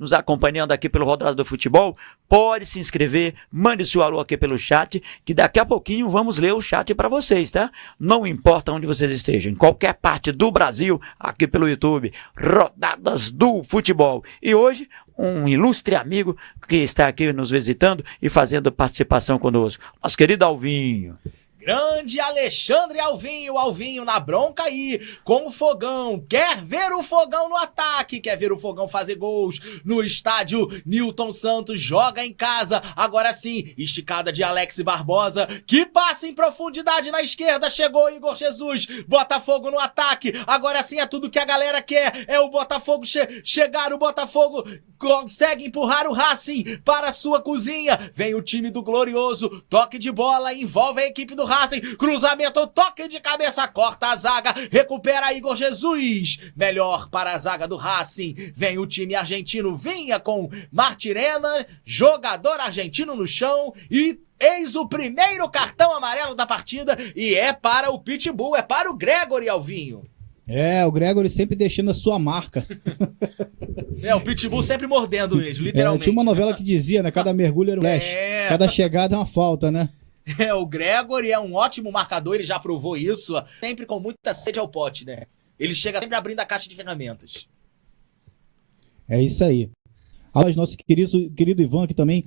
nos acompanhando aqui pelo Rodada do Futebol, pode se inscrever, mande seu alô aqui pelo chat, que daqui a pouquinho vamos ler o chat para vocês, tá? Não importa onde vocês estejam, em qualquer parte do Brasil, aqui pelo YouTube, Rodadas do Futebol. E hoje, um ilustre amigo que está aqui nos visitando e fazendo participação conosco, nosso querido Alvinho. Grande Alexandre Alvinho, Alvinho na bronca aí, com o Fogão. Quer ver o Fogão no ataque? Quer ver o Fogão fazer gols no estádio Newton Santos? Joga em casa. Agora sim, esticada de Alex Barbosa, que passa em profundidade na esquerda. Chegou Igor Jesus. Botafogo no ataque. Agora sim é tudo que a galera quer. É o Botafogo chegar. O Botafogo consegue empurrar o Racing para a sua cozinha. Vem o time do Glorioso. Toque de bola, envolve a equipe do Racing, cruzamento, toque de cabeça, corta a zaga, recupera Igor Jesus, melhor para a zaga do Racing, vem o time argentino, vinha com Martirena, jogador argentino no chão e eis o primeiro cartão amarelo da partida e é para o Pitbull, é para o Gregory, Alvinho. O Gregory sempre deixando a sua marca. O Pitbull sempre mordendo mesmo, literalmente. Tinha uma novela que dizia, né, cada mergulho era um flash, cada chegada é uma falta, né? O Gregory é um ótimo marcador, ele já provou isso, sempre com muita sede ao pote, né? Ele chega sempre abrindo a caixa de ferramentas. É isso aí. Nosso querido Ivan aqui também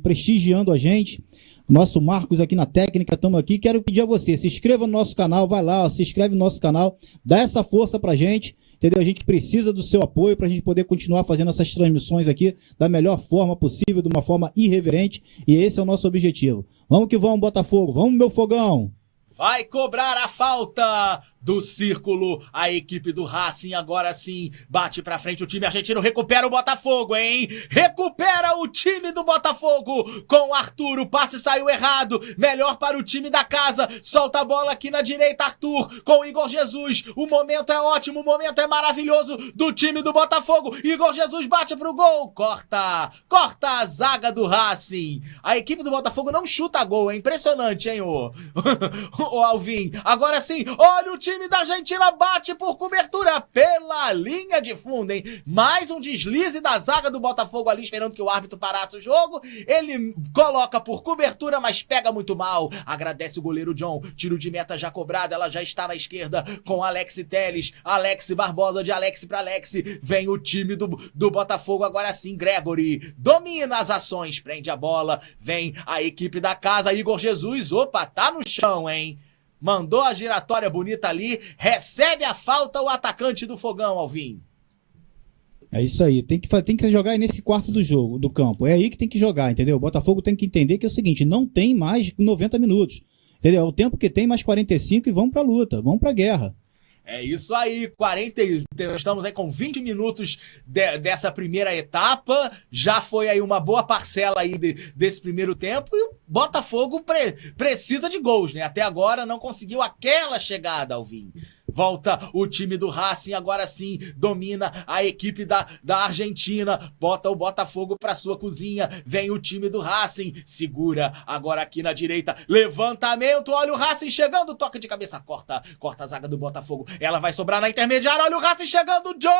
prestigiando a gente. Nosso Marcos aqui na técnica, estamos aqui. Quero pedir a você, se inscreva no nosso canal, vai lá, se inscreve no nosso canal, dá essa força pra gente, entendeu? A gente precisa do seu apoio pra gente poder continuar fazendo essas transmissões aqui da melhor forma possível, de uma forma irreverente, e esse é o nosso objetivo. Vamos que vamos, Botafogo, vamos, meu Fogão! Vai cobrar a falta do círculo, a equipe do Racing agora sim, bate pra frente o time argentino, recupera o Botafogo, hein? Recupera o time do Botafogo com o Arthur, o passe saiu errado, melhor para o time da casa, solta a bola aqui na direita, Arthur, com o Igor Jesus, o momento é ótimo, o momento é maravilhoso do time do Botafogo, Igor Jesus bate pro gol, corta a zaga do Racing, a equipe do Botafogo não chuta gol, é impressionante, hein, o Alvin, agora sim, olha o time da Argentina, bate por cobertura pela linha de fundo, hein? Mais um deslize da zaga do Botafogo ali, esperando que o árbitro parasse o jogo. Ele coloca por cobertura, mas pega muito mal. Agradece o goleiro John. Tiro de meta já cobrado, ela já está na esquerda com Alex Telles. Alex Barbosa, de Alex para Alex. Vem o time do Botafogo, agora sim, Gregory. Domina as ações, prende a bola. Vem a equipe da casa, Igor Jesus. Opa, tá no chão, hein? Mandou a giratória bonita ali, recebe a falta o atacante do Fogão, Alvin. É isso aí, tem que jogar aí nesse quarto do campo, é aí que tem que jogar, entendeu? O Botafogo tem que entender que é o seguinte, não tem mais 90 minutos, entendeu? É o tempo que tem mais 45 e vamos pra luta, vamos pra guerra. É isso aí, estamos aí com 20 minutos dessa primeira etapa, já foi aí uma boa parcela aí desse primeiro tempo e o Botafogo precisa de gols, né? Até agora não conseguiu aquela chegada, Alvin. Volta o time do Racing, agora sim, domina a equipe da Argentina, bota o Botafogo pra sua cozinha, vem o time do Racing, segura agora aqui na direita, levantamento, olha o Racing chegando, toque de cabeça, corta a zaga do Botafogo, ela vai sobrar na intermediária, olha o Racing chegando, Joe!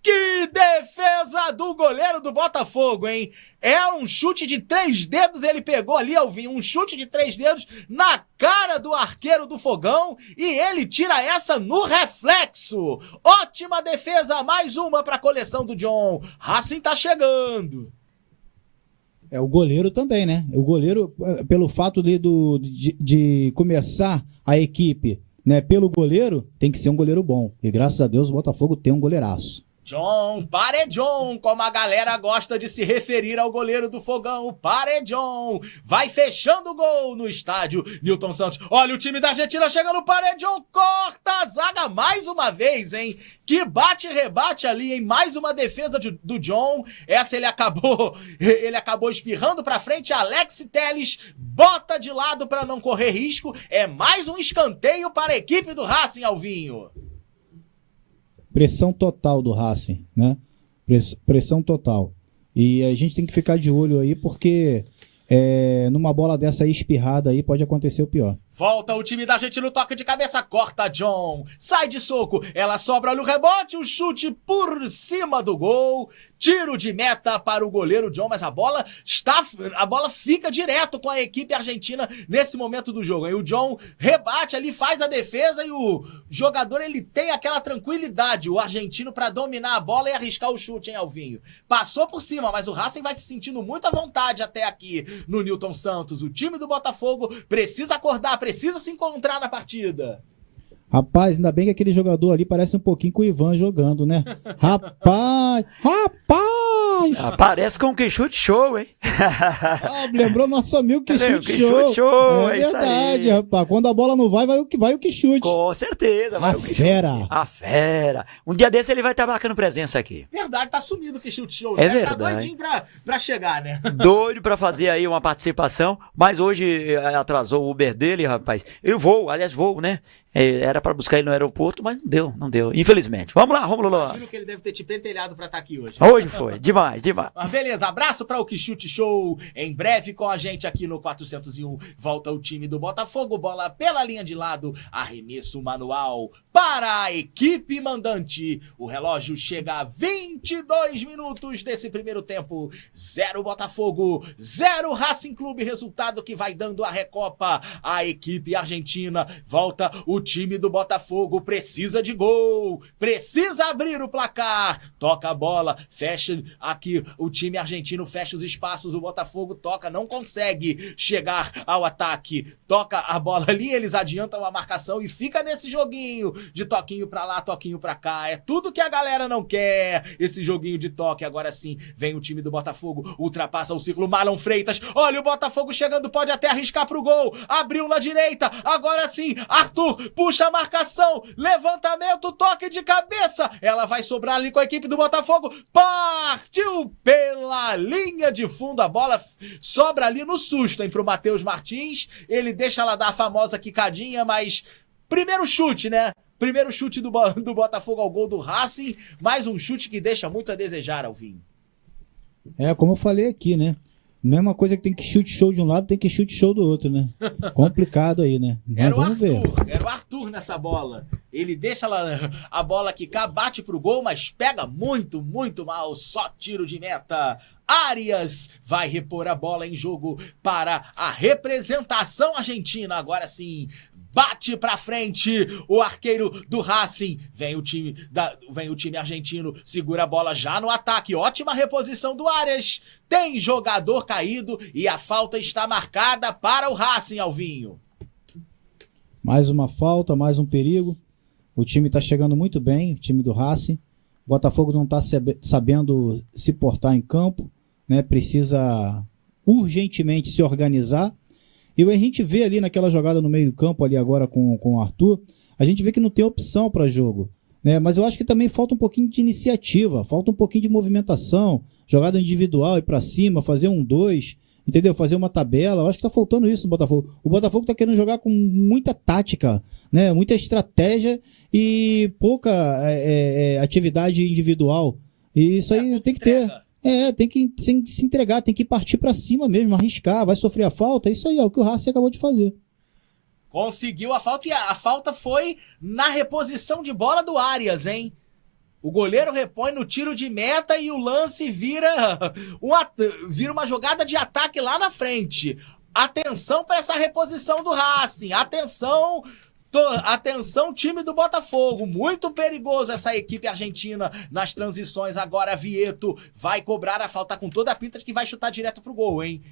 Que defesa do goleiro do Botafogo, hein? É um chute de 3 dedos, ele pegou ali, Alvin, um chute de 3 dedos na cara do arqueiro do Fogão e ele tira essa no reflexo. Ótima defesa, mais uma para a coleção do John. Racing tá chegando. É o goleiro também, né? O goleiro, pelo fato de começar a equipe, né, pelo goleiro, tem que ser um goleiro bom. E graças a Deus o Botafogo tem um goleiraço. John, Paredjon, como a galera gosta de se referir ao goleiro do Fogão, o Paredjon, vai fechando o gol no estádio Newton Santos. Olha o time da Argentina chegando, o Paredjon corta a zaga mais uma vez, hein? Que bate e rebate ali, hein? Mais uma defesa do John. Essa ele acabou espirrando pra frente, Alex Telles bota de lado pra não correr risco. É mais um escanteio para a equipe do Racing, Alvinho. Pressão total do Racing, né? Pressão total. E a gente tem que ficar de olho aí, porque numa bola dessa aí espirrada aí pode acontecer o pior. Volta o time da gente no toque de cabeça, corta John, sai de soco, ela sobra, olha o rebote, o chute por cima do gol, tiro de meta para o goleiro John, mas a bola fica direto com a equipe argentina nesse momento do jogo. Aí o John rebate ali, faz a defesa e o jogador ele tem aquela tranquilidade, o argentino, para dominar a bola e arriscar o chute, hein, Alvinho? Passou por cima, mas o Racing vai se sentindo muito à vontade até aqui no Newton Santos. O time do Botafogo precisa acordar, precisa se encontrar na partida. Rapaz, ainda bem que aquele jogador ali parece um pouquinho com o Ivan jogando, né? Rapaz! Parece com um que chute show, hein? Lembrou nosso amigo que chute Que show. chute show, É isso verdade, aí. rapaz. Quando a bola não vai o que chute. Com certeza. Vai A o que fera. chute. A fera. Um dia desse ele vai estar marcando presença aqui. Verdade, tá sumido que chute show. É Deve verdade. tá doidinho pra chegar, né? Doido pra fazer aí uma participação, mas hoje atrasou o Uber dele, rapaz. Eu vou, né? Era pra buscar ele no aeroporto, mas não deu. Infelizmente. Vamos lá, Rômulo Imagino Lopes. que ele deve ter te pentelhado pra estar aqui hoje. Hoje foi, demais. Mas beleza, abraço para o Que Chute Show. Em breve com a gente aqui no 401. Volta o time do Botafogo, bola pela linha de lado, arremesso manual para a equipe mandante. O relógio chega a 22 minutos desse primeiro tempo. 0 Botafogo, 0 Racing Clube, resultado que vai dando a Recopa. A equipe argentina volta, o time do Botafogo precisa de gol, precisa abrir o placar, toca a bola, fecha aqui, o time argentino fecha os espaços, o Botafogo toca, não consegue chegar ao ataque, toca a bola ali, eles adiantam a marcação e fica nesse joguinho de toquinho pra lá, toquinho pra cá, é tudo que a galera não quer, esse joguinho de toque. Agora sim, vem o time do Botafogo, ultrapassa o círculo, Marlon Freitas, olha o Botafogo chegando, pode até arriscar pro gol, abriu na direita, agora sim, Arthur puxa a marcação, levantamento, toque de cabeça, ela vai sobrar ali com a equipe do Botafogo, partiu pela linha de fundo, a bola sobra ali no susto, hein, pro Matheus Martins, ele deixa ela dar a famosa quicadinha, mas primeiro chute, né? Primeiro chute do Botafogo ao gol do Racing, mais um chute que deixa muito a desejar, Alvinho. Como eu falei aqui, né? Mesma coisa que tem que chute show de um lado, tem que chute show do outro, né? Complicado aí, né? Mas vamos ver. Era o Arthur nessa bola. Ele deixa a bola quicar, bate pro gol, mas pega muito, muito mal. Só tiro de meta. Arias vai repor a bola em jogo para a representação argentina. Agora sim, bate pra frente o arqueiro do Racing. Vem o time argentino, segura a bola já no ataque. Ótima reposição do Arias. Tem jogador caído e a falta está marcada para o Racing, Alvinho. Mais uma falta, mais um perigo. O time tá chegando muito bem, o time do Racing. O Botafogo não tá sabendo se portar em campo, né? Precisa urgentemente se organizar. E a gente vê ali naquela jogada no meio do campo ali agora com o Arthur, a gente vê que não tem opção para jogo, né? Mas eu acho que também falta um pouquinho de iniciativa, falta um pouquinho de movimentação, jogada individual, ir para cima, fazer 1-2, entendeu? Fazer uma tabela, eu acho que tá faltando isso no Botafogo. O Botafogo tá querendo jogar com muita tática, né? Muita estratégia e pouca atividade individual. E isso aí tem que ter. Tem que se entregar, tem que partir pra cima mesmo, arriscar, vai sofrer a falta, é isso aí, é o que o Racing acabou de fazer. Conseguiu a falta e a falta foi na reposição de bola do Arias, hein? O goleiro repõe no tiro de meta e o lance vira uma jogada de ataque lá na frente. Atenção para essa reposição do Racing, atenção, time do Botafogo, muito perigoso essa equipe argentina nas transições. Agora Vieto vai cobrar a falta com toda a pinta de que vai chutar direto pro gol, hein?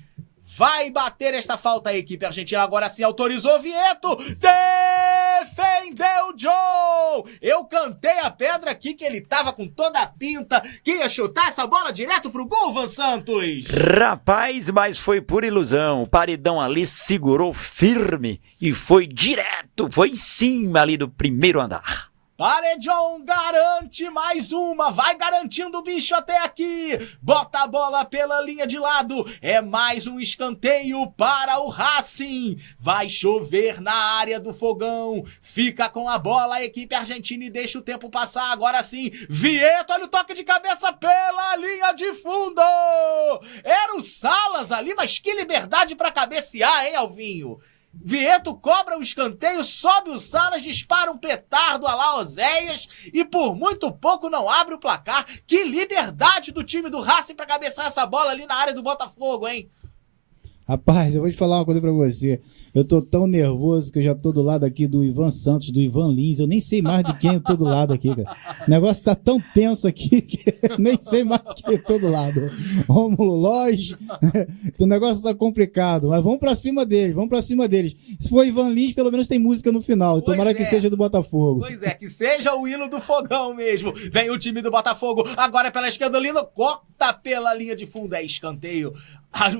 Vai bater esta falta a equipe argentina, agora sim autorizou Vieto, defendeu Joe! Eu cantei a pedra aqui que ele tava com toda a pinta, que ia chutar essa bola direto pro gol, Van Santos! Rapaz, mas foi por ilusão, o paredão ali segurou firme e foi direto, foi em cima ali do primeiro andar. Paredão garante mais uma, vai garantindo o bicho até aqui, bota a bola pela linha de lado, é mais um escanteio para o Racing, vai chover na área do Fogão, fica com a bola a equipe argentina e deixa o tempo passar. Agora sim, Vieto, olha o toque de cabeça pela linha de fundo, era o Salas ali, mas que liberdade para cabecear, hein, Alvinho? Vieto cobra o escanteio, sobe o Saras, dispara um petardo a lá Oséias e por muito pouco não abre o placar. Que liberdade do time do Racing pra cabeçar essa bola ali na área do Botafogo, hein? Rapaz, eu vou te falar uma coisa pra você. Eu tô tão nervoso que eu já tô do lado aqui do Ivan Santos, do Ivan Lins. Eu nem sei mais de quem eu tô do lado aqui, cara. O negócio tá tão tenso aqui que eu nem sei mais de quem eu tô do lado. Rômulo Lodge. O negócio tá complicado. Mas vamos pra cima deles, vamos pra cima deles. Se for Ivan Lins, pelo menos tem música no final. Tomara que seja do Botafogo. Pois é, que seja o hino do Fogão mesmo. Vem o time do Botafogo, agora pela esquerda, Lino corta pela linha de fundo. É escanteio.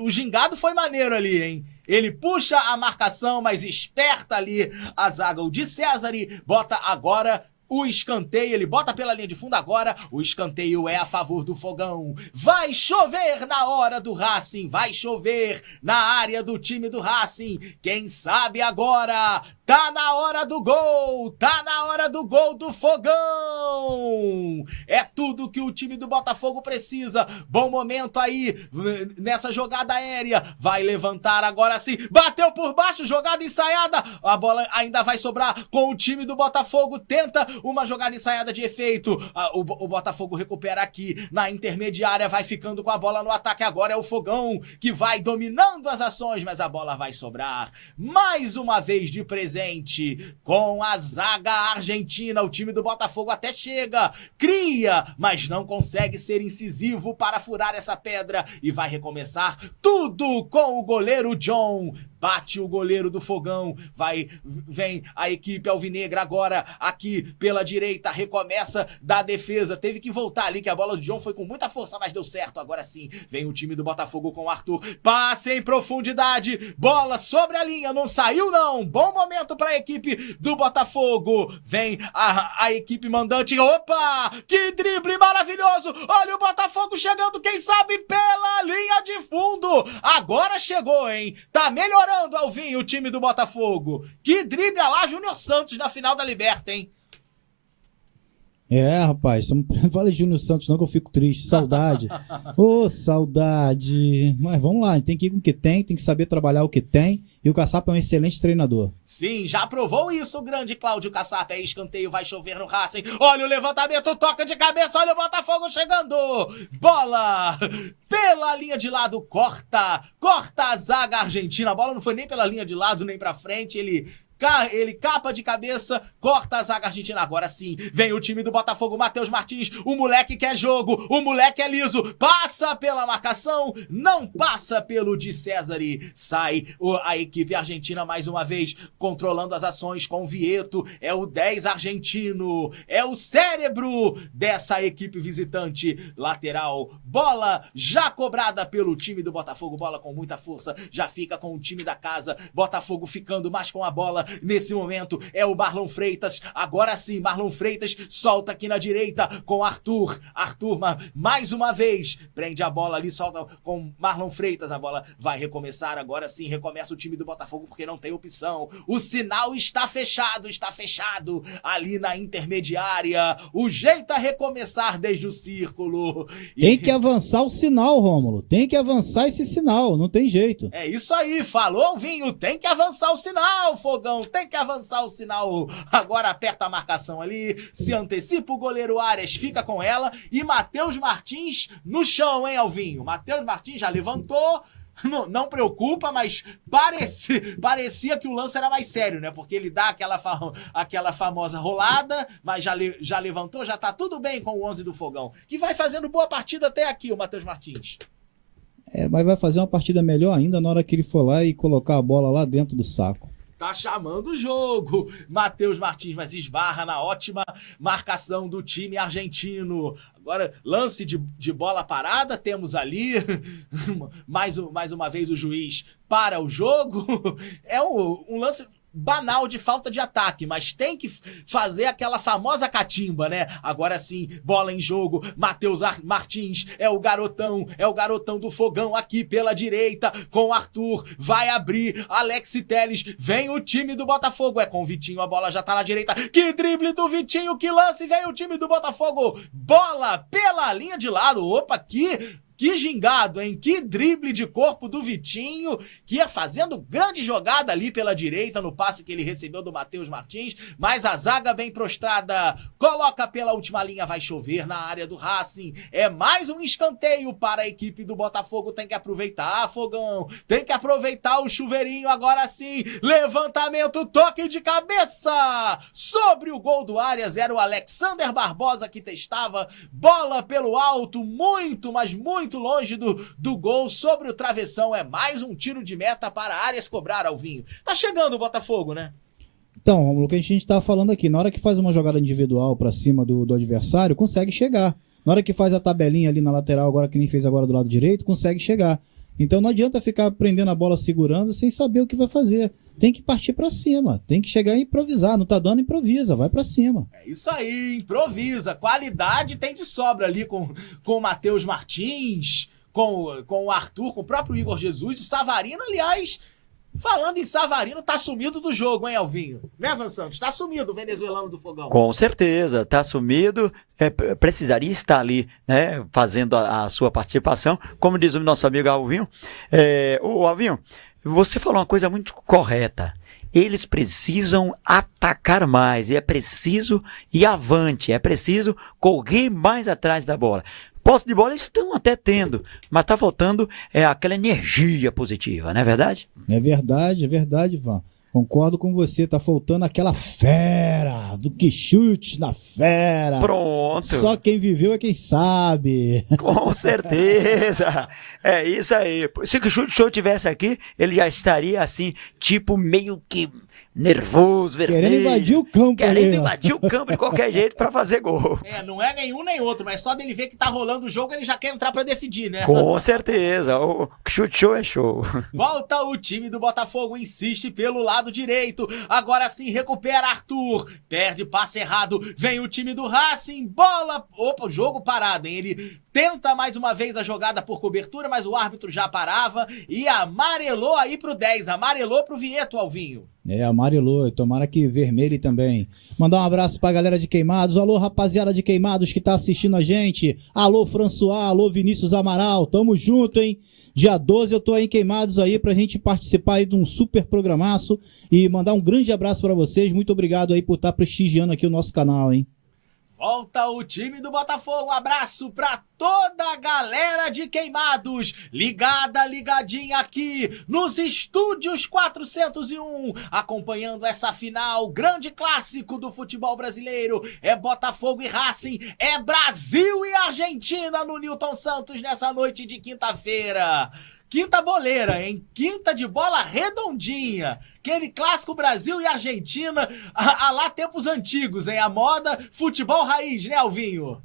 O gingado foi maneiro ali, hein? Ele puxa a marcação, mas esperta ali a zaga. O de Césare bota agora o escanteio, ele bota pela linha de fundo agora, o escanteio é a favor do Fogão. Vai chover na hora do Racing, vai chover na área do time do Racing. Quem sabe agora, tá na hora do gol, tá na hora do gol do Fogão. É tudo que o time do Botafogo precisa. Bom momento aí nessa jogada aérea, vai levantar agora sim, bateu por baixo, jogada ensaiada, a bola ainda vai sobrar com o time do Botafogo, tenta uma jogada ensaiada de efeito. O Botafogo recupera aqui na intermediária, vai ficando com a bola no ataque. Agora é o Fogão que vai dominando as ações, mas a bola vai sobrar mais uma vez de presente com a zaga argentina. O time do Botafogo até chega, cria, mas não consegue ser incisivo para furar essa pedra e vai recomeçar tudo com o goleiro John. Bate o goleiro do Fogão, vem a equipe alvinegra agora aqui pela direita, recomeça da defesa, teve que voltar ali que a bola do John foi com muita força, mas deu certo, agora sim, vem o time do Botafogo com o Arthur, passe em profundidade, bola sobre a linha, não saiu não, bom momento para a equipe do Botafogo, vem a equipe mandante, opa, que drible maravilhoso, olha o Botafogo chegando, quem sabe pela linha de fundo, agora chegou, hein, tá melhorando Alvinho, o time do Botafogo. Que drible lá, Júnior Santos na final da Liberta, hein? É, rapaz, não fala de Júnior Santos não que eu fico triste, saudade. Ô, saudade. Mas vamos lá, tem que ir com o que tem que saber trabalhar o que tem, e o Caçapa é um excelente treinador. Sim, já provou isso o grande Cláudio Caçapa, é escanteio, vai chover no Racing, olha o levantamento, toca de cabeça, olha o Botafogo chegando, bola pela linha de lado, corta a zaga argentina, a bola não foi nem pela linha de lado, nem pra frente, ele capa de cabeça, corta a zaga argentina. Agora sim, vem o time do Botafogo, Matheus Martins, o moleque quer jogo, o moleque é liso, passa pela marcação, não passa pelo de Césare, sai a equipe argentina mais uma vez, controlando as ações com o Vieto, é o 10 argentino, é o cérebro dessa equipe visitante, lateral, bola já cobrada pelo time do Botafogo, bola com muita força, já fica com o time da casa, Botafogo ficando mais com a bola. Nesse momento é o Marlon Freitas, agora sim, Marlon Freitas solta aqui na direita com Arthur, mais uma vez, prende a bola ali, solta com Marlon Freitas, a bola vai recomeçar, agora sim, recomeça o time do Botafogo porque não tem opção, o sinal está fechado ali na intermediária, o jeito é recomeçar desde o círculo. Tem que avançar o sinal, Rômulo, tem que avançar esse sinal, não tem jeito. É isso aí, falou, Vinho, tem que avançar o sinal, Fogão, tem que avançar o sinal, agora aperta a marcação ali, se antecipa o goleiro Arias, fica com ela, e Matheus Martins no chão, hein, Alvinho? Matheus Martins já levantou, não preocupa, mas parecia que o lance era mais sério, né? Porque ele dá aquela famosa rolada, mas já levantou, já tá tudo bem com o 11 do Fogão, que vai fazendo boa partida até aqui, o Matheus Martins. Mas vai fazer uma partida melhor ainda na hora que ele for lá e colocar a bola lá dentro do saco. Tá chamando o jogo, Matheus Martins, mas esbarra na ótima marcação do time argentino. Agora, lance de bola parada, temos ali, mais uma vez o juiz para o jogo. É um lance banal de falta de ataque, mas tem que fazer aquela famosa catimba, né? Agora sim, bola em jogo, Matheus Martins é o garotão do Fogão aqui pela direita, com Arthur, vai abrir, Alex Telles, vem o time do Botafogo, é com o Vitinho, a bola já tá na direita, que drible do Vitinho, que lance, vem o time do Botafogo, bola pela linha de lado, opa, que Que gingado, hein? Que drible de corpo do Vitinho, que ia fazendo grande jogada ali pela direita no passe que ele recebeu do Matheus Martins, mas a zaga bem prostrada, coloca pela última linha, vai chover na área do Racing. É mais um escanteio para a equipe do Botafogo, tem que aproveitar, Fogão, tem que aproveitar o chuveirinho agora sim. Levantamento, toque de cabeça sobre o gol do Arias, era o Alexander Barbosa que testava, bola pelo alto, muito, mas muito longe do gol, sobre o travessão. É mais um tiro de meta para Arias cobrar, Alvinho. Tá chegando o Botafogo, né? Então, Romulo, o que a gente estava falando aqui, na hora que faz uma jogada individual para cima do adversário, consegue chegar. Na hora que faz a tabelinha ali na lateral, agora que nem fez agora do lado direito, consegue chegar. Então não adianta ficar prendendo a bola segurando sem saber o que vai fazer. Tem que partir para cima, tem que chegar e improvisar. Não tá dando, improvisa, vai para cima. É isso aí, improvisa. Qualidade tem de sobra ali com o Matheus Martins, com o Arthur, com o próprio Igor Jesus. O Savarino, aliás, falando em Savarino, tá sumido do jogo, hein, Alvinho? Né, Van Santos? Tá sumido o venezuelano do Fogão. Com certeza, tá sumido, precisaria estar ali, né, fazendo a sua participação, como diz o nosso amigo Alvinho. Alvinho, você falou uma coisa muito correta. Eles precisam atacar mais, e é preciso ir avante, é preciso correr mais atrás da bola. Posse de bola eles estão até tendo, mas está faltando aquela energia positiva, não é verdade? É verdade, Ivan. Concordo com você, tá faltando aquela fera, do que chute na fera. Pronto. Só quem viveu é quem sabe. Com certeza. É isso aí. Se o Show tivesse aqui, ele já estaria assim, tipo meio que nervoso, vermelho. Querendo invadir o campo. Querendo ali, invadir o campo de qualquer jeito para fazer gol. Não é nenhum nem outro, mas só dele ver que tá rolando o jogo, ele já quer entrar para decidir, né? Com certeza. O chute show é show. Volta o time do Botafogo, insiste pelo lado direito. Agora sim, recupera Arthur. Perde passe errado. Vem o time do Racing. Bola. Opa, jogo parado, hein? Ele tenta mais uma vez a jogada por cobertura, mas o árbitro já parava e amarelou aí pro 10. Amarelou pro Vieto, Alvinho. Amarelou, tomara que vermelho também. Mandar um abraço pra galera de Queimados. Alô, rapaziada de Queimados que tá assistindo a gente. Alô, François, alô, Vinícius Amaral. Tamo junto, hein? Dia 12 eu tô aí em Queimados aí pra gente participar aí de um super programaço e mandar um grande abraço pra vocês. Muito obrigado aí por estar prestigiando aqui o nosso canal, hein? Volta o time do Botafogo, um abraço pra toda a galera de Queimados, ligadinha aqui nos estúdios 401, acompanhando essa final, grande clássico do futebol brasileiro, é Botafogo e Racing, é Brasil e Argentina no Newton Santos nessa noite de quinta-feira. Quinta boleira, hein? Quinta de bola redondinha. Aquele clássico Brasil e Argentina, a lá tempos antigos, hein? A moda futebol raiz, né, Alvinho?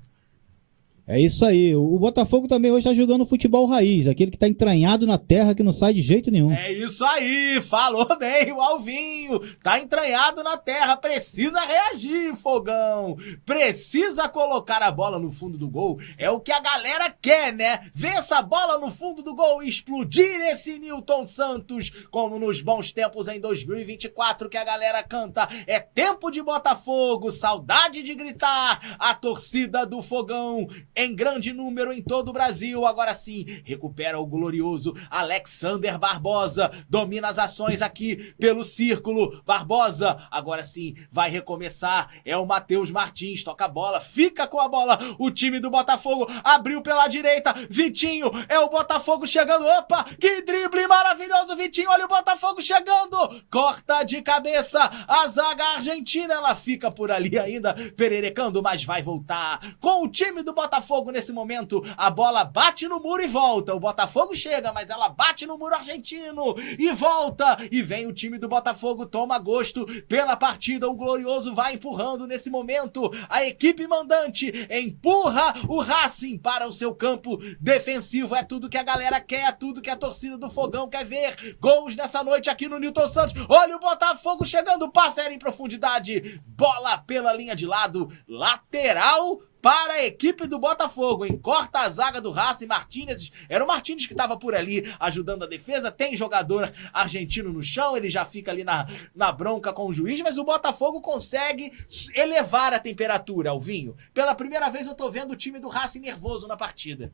É isso aí. O Botafogo também hoje tá jogando futebol raiz, aquele que tá entranhado na terra que não sai de jeito nenhum. É isso aí, falou bem o Alvinho. Tá entranhado na terra, precisa reagir, Fogão. Precisa colocar a bola no fundo do gol. É o que a galera quer, né? Ver essa bola no fundo do gol e explodir esse Newton Santos, como nos bons tempos em 2024 que a galera canta. É tempo de Botafogo, saudade de gritar. A torcida do Fogão em grande número em todo o Brasil. Agora sim, recupera o glorioso Alexander Barbosa, domina as ações aqui pelo círculo. Barbosa, agora sim, vai recomeçar, é o Matheus Martins, toca a bola, fica com a bola, o time do Botafogo abriu pela direita, Vitinho, é o Botafogo chegando, opa, que drible maravilhoso, Vitinho, olha o Botafogo chegando, corta de cabeça, a zaga argentina, ela fica por ali ainda, pererecando, mas vai voltar com o time do Botafogo nesse momento, a bola bate no muro e volta, o Botafogo chega, mas ela bate no muro argentino e volta, e vem o time do Botafogo, toma gosto pela partida, o glorioso vai empurrando nesse momento, a equipe mandante empurra o Racing para o seu campo defensivo, é tudo que a galera quer, é tudo que a torcida do Fogão quer ver, gols nessa noite aqui no Newton Santos, olha o Botafogo chegando, passe era em profundidade, bola pela linha de lado, lateral para a equipe do Botafogo, hein? Corta a zaga do Racing, Martínez, era o Martínez que estava por ali ajudando a defesa, tem jogador argentino no chão, ele já fica ali na bronca com o juiz, mas o Botafogo consegue elevar a temperatura, Alvinho. Pela primeira vez eu tô vendo o time do Racing nervoso na partida.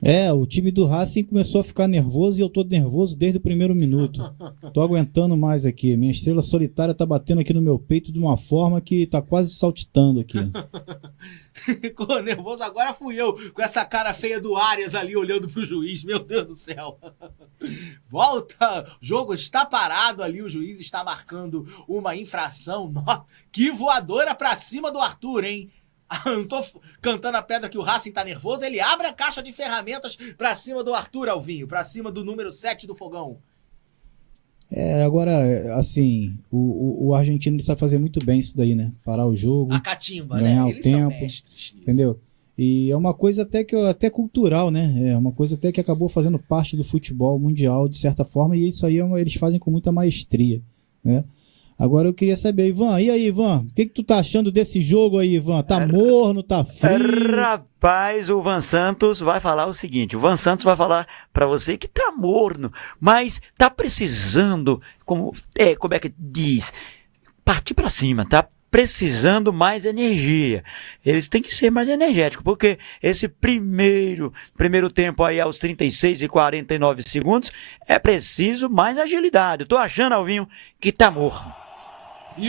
O time do Racing começou a ficar nervoso e eu tô nervoso desde o primeiro minuto. Tô aguentando mais aqui. Minha estrela solitária tá batendo aqui no meu peito de uma forma que tá quase saltitando aqui. Ficou nervoso, agora fui eu, com essa cara feia do Arias ali olhando pro juiz, meu Deus do céu. Volta, o jogo está parado ali, o juiz está marcando uma infração. Que voadora pra cima do Arthur, hein? Não tô cantando a pedra que o Racing tá nervoso, ele abre a caixa de ferramentas pra cima do Arthur Alvinho, pra cima do número 7 do Fogão. Agora, assim, o argentino ele sabe fazer muito bem isso daí, né? Parar o jogo, A catimba, ganhar né? o Eles são tempo, mestres nisso. entendeu? E é uma coisa até cultural, né? É uma coisa até que acabou fazendo parte do futebol mundial, de certa forma, e isso aí eles fazem com muita maestria, né? Agora eu queria saber, Ivan, e aí, Ivan? O que tu tá achando desse jogo aí, Ivan? Tá morno, tá frio? Rapaz, o Van Santos vai falar o seguinte, o Van Santos vai falar pra você que tá morno, mas tá precisando, como é que diz, partir pra cima, tá precisando mais energia. Eles têm que ser mais energéticos, porque esse primeiro tempo aí aos 36 e 49 segundos é preciso mais agilidade. Eu tô achando, Alvinho, que tá morno. E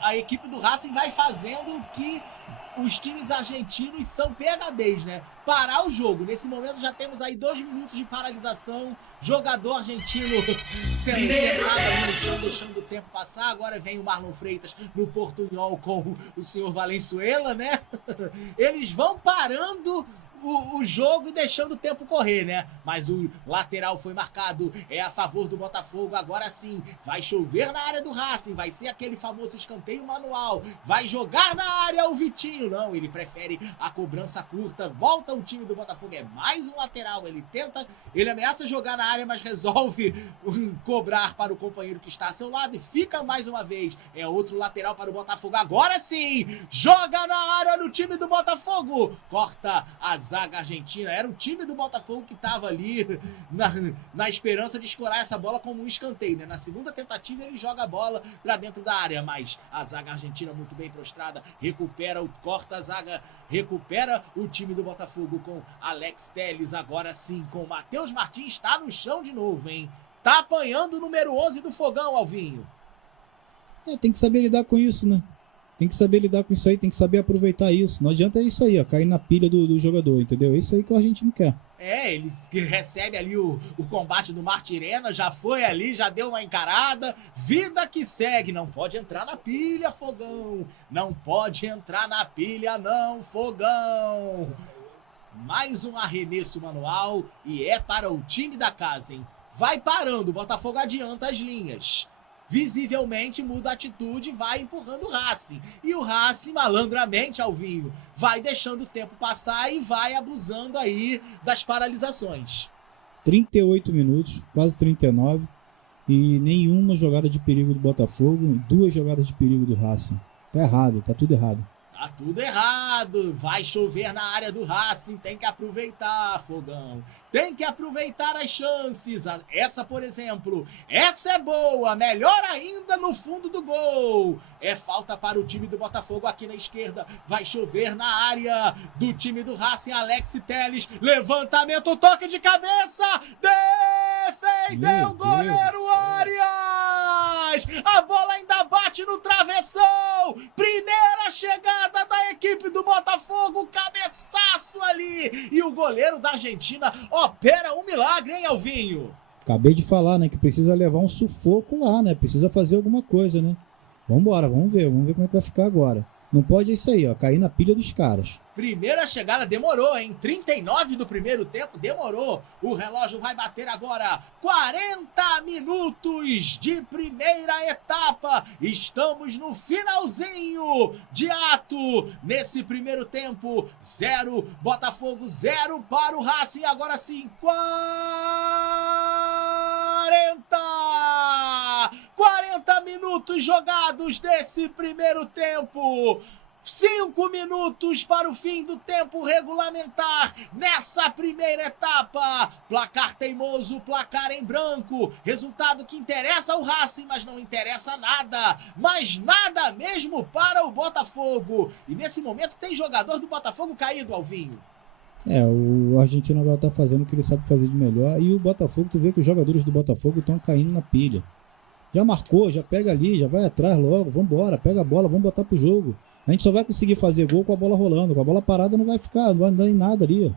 a equipe do Racing vai fazendo o que os times argentinos são PHDs, né? Parar o jogo. Nesse momento já temos aí 2 minutos de paralisação. Jogador argentino sentado ali no chão, deixando o tempo passar. Agora vem o Marlon Freitas no portunhol com o senhor Valenzuela, né? Eles vão parando o jogo e deixando o tempo correr, né? Mas o lateral foi marcado, é a favor do Botafogo. Agora sim, vai chover na área do Racing, vai ser aquele famoso escanteio manual, vai jogar na área o Vitinho. Não, ele prefere a cobrança curta, volta o time do Botafogo, é mais um lateral, ele ameaça jogar na área, mas resolve cobrar para o companheiro que está a seu lado e fica mais uma vez, é outro lateral para o Botafogo. Agora sim, joga na área no time do Botafogo, corta a zaga argentina, era o time do Botafogo que estava ali na esperança de escorar essa bola como um escanteio, né? Na segunda tentativa ele joga a bola para dentro da área, mas a zaga argentina muito bem prostrada, corta a zaga, recupera o time do Botafogo com Alex Telles, agora sim com Matheus Martins, está no chão de novo, hein? Tá apanhando o número 11 do Fogão, Alvinho. Tem que saber lidar com isso, né? Tem que saber lidar com isso aí, tem que saber aproveitar isso. Não adianta isso aí, ó, cair na pilha do jogador, entendeu? É isso aí que o argentino quer. Ele recebe ali o combate do Martirena, já foi ali, já deu uma encarada, vida que segue, não pode entrar na pilha, Fogão, não pode entrar na pilha não, Fogão. Mais um arremesso manual e é para o time da casa, hein? Vai parando, o Botafogo adianta as linhas. Visivelmente muda a atitude e vai empurrando o Racing. E o Racing, malandramente, Alvinho, vai deixando o tempo passar e vai abusando aí das paralisações. 38 minutos, quase 39, e nenhuma jogada de perigo do Botafogo, 2 jogadas de perigo do Racing. Tá errado, tá tudo errado. Tá tudo errado, vai chover na área do Racing, tem que aproveitar, Fogão. Tem que aproveitar as chances. Essa, por exemplo, essa é boa, melhor ainda no fundo do gol. É falta para o time do Botafogo aqui na esquerda. Vai chover na área do time do Racing, Alex Telles. Levantamento, toque de cabeça. Defendeu o goleiro Arias. A bola ainda bate no travessão. Primeira chegada da equipe do Botafogo. Cabeçaço ali. E o goleiro da Argentina opera um milagre, hein, Alvinho? Acabei de falar, né, que precisa levar um sufoco lá, né? Precisa fazer alguma coisa, né? Vambora, vamos ver como é que vai ficar agora. Não pode isso aí, ó, cair na pilha dos caras. Primeira chegada demorou, hein? 39 do primeiro tempo, demorou. O relógio vai bater agora 40 minutos de primeira etapa. Estamos no finalzinho de ato. Nesse primeiro tempo, 0, Botafogo 0 para o Racing. Agora sim, 40 minutos jogados desse primeiro tempo. 5 minutos para o fim do tempo regulamentar nessa primeira etapa. Placar teimoso, placar em branco. Resultado que interessa ao Racing, mas não interessa nada. Mas nada mesmo para o Botafogo. E nesse momento tem jogador do Botafogo caído, Alvinho. O argentino agora tá fazendo o que ele sabe fazer de melhor. E o Botafogo, tu vê que os jogadores do Botafogo estão caindo na pilha. Já marcou, já pega ali, já vai atrás logo, vambora, pega a bola, vamos botar pro jogo. A gente só vai conseguir fazer gol com a bola rolando, com a bola parada não vai ficar, não vai andar em nada ali.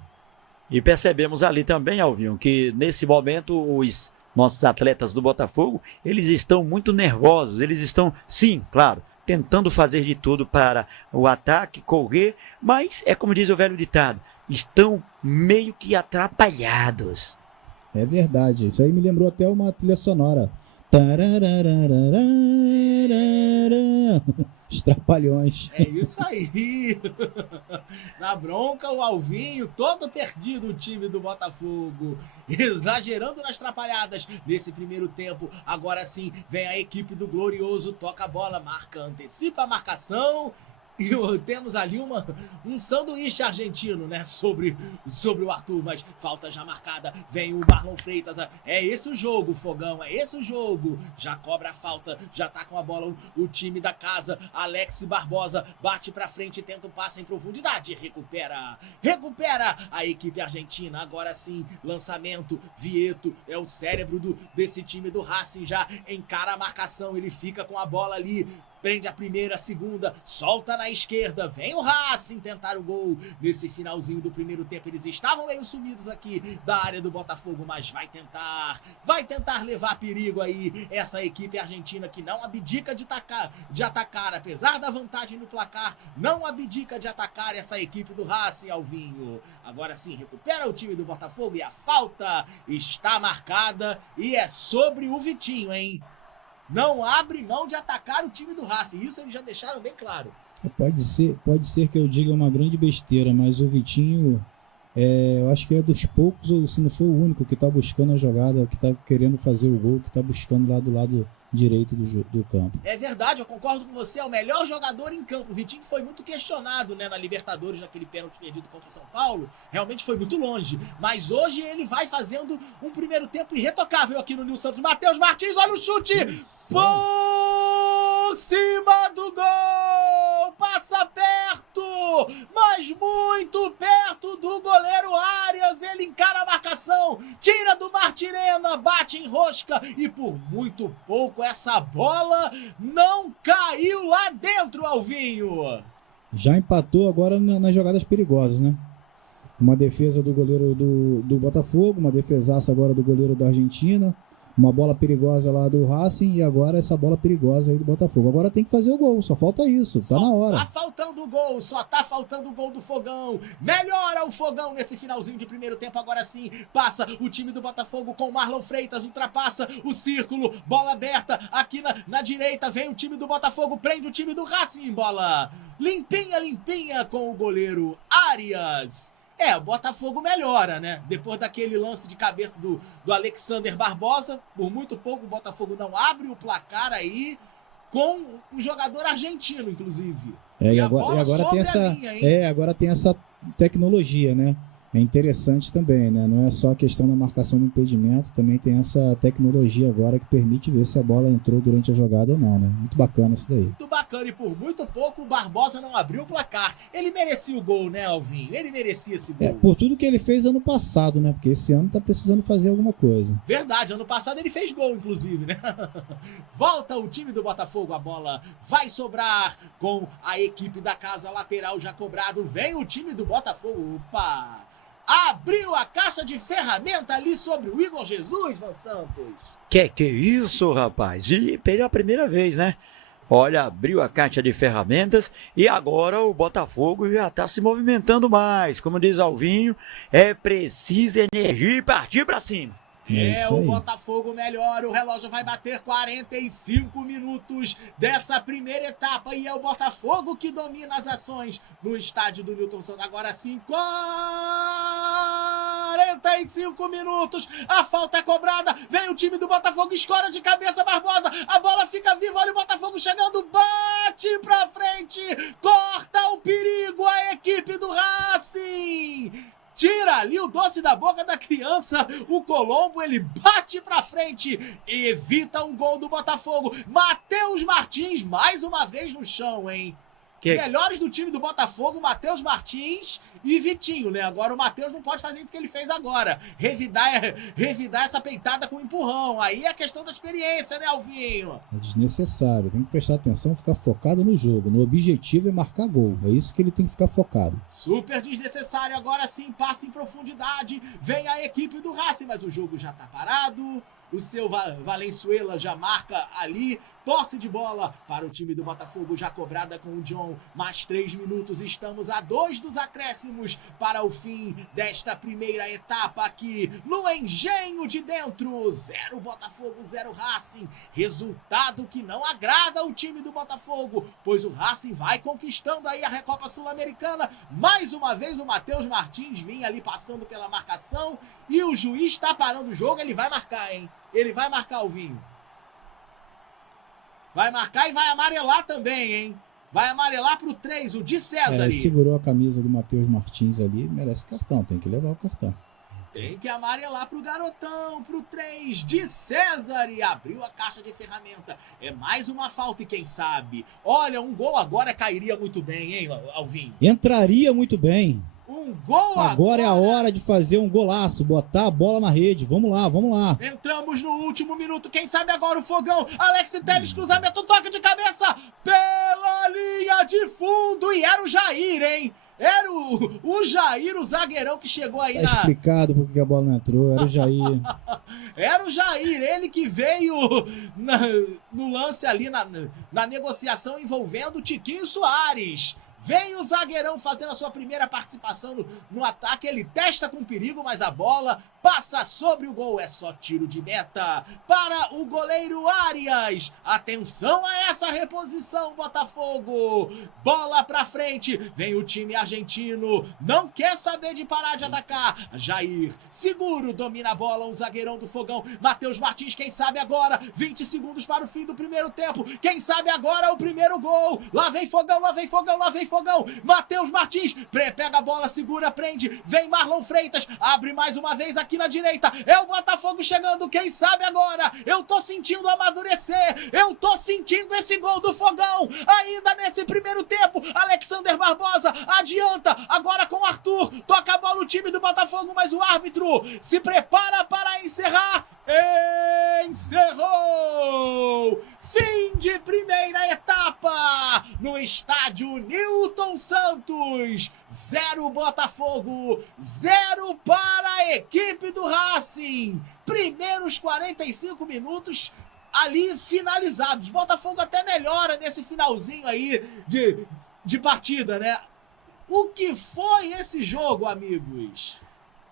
E percebemos ali também, Alvinho, que nesse momento os nossos atletas do Botafogo, eles estão muito nervosos, eles estão, sim, claro, tentando fazer de tudo para o ataque, correr, mas é como diz o velho ditado, estão meio que atrapalhados. É verdade, isso aí me lembrou até uma trilha sonora. Os Trapalhões. É isso aí. Na bronca, o Alvinho, todo perdido, o time do Botafogo. Exagerando nas trapalhadas nesse primeiro tempo. Agora sim, vem a equipe do Glorioso, toca a bola, marca, antecipa a marcação. E temos ali um sanduíche argentino, né? Sobre o Arthur, mas falta já marcada. Vem o Marlon Freitas. É esse o jogo, Fogão. É esse o jogo. Já cobra a falta. Já tá com a bola o time da casa. Alex Barbosa bate pra frente, tenta o passe em profundidade. Recupera a equipe argentina. Agora sim, lançamento. Vieto é o cérebro desse time do Racing. Já encara a marcação. Ele fica com a bola ali. Prende a primeira, a segunda, solta na esquerda, vem o Racing tentar o gol. Nesse finalzinho do primeiro tempo, eles estavam meio sumidos aqui da área do Botafogo, mas vai tentar levar perigo aí essa equipe argentina que não abdica de atacar, apesar da vantagem no placar, não abdica de atacar essa equipe do Racing, Alvinho. Agora sim, recupera o time do Botafogo e a falta está marcada e é sobre o Vitinho, hein? Não abre mão de atacar o time do Racing. Isso eles já deixaram bem claro. Pode ser que eu diga uma grande besteira, mas o Vitinho, eu acho que é dos poucos, ou se não for o único, que está buscando a jogada, que está querendo fazer o gol, que está buscando lá do lado direito do campo. É verdade, eu concordo com você, é o melhor jogador em campo. O Vitinho foi muito questionado, né, na Libertadores, naquele pênalti perdido contra o São Paulo, realmente foi muito longe, mas hoje ele vai fazendo um primeiro tempo irretocável aqui no Nil Santos. Matheus Martins, olha o chute! Por cima do gol! Passa perto, mas muito perto do goleiro Arias. Ele encara a marcação, tira do Martirena, bate em rosca e por muito pouco essa bola não caiu lá dentro, Alvinho. Já empatou agora nas jogadas perigosas, né? Uma defesa do goleiro do Botafogo, uma defesaça agora do goleiro da Argentina, uma bola perigosa lá do Racing e agora essa bola perigosa aí do Botafogo. Agora tem que fazer o gol, só falta isso, tá na hora. Tá faltando o gol, só tá faltando o gol do Fogão. Melhora o Fogão nesse finalzinho de primeiro tempo, agora sim, passa o time do Botafogo com o Marlon Freitas, ultrapassa o círculo, bola aberta aqui na direita, vem o time do Botafogo, prende o time do Racing, bola limpinha com o goleiro Arias. O Botafogo melhora, né? Depois daquele lance de cabeça do Alexander Barbosa, por muito pouco o Botafogo não abre o placar aí com um jogador argentino, inclusive. Agora tem essa tecnologia, né? É interessante também, né? Não é só a questão da marcação do impedimento, também tem essa tecnologia agora que permite ver se a bola entrou durante a jogada ou não, né? Muito bacana isso daí. Muito bacana, e por muito pouco o Barbosa não abriu o placar. Ele merecia o gol, né, Alvinho? Ele merecia esse gol. Por tudo que ele fez ano passado, né? Porque esse ano tá precisando fazer alguma coisa. Verdade, ano passado ele fez gol, inclusive, né? Volta o time do Botafogo, a bola vai sobrar com a equipe da casa, lateral já cobrado. Vem o time do Botafogo, opa! Abriu a caixa de ferramenta ali sobre o Igor Jesus, Van Santos. Que isso, rapaz? E pela primeira vez, né? Olha, abriu a caixa de ferramentas e agora o Botafogo já está se movimentando mais. Como diz Alvinho, é preciso energia e partir para cima. O Botafogo melhora, o relógio vai bater 45 minutos dessa primeira etapa e é o Botafogo que domina as ações no estádio do Newton Santos. Agora sim, 45 minutos, a falta é cobrada, vem o time do Botafogo, escora de cabeça Barbosa, a bola fica viva, olha o Botafogo chegando, bate pra frente, corta o perigo a equipe do Racing. Tira ali o doce da boca da criança, o Colombo, ele bate pra frente e evita um gol do Botafogo. Matheus Martins mais uma vez no chão, hein? Melhores do time do Botafogo, Matheus Martins e Vitinho, né? Agora o Matheus não pode fazer isso que ele fez agora. Revidar essa peitada com empurrão. Aí é a questão da experiência, né, Alvinho? É desnecessário. Tem que prestar atenção, ficar focado no jogo. No objetivo é marcar gol. É isso que ele tem que ficar focado. Super desnecessário. Agora sim, passe em profundidade. Vem a equipe do Racing, mas o jogo já tá parado. O seu Valenzuela já marca ali. Posse de bola para o time do Botafogo, já cobrada com o John. Mais 3 minutos, estamos a 2 dos acréscimos para o fim desta primeira etapa aqui no Engenho de Dentro. 0 Botafogo, 0 Racing. Resultado que não agrada o time do Botafogo, pois o Racing vai conquistando aí a Recopa Sul-Americana. Mais uma vez o Matheus Martins vinha ali passando pela marcação e o juiz está parando o jogo. Ele vai marcar, hein? Ele vai marcar, o Vinho. Vai marcar e vai amarelar também, hein? Vai amarelar pro 3, o de César. Segurou a camisa do Matheus Martins ali, merece cartão, tem que levar o cartão. Tem que amarelar pro garotão, pro 3, de César. E abriu a caixa de ferramenta. É mais uma falta e quem sabe? Olha, um gol agora cairia muito bem, hein, Alvinho? Entraria muito bem. Um gol agora é a hora de fazer um golaço, botar a bola na rede. Vamos lá, vamos lá. Entramos no último minuto. Quem sabe agora o fogão. Alex Telles, cruzamento, toque de cabeça pela linha de fundo. E era o Jair, hein? Era o Jair, o zagueirão que chegou aí Tá explicado por que a bola não entrou. Era o Jair. Era o Jair, ele que veio no lance ali, na negociação envolvendo o Tiquinho Soares. Vem o zagueirão fazendo a sua primeira participação no ataque. Ele testa com perigo, mas a bola passa sobre o gol. É só tiro de meta para o goleiro Arias. Atenção a essa reposição, Botafogo. Bola pra frente. Vem o time argentino. Não quer saber de parar de atacar. Jair, seguro, domina a bola. O zagueirão do Fogão. Matheus Martins, quem sabe agora. 20 segundos para o fim do primeiro tempo. Quem sabe agora o primeiro gol. Lá vem Fogão, lá vem Fogão, lá vem Fogão. Matheus Martins pega a bola, segura, prende. Vem Marlon Freitas, abre mais uma vez aqui na direita. É o Botafogo chegando, quem sabe agora. Eu tô sentindo amadurecer. Eu tô sentindo esse gol do Fogão. Ainda nesse primeiro tempo, Alexander Barbosa adianta. Agora com o Arthur. Toca a bola o time do Botafogo, mas o árbitro se prepara para encerrar. Encerrou! Fim de primeira etapa no estádio Newton Santos. 0 Botafogo, 0 para a equipe do Racing. Primeiros 45 minutos ali finalizados. Botafogo até melhora nesse finalzinho aí de partida, né? O que foi esse jogo, amigos?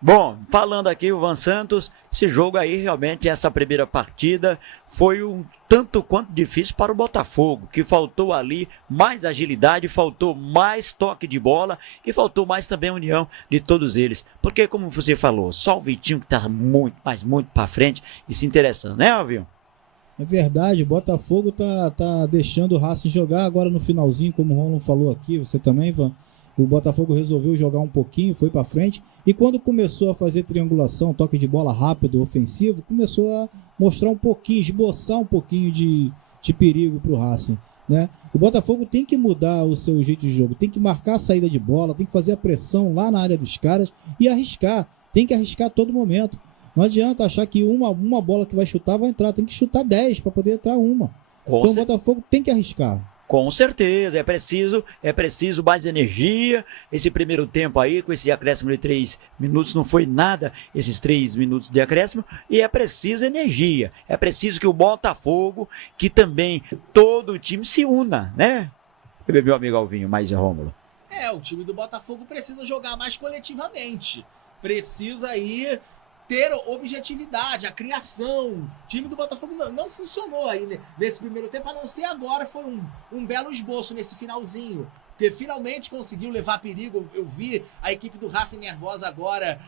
Bom, falando aqui o Van Santos, esse jogo aí realmente, essa primeira partida foi um tanto quanto difícil para o Botafogo, que faltou ali mais agilidade, faltou mais toque de bola e faltou mais também a união de todos eles. Porque como você falou, só o Vitinho que está muito, mas muito para frente e se interessando, né, Alvinho? É verdade, o Botafogo tá deixando o Racing jogar agora no finalzinho, como o Roland falou aqui, você também, Van. O Botafogo resolveu jogar um pouquinho, foi para frente, e quando começou a fazer triangulação, toque de bola rápido, ofensivo, começou a mostrar um pouquinho, esboçar um pouquinho de perigo para o Racing, né? O Botafogo tem que mudar o seu jeito de jogo, tem que marcar a saída de bola, tem que fazer a pressão lá na área dos caras e arriscar, tem que arriscar a todo momento. Não adianta achar que uma bola que vai chutar vai entrar, tem que chutar 10 para poder entrar uma. Então o Botafogo tem que arriscar. Com certeza, é preciso mais energia. Esse primeiro tempo aí, com esse acréscimo de 3 minutos, não foi nada, esses 3 minutos de acréscimo, e é preciso energia. É preciso que o Botafogo, que também todo o time se una, né? Meu amigo Alvinho, mais Rômulo. O time do Botafogo precisa jogar mais coletivamente. Precisa ir ter objetividade, a criação. O time do Botafogo não funcionou aí nesse primeiro tempo, a não ser agora, foi um belo esboço nesse finalzinho, porque finalmente conseguiu levar perigo. Eu vi a equipe do Racing nervosa agora,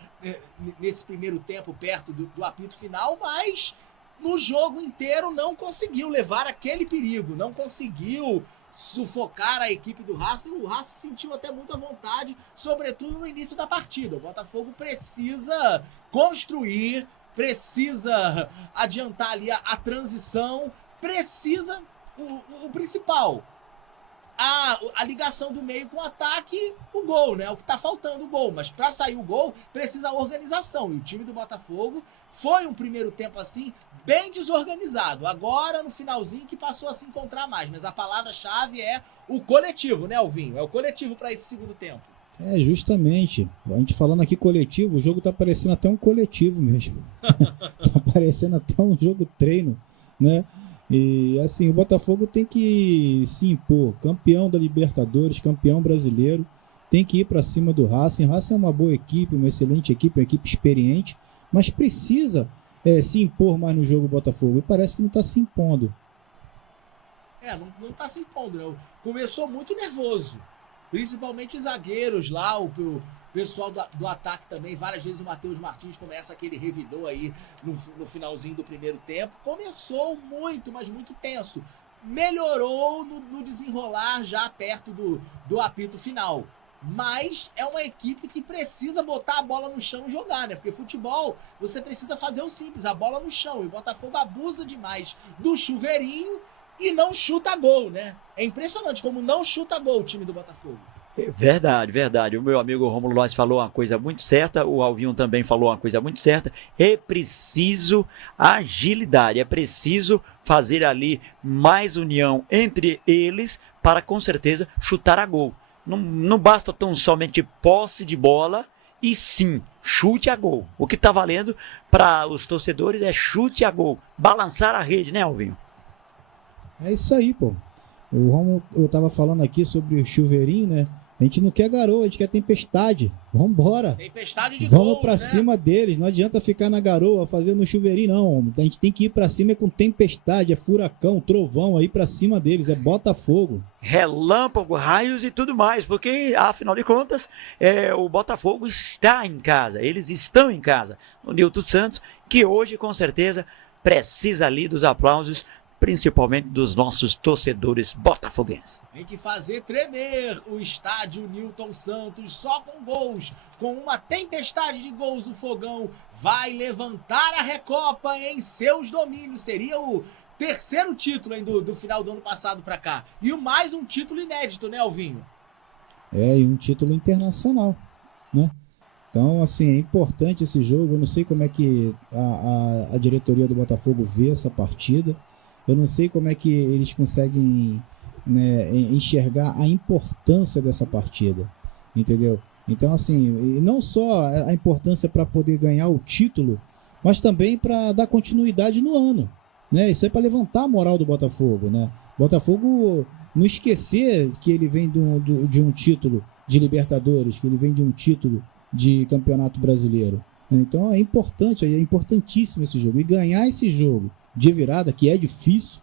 nesse primeiro tempo, perto do apito final, mas no jogo inteiro não conseguiu levar aquele perigo, não conseguiu sufocar a equipe do Racing. O Racing sentiu até muita vontade, sobretudo no início da partida. O Botafogo precisa construir, precisa adiantar ali a transição, precisa o principal, a ligação do meio com o ataque, o gol, né? O que tá faltando, o gol. Mas para sair o gol, precisa a organização. E o time do Botafogo foi um primeiro tempo assim, bem desorganizado. Agora, no finalzinho, que passou a se encontrar mais. Mas a palavra-chave é o coletivo, né, Alvinho? É o coletivo para esse segundo tempo. É, justamente. A gente falando aqui coletivo, o jogo tá parecendo até um coletivo mesmo. Tá parecendo até um jogo treino, né? E assim, o Botafogo tem que se impor, campeão da Libertadores, campeão brasileiro, tem que ir para cima do Racing. O Racing é uma boa equipe, uma excelente equipe, uma equipe experiente, mas precisa se impor mais no jogo Botafogo, e parece que não está se impondo. Não tá se impondo, não. Começou muito nervoso, principalmente os zagueiros lá, o pessoal do ataque também. Várias vezes o Matheus Martins começa aquele revidor aí no finalzinho do primeiro tempo. Começou muito, mas muito tenso. Melhorou no desenrolar já perto do apito final. Mas é uma equipe que precisa botar a bola no chão e jogar, né? Porque futebol, você precisa fazer o simples, a bola no chão. E o Botafogo abusa demais do chuveirinho e não chuta gol, né? É impressionante como não chuta gol o time do Botafogo. Verdade, verdade. O meu amigo Rômulo Lois falou uma coisa muito certa, o Alvinho também falou uma coisa muito certa. É preciso agilidade, é preciso fazer ali mais união entre eles para, com certeza, chutar a gol. Não basta tão somente posse de bola, e sim, chute a gol. O que está valendo para os torcedores é chute a gol, balançar a rede, né, Alvinho? É isso aí, pô. O Romulo, eu tava falando aqui sobre o chuveirinho, né? A gente não quer garoa, a gente quer tempestade. Vambora. Tempestade de Vamos gols, pra né? cima deles. Não adianta ficar na garoa fazendo chuveirinho, não. A gente tem que ir pra cima com tempestade, é furacão, trovão aí pra cima deles. É Botafogo. Relâmpago, raios e tudo mais, porque, afinal de contas, o Botafogo está em casa. Eles estão em casa. O Nilton Santos, que hoje, com certeza, precisa ali dos aplausos, principalmente dos nossos torcedores botafoguenses. Tem que fazer tremer o estádio Nilton Santos só com gols. Com uma tempestade de gols, o Fogão vai levantar a Recopa em seus domínios. Seria o terceiro título hein, do final do ano passado para cá. E mais um título inédito, né, Alvinho? E um título internacional, né? Então, assim, é importante esse jogo. Eu não sei como é que a diretoria do Botafogo vê essa partida. Eu não sei como é que eles conseguem, né, enxergar a importância dessa partida, entendeu? Então, assim, não só a importância para poder ganhar o título, mas também para dar continuidade no ano, né? Isso é para levantar a moral do Botafogo, né? Botafogo não esquecer que ele vem de um título de Libertadores, que ele vem de um título de Campeonato Brasileiro. Então é importante, é importantíssimo esse jogo. E ganhar esse jogo de virada, que é difícil,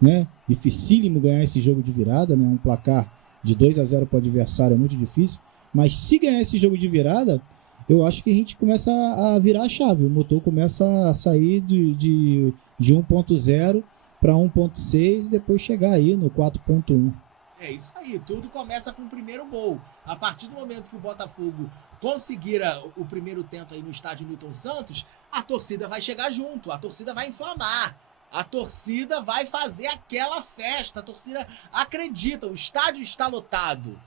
né? Dificílimo ganhar esse jogo de virada, né? Um placar de 2-0 para o adversário é muito difícil. Mas se ganhar esse jogo de virada, eu acho que a gente começa a virar a chave. O motor começa a sair de 1.0 para 1.6 e depois chegar aí no 4.1. É isso aí, tudo começa com o primeiro gol. A partir do momento que o Botafogo conseguir o primeiro tempo aí no estádio Nilton Santos, a torcida vai chegar junto, a torcida vai inflamar, a torcida vai fazer aquela festa, a torcida acredita, o estádio está lotado.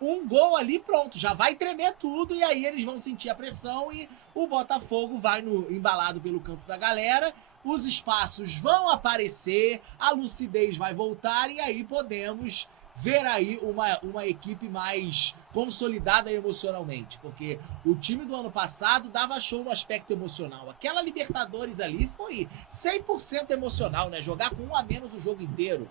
Um gol ali, pronto, já vai tremer tudo e aí eles vão sentir a pressão e o Botafogo vai embalado pelo canto da galera, os espaços vão aparecer, a lucidez vai voltar e aí podemos ver aí uma equipe mais consolidada emocionalmente, porque o time do ano passado dava show no aspecto emocional. Aquela Libertadores ali foi 100% emocional, né? Jogar com um a menos o jogo inteiro.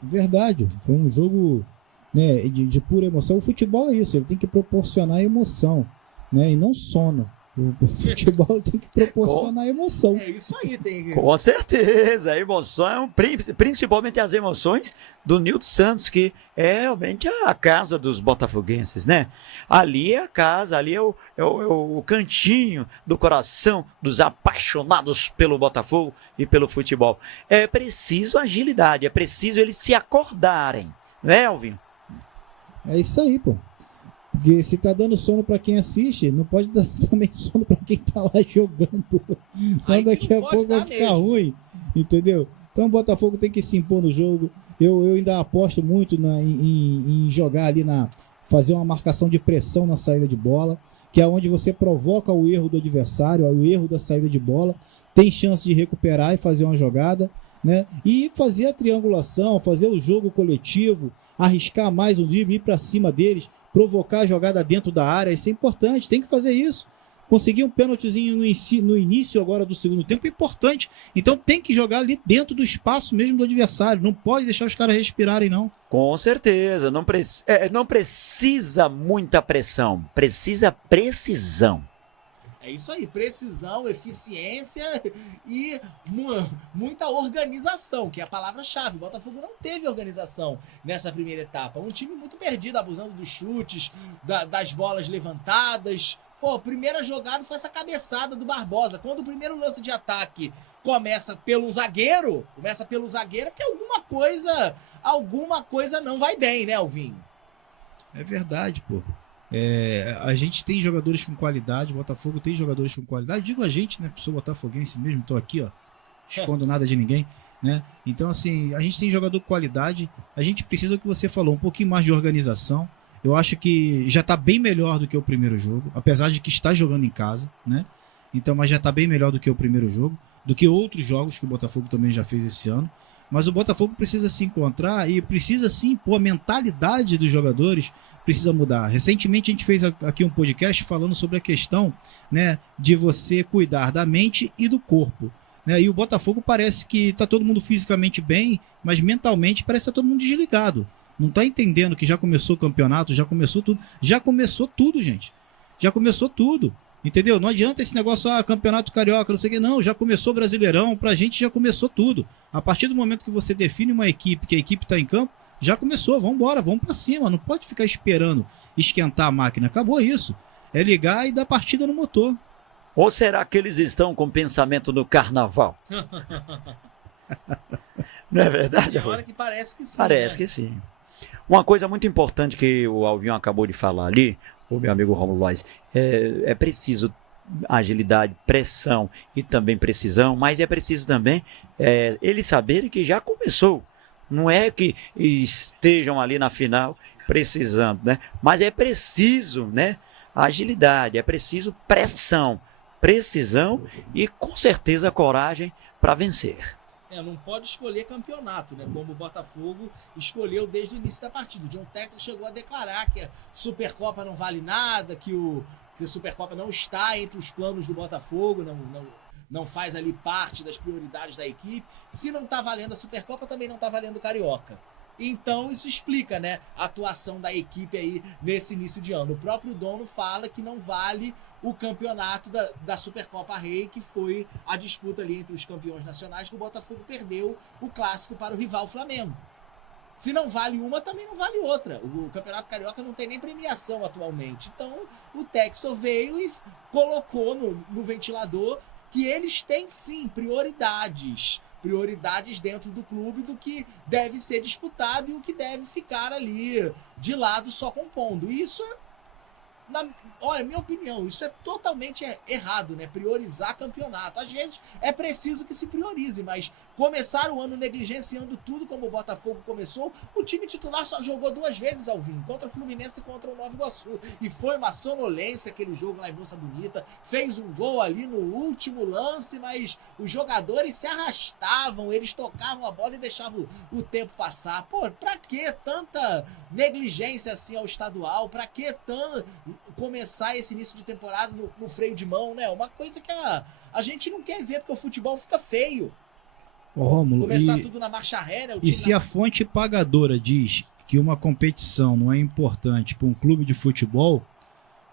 Verdade, foi um jogo, né, de pura emoção. O futebol é isso, ele tem que proporcionar emoção, né, e não sono. O futebol tem que proporcionar emoção. É isso aí, tem. Com certeza, a emoção, principalmente as emoções do Nilton Santos, que é realmente a casa dos botafoguenses, né? Ali é a casa, ali é o cantinho do coração dos apaixonados pelo Botafogo e pelo futebol. É preciso agilidade, é preciso eles se acordarem, né, Alvinho? É isso aí, pô. Porque se tá dando sono para quem assiste, não pode dar também sono para quem tá lá jogando. Senão daqui a pouco vai ficar ruim, entendeu? Então o Botafogo tem que se impor no jogo. Eu ainda aposto muito em jogar ali fazer uma marcação de pressão na saída de bola, que é onde você provoca o erro do adversário, o erro da saída de bola, tem chance de recuperar e fazer uma jogada, né? E fazer a triangulação, fazer o jogo coletivo, arriscar mais um drible, ir para cima deles, provocar a jogada dentro da área, isso é importante, tem que fazer isso. Conseguir um pênaltizinho no início agora do segundo tempo é importante. Então tem que jogar ali dentro do espaço mesmo do adversário. Não pode deixar os caras respirarem, não. Com certeza. Não precisa muita pressão. Precisa precisão. É isso aí, precisão, eficiência e muita organização, que é a palavra-chave. O Botafogo não teve organização nessa primeira etapa. Um time muito perdido, abusando dos chutes, das bolas levantadas. Pô, a primeira jogada foi essa cabeçada do Barbosa. Quando o primeiro lance de ataque começa pelo zagueiro, é porque alguma coisa não vai bem, né, Alvinho? É verdade, pô. A gente tem jogadores com qualidade, o Botafogo tem jogadores com qualidade. Digo a gente, né, sou botafoguense mesmo, tô aqui, ó, escondo nada de ninguém, né? Então, assim, a gente tem jogador com qualidade, a gente precisa, o que você falou, um pouquinho mais de organização. Eu acho que já está bem melhor do que o primeiro jogo, apesar de que está jogando em casa, né? Então, mas já está bem melhor do que o primeiro jogo, do que outros jogos que o Botafogo também já fez esse ano. Mas o Botafogo precisa se encontrar e precisa sim, pô, a mentalidade dos jogadores precisa mudar. Recentemente a gente fez aqui um podcast falando sobre a questão, né, de você cuidar da mente e do corpo, né? E o Botafogo parece que está todo mundo fisicamente bem, mas mentalmente parece que está todo mundo desligado. Não tá entendendo que já começou o campeonato, já começou tudo, gente. Já começou tudo, entendeu? Não adianta esse negócio, campeonato carioca, não sei o que, não, já começou o Brasileirão, pra gente já começou tudo. A partir do momento que você define uma equipe, que a equipe tá em campo, já começou, vamos embora, vamos pra cima, não pode ficar esperando esquentar a máquina, acabou isso. É ligar e dar partida no motor. Ou será que eles estão com pensamento no carnaval? Não é verdade? Tem hora que parece que sim. Parece, né? Que sim. Uma coisa muito importante que o Alvinho acabou de falar ali, o meu amigo Romulo Lois, é preciso agilidade, pressão e também precisão, mas é preciso também eles saberem que já começou. Não é que estejam ali na final precisando, né? Mas é preciso, né, agilidade, é preciso pressão, precisão e com certeza coragem para vencer. Não pode escolher campeonato, né? Como o Botafogo escolheu desde o início da partida. O John Textor chegou a declarar que a Supercopa não vale nada, que a Supercopa não está entre os planos do Botafogo, não faz ali parte das prioridades da equipe. Se não está valendo a Supercopa, também não está valendo o Carioca. Então isso explica, né, a atuação da equipe aí nesse início de ano. O próprio dono fala que não vale o campeonato da Supercopa Rei, que foi a disputa ali entre os campeões nacionais, que o Botafogo perdeu o clássico para o rival Flamengo. Se não vale uma, também não vale outra. O Campeonato Carioca não tem nem premiação atualmente. Então o Textor veio e colocou no ventilador que eles têm sim prioridades dentro do clube do que deve ser disputado e o que deve ficar ali de lado só compondo. Isso olha, minha opinião, isso é totalmente errado, né? Priorizar campeonato. Às vezes é preciso que se priorize, mas começar o ano negligenciando tudo como o Botafogo começou, o time titular só jogou 2 vezes ao vivo, contra o Fluminense e contra o Nova Iguaçu. E foi uma sonolência aquele jogo lá em Moça Bonita. Fez um gol ali no último lance, mas os jogadores se arrastavam, eles tocavam a bola e deixavam o tempo passar. Pô, pra que tanta negligência assim ao estadual? Pra que começar esse início de temporada no freio de mão, né? Uma coisa que a gente não quer ver, porque o futebol fica feio. Ô, Rômulo, começar tudo na marcha ré, né? E se a fonte pagadora diz que uma competição não é importante para um clube de futebol,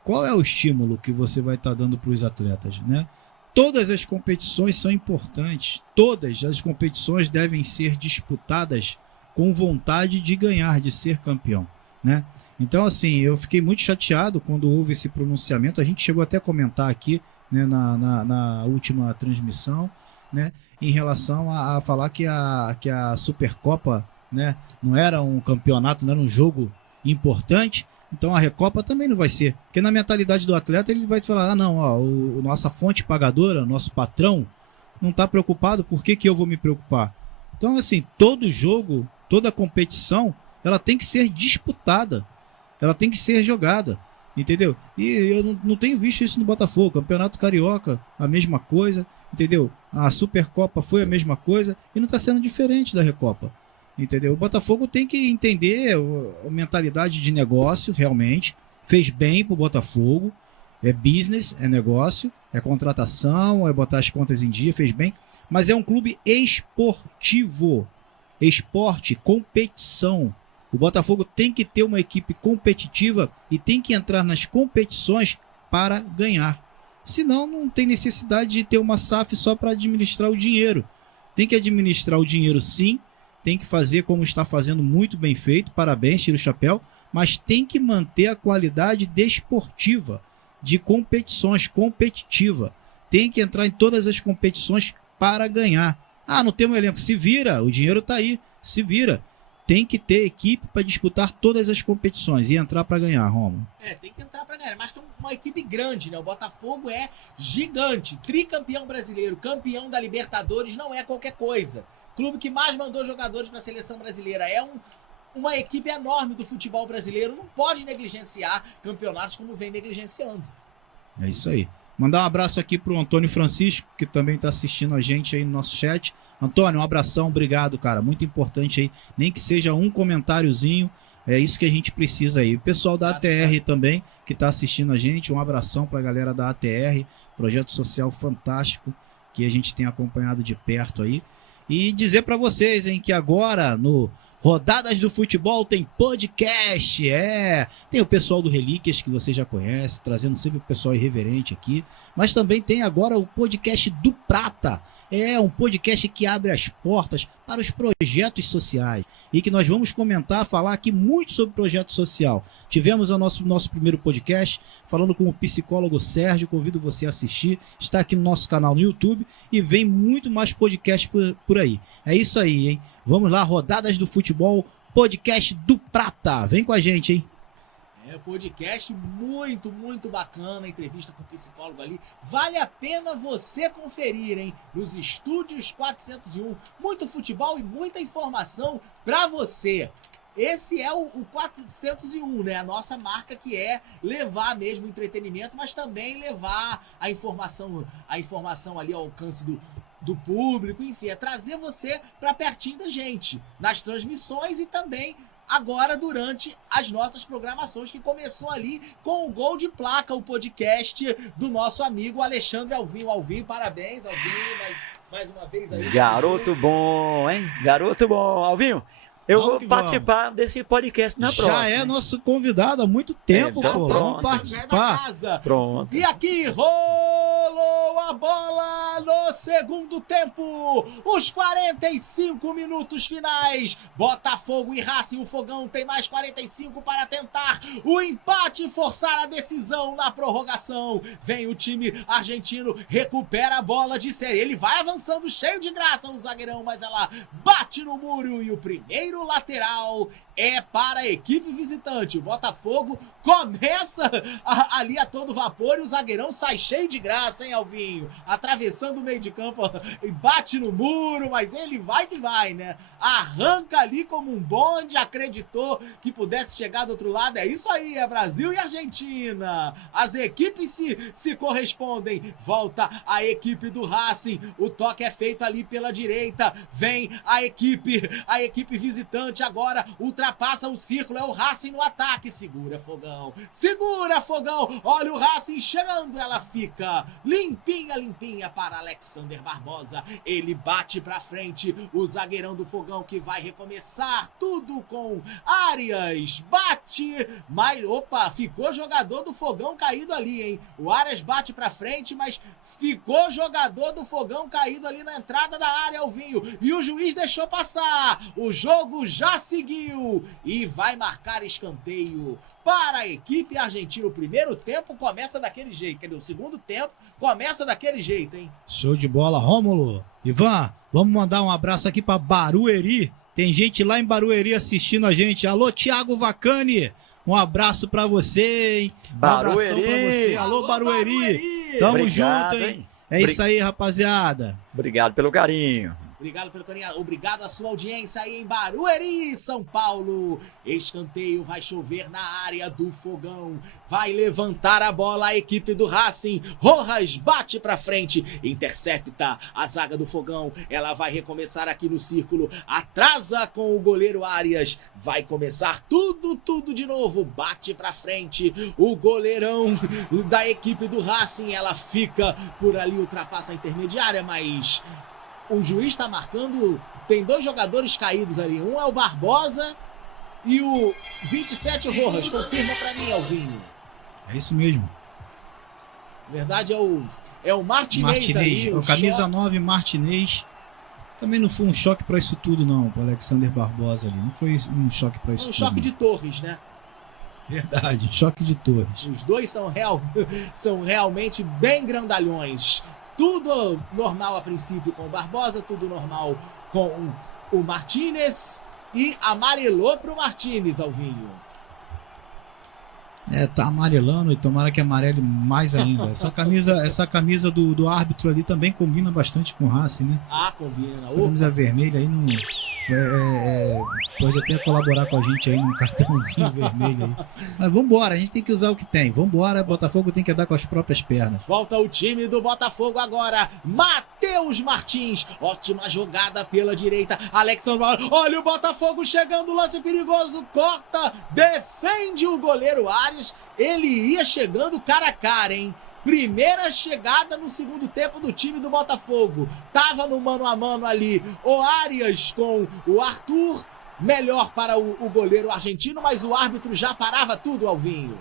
qual é o estímulo que você vai estar dando para os atletas, né? Todas as competições são importantes, todas as competições devem ser disputadas com vontade de ganhar, de ser campeão, né? Então, assim, eu fiquei muito chateado quando houve esse pronunciamento. A gente chegou até a comentar aqui, né, na última transmissão, né, em relação a falar que a Supercopa, né, não era um campeonato, não era um jogo importante. Então a Recopa também não vai ser. Porque na mentalidade do atleta ele vai falar, não, ó, nossa fonte pagadora, nosso patrão, não está preocupado, por que eu vou me preocupar? Então, assim, todo jogo, toda competição, ela tem que ser disputada. Ela tem que ser jogada. Entendeu? E eu não tenho visto isso no Botafogo. Campeonato Carioca, a mesma coisa. Entendeu? A Supercopa foi a mesma coisa. E não está sendo diferente da Recopa. Entendeu? O Botafogo tem que entender a mentalidade de negócio, realmente. Fez bem pro Botafogo. É business, é negócio, é contratação, é botar as contas em dia, fez bem. Mas é um clube esportivo. Esporte, competição. O Botafogo tem que ter uma equipe competitiva e tem que entrar nas competições para ganhar. Senão não tem necessidade de ter uma SAF só para administrar o dinheiro. Tem que administrar o dinheiro sim, tem que fazer como está fazendo muito bem feito, parabéns, tira o chapéu, mas tem que manter a qualidade desportiva, de competições, competitiva. Tem que entrar em todas as competições para ganhar. Ah, não temos elenco, se vira, o dinheiro está aí, se vira. Tem que ter equipe para disputar todas as competições e entrar para ganhar, Romulo. Tem que entrar para ganhar, mas tem uma equipe grande, né? O Botafogo é gigante, tricampeão brasileiro, campeão da Libertadores, não é qualquer coisa. Clube que mais mandou jogadores para a seleção brasileira, é uma equipe enorme do futebol brasileiro, não pode negligenciar campeonatos como vem negligenciando. É isso aí. Mandar um abraço aqui pro Antônio Francisco, que também está assistindo a gente aí no nosso chat. Antônio, um abração, obrigado, cara. Muito importante aí, nem que seja um comentáriozinho, é isso que a gente precisa aí. O pessoal da ATR também, que está assistindo a gente, um abração para a galera da ATR, projeto social fantástico, que a gente tem acompanhado de perto aí. E dizer para vocês, hein, que agora no Rodadas do Futebol tem podcast, tem o pessoal do Relíquias que você já conhece, trazendo sempre o pessoal irreverente aqui, mas também tem agora o podcast do Prata, um podcast que abre as portas para os projetos sociais e que nós vamos falar aqui muito sobre projeto social. Tivemos o nosso primeiro podcast falando com o psicólogo Sérgio, convido você a assistir, está aqui no nosso canal no YouTube e vem muito mais podcast por aí. É isso aí, hein? Vamos lá, Rodadas do Futebol, podcast do Prata. Vem com a gente, hein? Podcast muito, muito bacana, entrevista com o psicólogo ali. Vale a pena você conferir, hein? Nos estúdios 401. Muito futebol e muita informação pra você. Esse é o 401, né? A nossa marca, que é levar mesmo entretenimento, mas também levar a informação ali ao alcance do público, enfim, é trazer você para pertinho da gente, nas transmissões e também agora durante as nossas programações, que começou ali com o Gol de Placa, o podcast do nosso amigo Alexandre Alvinho. Alvinho, parabéns, Alvinho, mais uma vez aí. Garoto bom, hein? Garoto bom. Alvinho, eu vou participar desse podcast na próxima. Já é nosso convidado há muito tempo, pô. Vamos participar. Pronto. E aqui rolou a bola no segundo tempo. Os 45 minutos finais. Botafogo e Racing, o Fogão tem mais 45 para tentar o empate e forçar a decisão na prorrogação. Vem o time argentino, recupera a bola de série. Ele vai avançando cheio de graça, o zagueirão, mas ela bate no muro e o primeiro lateral é para a equipe visitante. O Botafogo começa ali a todo vapor e o zagueirão sai cheio de graça, hein, Alvinho? Atravessando o meio de campo e bate no muro, mas ele vai que vai, né? Arranca ali como um bonde, acreditou que pudesse chegar do outro lado. É isso aí, é Brasil e Argentina. As equipes se correspondem. Volta a equipe do Racing. O toque é feito ali pela direita. Vem a equipe visitante agora, ultrapassa o círculo, é o Racing no ataque. Segura, Fogão. Segura, Fogão. Olha o Racing chegando, ela fica limpinha para Alexander Barbosa. Ele bate pra frente, o zagueirão do Fogão que vai recomeçar tudo com Arias. Bate, mas ficou jogador do Fogão caído ali, hein? O Arias bate pra frente, mas ficou jogador do Fogão caído ali na entrada da área, Alvinho. E o juiz deixou passar. O jogo já seguiu e vai marcar escanteio para a equipe argentina. O primeiro tempo começa daquele jeito, quer dizer, o segundo tempo começa daquele jeito, hein? Show de bola, Rômulo. Ivan, vamos mandar um abraço aqui para Barueri. Tem gente lá em Barueri assistindo a gente. Alô, Thiago Vacani. Um abraço para você, hein? Um abração pra você. Alô, Barueri. Tamo Obrigado, junto, hein? É isso aí, rapaziada. Obrigado pelo carinho. Obrigado pelo carinho, obrigado à sua audiência aí em Barueri, São Paulo. Escanteio, vai chover na área do Fogão. Vai levantar a bola a equipe do Racing. Rojas bate pra frente, intercepta a zaga do Fogão. Ela vai recomeçar aqui no círculo, atrasa com o goleiro Arias. Vai começar tudo de novo. Bate pra frente o goleirão da equipe do Racing. Ela fica por ali, ultrapassa a intermediária, mas o juiz está marcando. Tem 2 jogadores caídos ali. Um é o Barbosa e o 27 Rojas. Confirma pra mim, Alvinho. É isso mesmo. Na verdade é o Martinez ali. O camisa 9, Martinez. Também não foi um choque para isso tudo, não, para Alexander Barbosa ali. Não foi um choque para isso tudo. Um choque de Torres, né? Verdade, choque de Torres. Os dois são realmente bem grandalhões. Tudo normal a princípio com o Barbosa, tudo normal com o Martinez e amarelou pro Martinez, Alvinho. Tá amarelando e tomara que amarele mais ainda. Essa camisa do árbitro ali também combina bastante com o Racing, né? Combina. Essa camisa vermelha aí não... pode até colaborar com a gente aí num cartãozinho vermelho aí. Mas vambora, a gente tem que usar o que tem. Vambora, Botafogo tem que andar com as próprias pernas. Volta o time do Botafogo agora. Matheus Martins. Ótima jogada pela direita. Alexandre, olha o Botafogo chegando, lance perigoso. Corta, defende o goleiro Arias. Ele ia chegando cara a cara, hein? Primeira chegada no segundo tempo do time do Botafogo. Tava no mano a mano ali o Arias com o Arthur. Melhor para o goleiro argentino, mas o árbitro já parava tudo, Alvinho.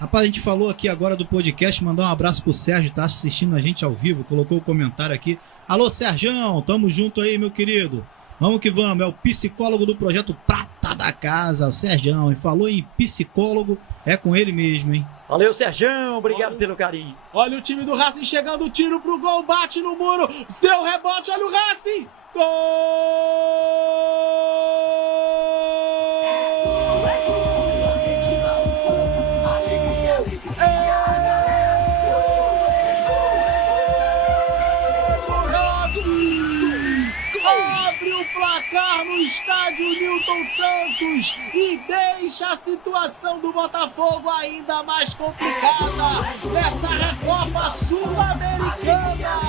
Rapaz, a gente falou aqui agora do podcast, mandar um abraço pro Sérgio, tá assistindo a gente ao vivo, colocou o comentário aqui. Alô, Serjão, tamo junto aí, meu querido. Vamos que vamos, é o psicólogo do projeto Prata da Casa, o Serjão. E falou em psicólogo, é com ele mesmo, hein? Valeu, Serjão, obrigado pelo carinho. Olha o time do Racing chegando, tiro pro gol, bate no muro, deu rebote, olha o Racing! Gol! Abre o placar no estádio Newton Santos e deixa a situação do Botafogo ainda mais complicada nessa Recopa Sul-Americana.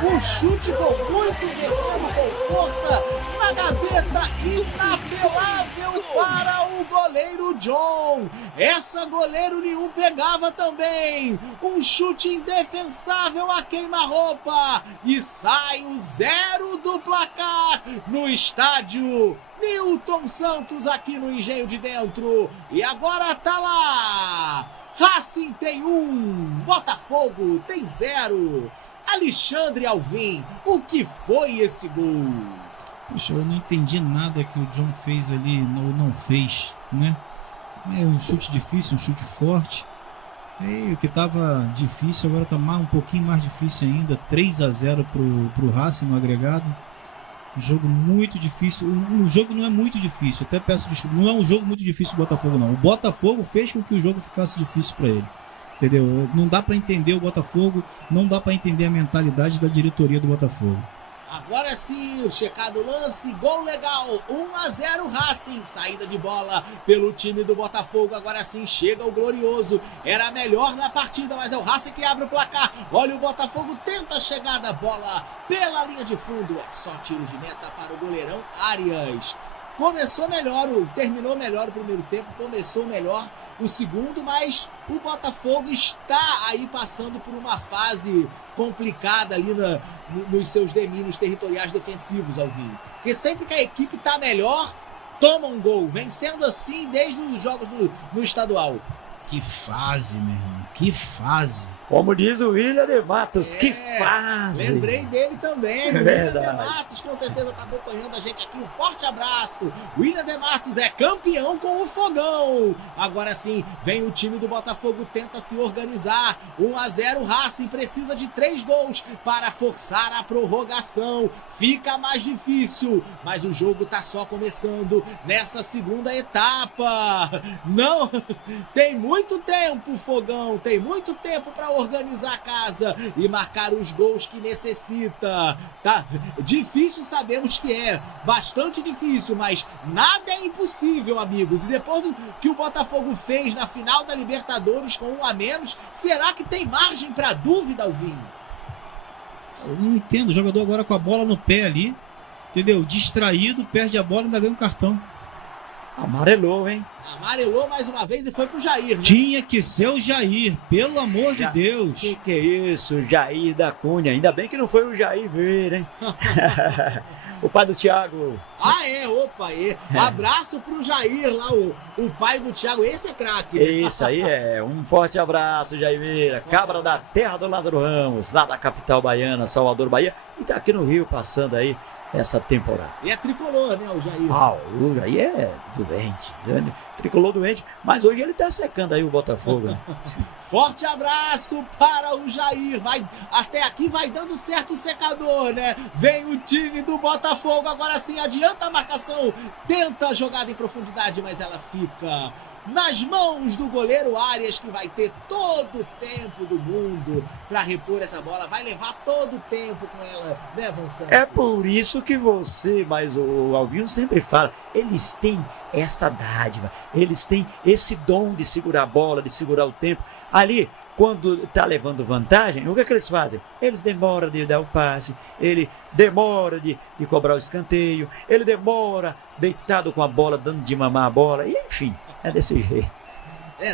Um chute com muito veneno, com força, na gaveta, inapelável para o goleiro John. Essa goleiro nenhum pegava também. Um chute indefensável a queima-roupa. E sai o 0 do placar no estádio Newton Santos, aqui no Engenho de Dentro. E agora tá lá. Racing tem 1, Botafogo tem 0. Alexandre Alvim, o que foi esse gol? Poxa, eu não entendi nada que o John fez ali, ou não fez, né? É um chute difícil, um chute forte. E o que tava difícil agora tá um pouquinho mais difícil ainda. 3-0 pro Racing no agregado. Um jogo muito difícil. O jogo não é muito difícil, até peço desculpa. Não é um jogo muito difícil do Botafogo, não. O Botafogo fez com que o jogo ficasse difícil para ele. Entendeu? Não dá para entender o Botafogo, não dá para entender a mentalidade da diretoria do Botafogo. Agora sim, checado o lance, gol legal, 1-0 Racing, saída de bola pelo time do Botafogo, agora sim chega o glorioso, era melhor na partida, mas é o Racing que abre o placar, olha o Botafogo, tenta a chegada, bola pela linha de fundo, é só tiro de meta para o goleirão Arias. Começou melhor, terminou melhor o primeiro tempo, começou melhor o segundo, mas o Botafogo está aí passando por uma fase complicada ali nos seus domínios territoriais defensivos, Alvinho. Porque sempre que a equipe está melhor, toma um gol, vencendo assim desde os jogos no estadual. Que fase, meu irmão, que fase. Como diz o William de Matos, que fase! Lembrei dele também, o Verdade. William de Matos com certeza está acompanhando a gente aqui, um forte abraço. William de Matos é campeão com o Fogão. Agora sim, vem o time do Botafogo, tenta se organizar, 1-0 Racing, precisa de 3 gols para forçar a prorrogação, fica mais difícil, mas o jogo tá só começando nessa segunda etapa. Não, tem muito muito tempo, Fogão, tem muito tempo para organizar a casa e marcar os gols que necessita. Tá difícil, sabemos que é bastante difícil, mas nada é impossível, amigos. E depois do que o Botafogo fez na final da Libertadores com 1 a menos, será que tem margem para dúvida, Alvinho? Eu não entendo, o jogador agora com a bola no pé ali, entendeu? Distraído, perde a bola e ainda ganha um cartão. Amarelou, hein? Amarelou mais uma vez e foi pro Jair, né? Tinha que ser o Jair, pelo amor de Deus. Que é isso, Jair da Cunha. Ainda bem que não foi o Jair Vieira, hein? O pai do Thiago. Opa, abraço pro Jair lá, o pai do Thiago, esse é craque. Isso aí um forte abraço, Jair Vieira, cabra da terra do Lázaro Ramos, lá da capital baiana, Salvador, Bahia, e tá aqui no Rio passando aí essa temporada. E é tricolor, né, o Jair? O Jair é doente, né? Tricolor doente, mas hoje ele tá secando aí o Botafogo. Né? Forte abraço para o Jair, até aqui vai dando certo o secador, né? Vem o time do Botafogo, agora sim adianta a marcação, tenta a jogada em profundidade, mas ela fica nas mãos do goleiro Arias, que vai ter todo o tempo do mundo para repor essa bola, vai levar todo o tempo com ela, né, Vansan? É por isso que você, mas o Alvinho sempre fala, eles têm essa dádiva, eles têm esse dom de segurar a bola, de segurar o tempo. Ali, quando tá levando vantagem, o que é que eles fazem? Eles demoram de dar o passe, ele demora de cobrar o escanteio, ele demora deitado com a bola, dando de mamar a bola, e enfim, é desse jeito.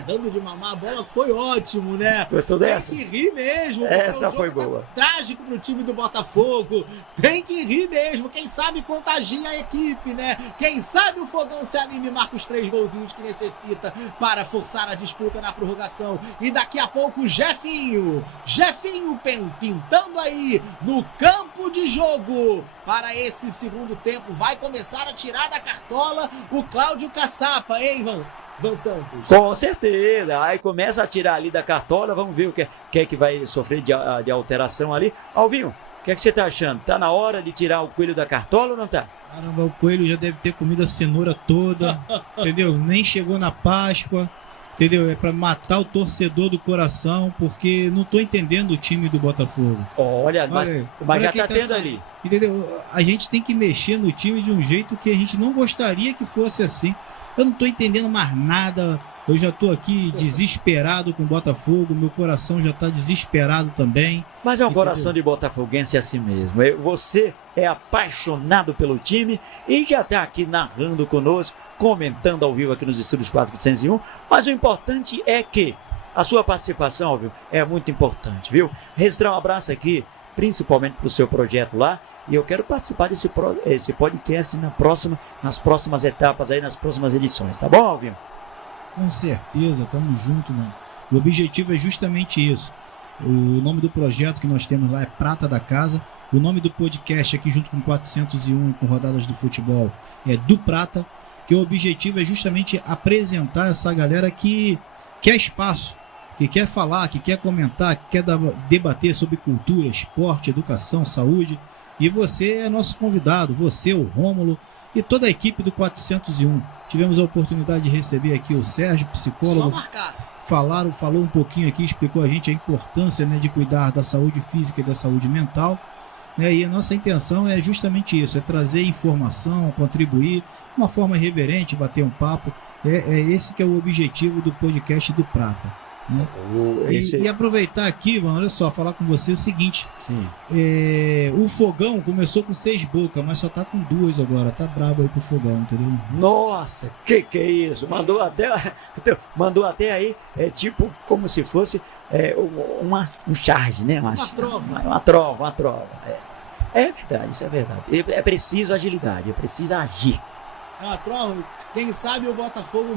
Dando de mamar a bola foi ótimo, né? Gostou dessa? Tem que rir mesmo. Essa foi boa. Trágico pro time do Botafogo. Tem que rir mesmo. Quem sabe contagia a equipe, né? Quem sabe o Fogão se anime e marca os 3 golzinhos que necessita para forçar a disputa na prorrogação. E daqui a pouco o Jefinho pintando aí no campo de jogo para esse segundo tempo. Vai começar a tirar da cartola o Cláudio Caçapa, hein, Van Santos? Com certeza, aí começa a tirar ali da cartola, vamos ver o que é que vai sofrer de alteração ali. Alvinho, o que é que você tá achando? Tá na hora de tirar o coelho da cartola ou não tá? Caramba, o coelho já deve ter comido a cenoura toda, entendeu? Nem chegou na Páscoa, entendeu? É pra matar o torcedor do coração, porque não tô entendendo o time do Botafogo. Olha, mas já tá tendo ali. Entendeu? A gente tem que mexer no time de um jeito que a gente não gostaria que fosse assim. Eu não tô entendendo mais nada. Eu já tô aqui desesperado com o Botafogo. Meu coração já tá desesperado também. Mas é um coração de botafoguense assim mesmo. Você é apaixonado pelo time e já tá aqui narrando conosco, comentando ao vivo aqui nos estúdios 401. Mas o importante é que a sua participação, Alvio, é muito importante, viu? Registrar um abraço aqui, principalmente pro seu projeto lá. E eu quero participar desse podcast nas próximas etapas, aí, nas próximas edições, tá bom, Alvinho? Com certeza, tamo junto, mano. O objetivo é justamente isso. O nome do projeto que nós temos lá é Prata da Casa. O nome do podcast aqui junto com 401 e com Rodadas do Futebol é Do Prata, que o objetivo é justamente apresentar essa galera que quer espaço, que quer falar, que quer comentar, que quer debater sobre cultura, esporte, educação, saúde. E você é nosso convidado, você, o Rômulo e toda a equipe do 401. Tivemos a oportunidade de receber aqui o Sérgio, psicólogo. Só marcar. Falou um pouquinho aqui, explicou a gente a importância, né, de cuidar da saúde física e da saúde mental. Né, e a nossa intenção é justamente isso, é trazer informação, contribuir de uma forma irreverente, bater um papo. É esse que é o objetivo do podcast do Prata. Né? E aproveitar aqui, mano, olha só, falar com você o seguinte. O Fogão começou com 6 bocas, mas só tá com 2 agora. Tá brabo aí pro Fogão, entendeu? Nossa, que é isso? Mandou até aí, tipo como se fosse um charge, né? Uma trova. Uma trova. É verdade, isso é verdade. É preciso agilidade, é preciso agir. Uma trova. Quem sabe o Botafogo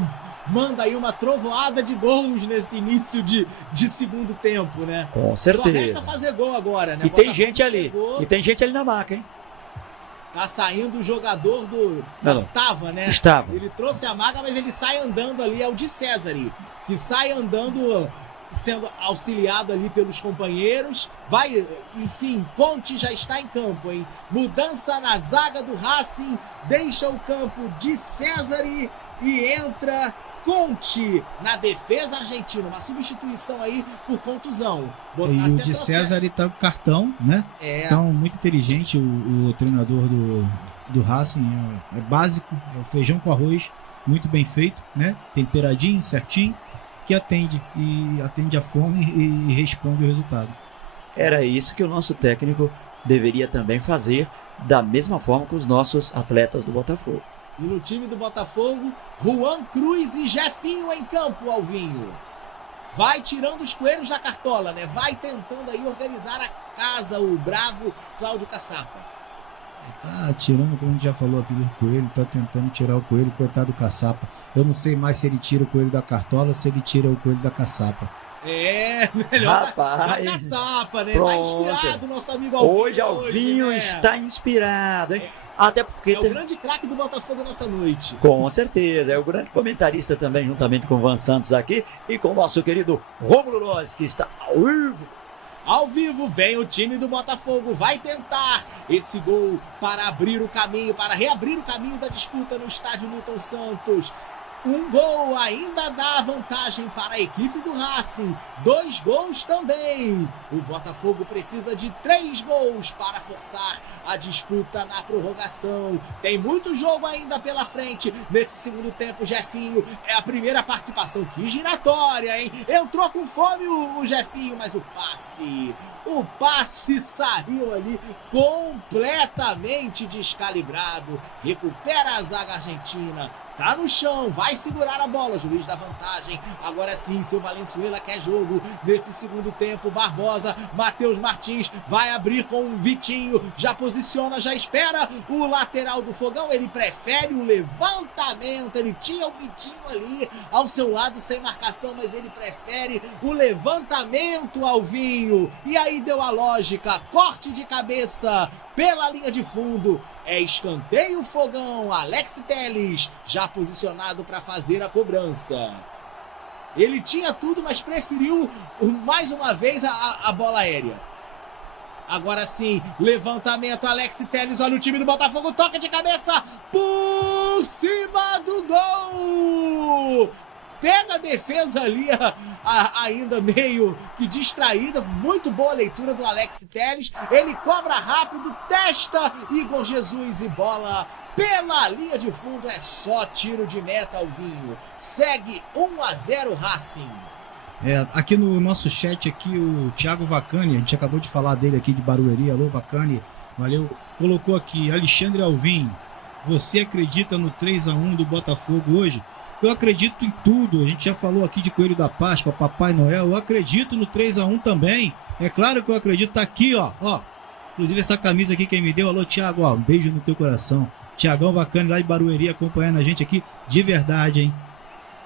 manda aí uma trovoada de gols nesse início de segundo tempo, né? Com certeza. Só resta fazer gol agora, né? E tem gente ali. E tem gente ali na maca, hein? Tá saindo o jogador do... Estava, né? Estava. Ele trouxe a maga, mas ele sai andando ali. É o de César, que sai andando, sendo auxiliado ali pelos companheiros. Enfim, Conte já está em campo, hein? Mudança na zaga do Racing. Deixa o campo de César e entra Conte na defesa argentina, uma substituição aí por contusão. E o de César ele tá com cartão, né? Então, muito inteligente o treinador do Racing, é básico, é o feijão com arroz, muito bem feito, né? Temperadinho, certinho, que atende a fome e responde o resultado. Era isso que o nosso técnico deveria também fazer, da mesma forma que os nossos atletas do Botafogo. E no time do Botafogo, Juan Cruz e Jefinho em campo, Alvinho. Vai tirando os coelhos da cartola, né? Vai tentando aí organizar a casa, o bravo Cláudio Caçapa. Tá tirando, como a gente já falou aqui do coelho, tá tentando tirar o coelho, coitado do Caçapa. Eu não sei mais se ele tira o coelho da cartola ou se ele tira o coelho da caçapa. Melhor da Caçapa, né? Tá inspirado o nosso amigo Alvinho. Hoje Alvinho está inspirado, hein? Até porque o grande craque do Botafogo nessa noite. Com certeza, é o grande comentarista também, juntamente com o Van Santos aqui e com o nosso querido Rômulo Loz, que está ao vivo. Ao vivo vem o time do Botafogo, vai tentar esse gol para abrir o caminho, para reabrir o caminho da disputa no estádio Newton Santos. Um gol ainda dá vantagem para a equipe do Racing. 2 gols também. O Botafogo precisa de 3 gols para forçar a disputa na prorrogação. Tem muito jogo ainda pela frente. Nesse segundo tempo, Jefinho é a primeira participação. Que giratória, hein? Entrou com fome o Jefinho, mas o passe saiu ali completamente descalibrado. Recupera a zaga argentina. Tá no chão, vai segurar a bola, juiz da vantagem. Agora sim, seu Valenzuela quer jogo nesse segundo tempo. Barbosa, Matheus Martins vai abrir com o Vitinho. Já posiciona, já espera o lateral do Fogão. Ele prefere o levantamento. Ele tinha o Vitinho ali ao seu lado sem marcação, mas ele prefere o levantamento, Alvinho. E aí deu a lógica, corte de cabeça pela linha de fundo. É escanteio Fogão, Alex Telles já posicionado para fazer a cobrança. Ele tinha tudo, mas preferiu mais uma vez a bola aérea. Agora sim, levantamento, Alex Telles, olha o time do Botafogo, toca de cabeça por cima do gol! Pega a defesa ali, ainda meio que distraída. Muito boa leitura do Alex Telles. Ele cobra rápido, testa Igor Jesus e bola pela linha de fundo. É só tiro de meta, Alvinho. Segue 1-0 Racing. Aqui no nosso chat aqui, o Thiago Vacani, a gente acabou de falar dele aqui de Barueri. Alô, Vacani, valeu. Colocou aqui, Alexandre Alvim, você acredita no 3-1 do Botafogo hoje? Eu acredito em tudo, a gente já falou aqui de Coelho da Páscoa, Papai Noel, eu acredito no 3-1 também, é claro que eu acredito, tá aqui, ó, inclusive essa camisa aqui quem me deu, alô Thiago, um beijo no teu coração, Thiagão Bacana lá de Barueri acompanhando a gente aqui, de verdade, hein.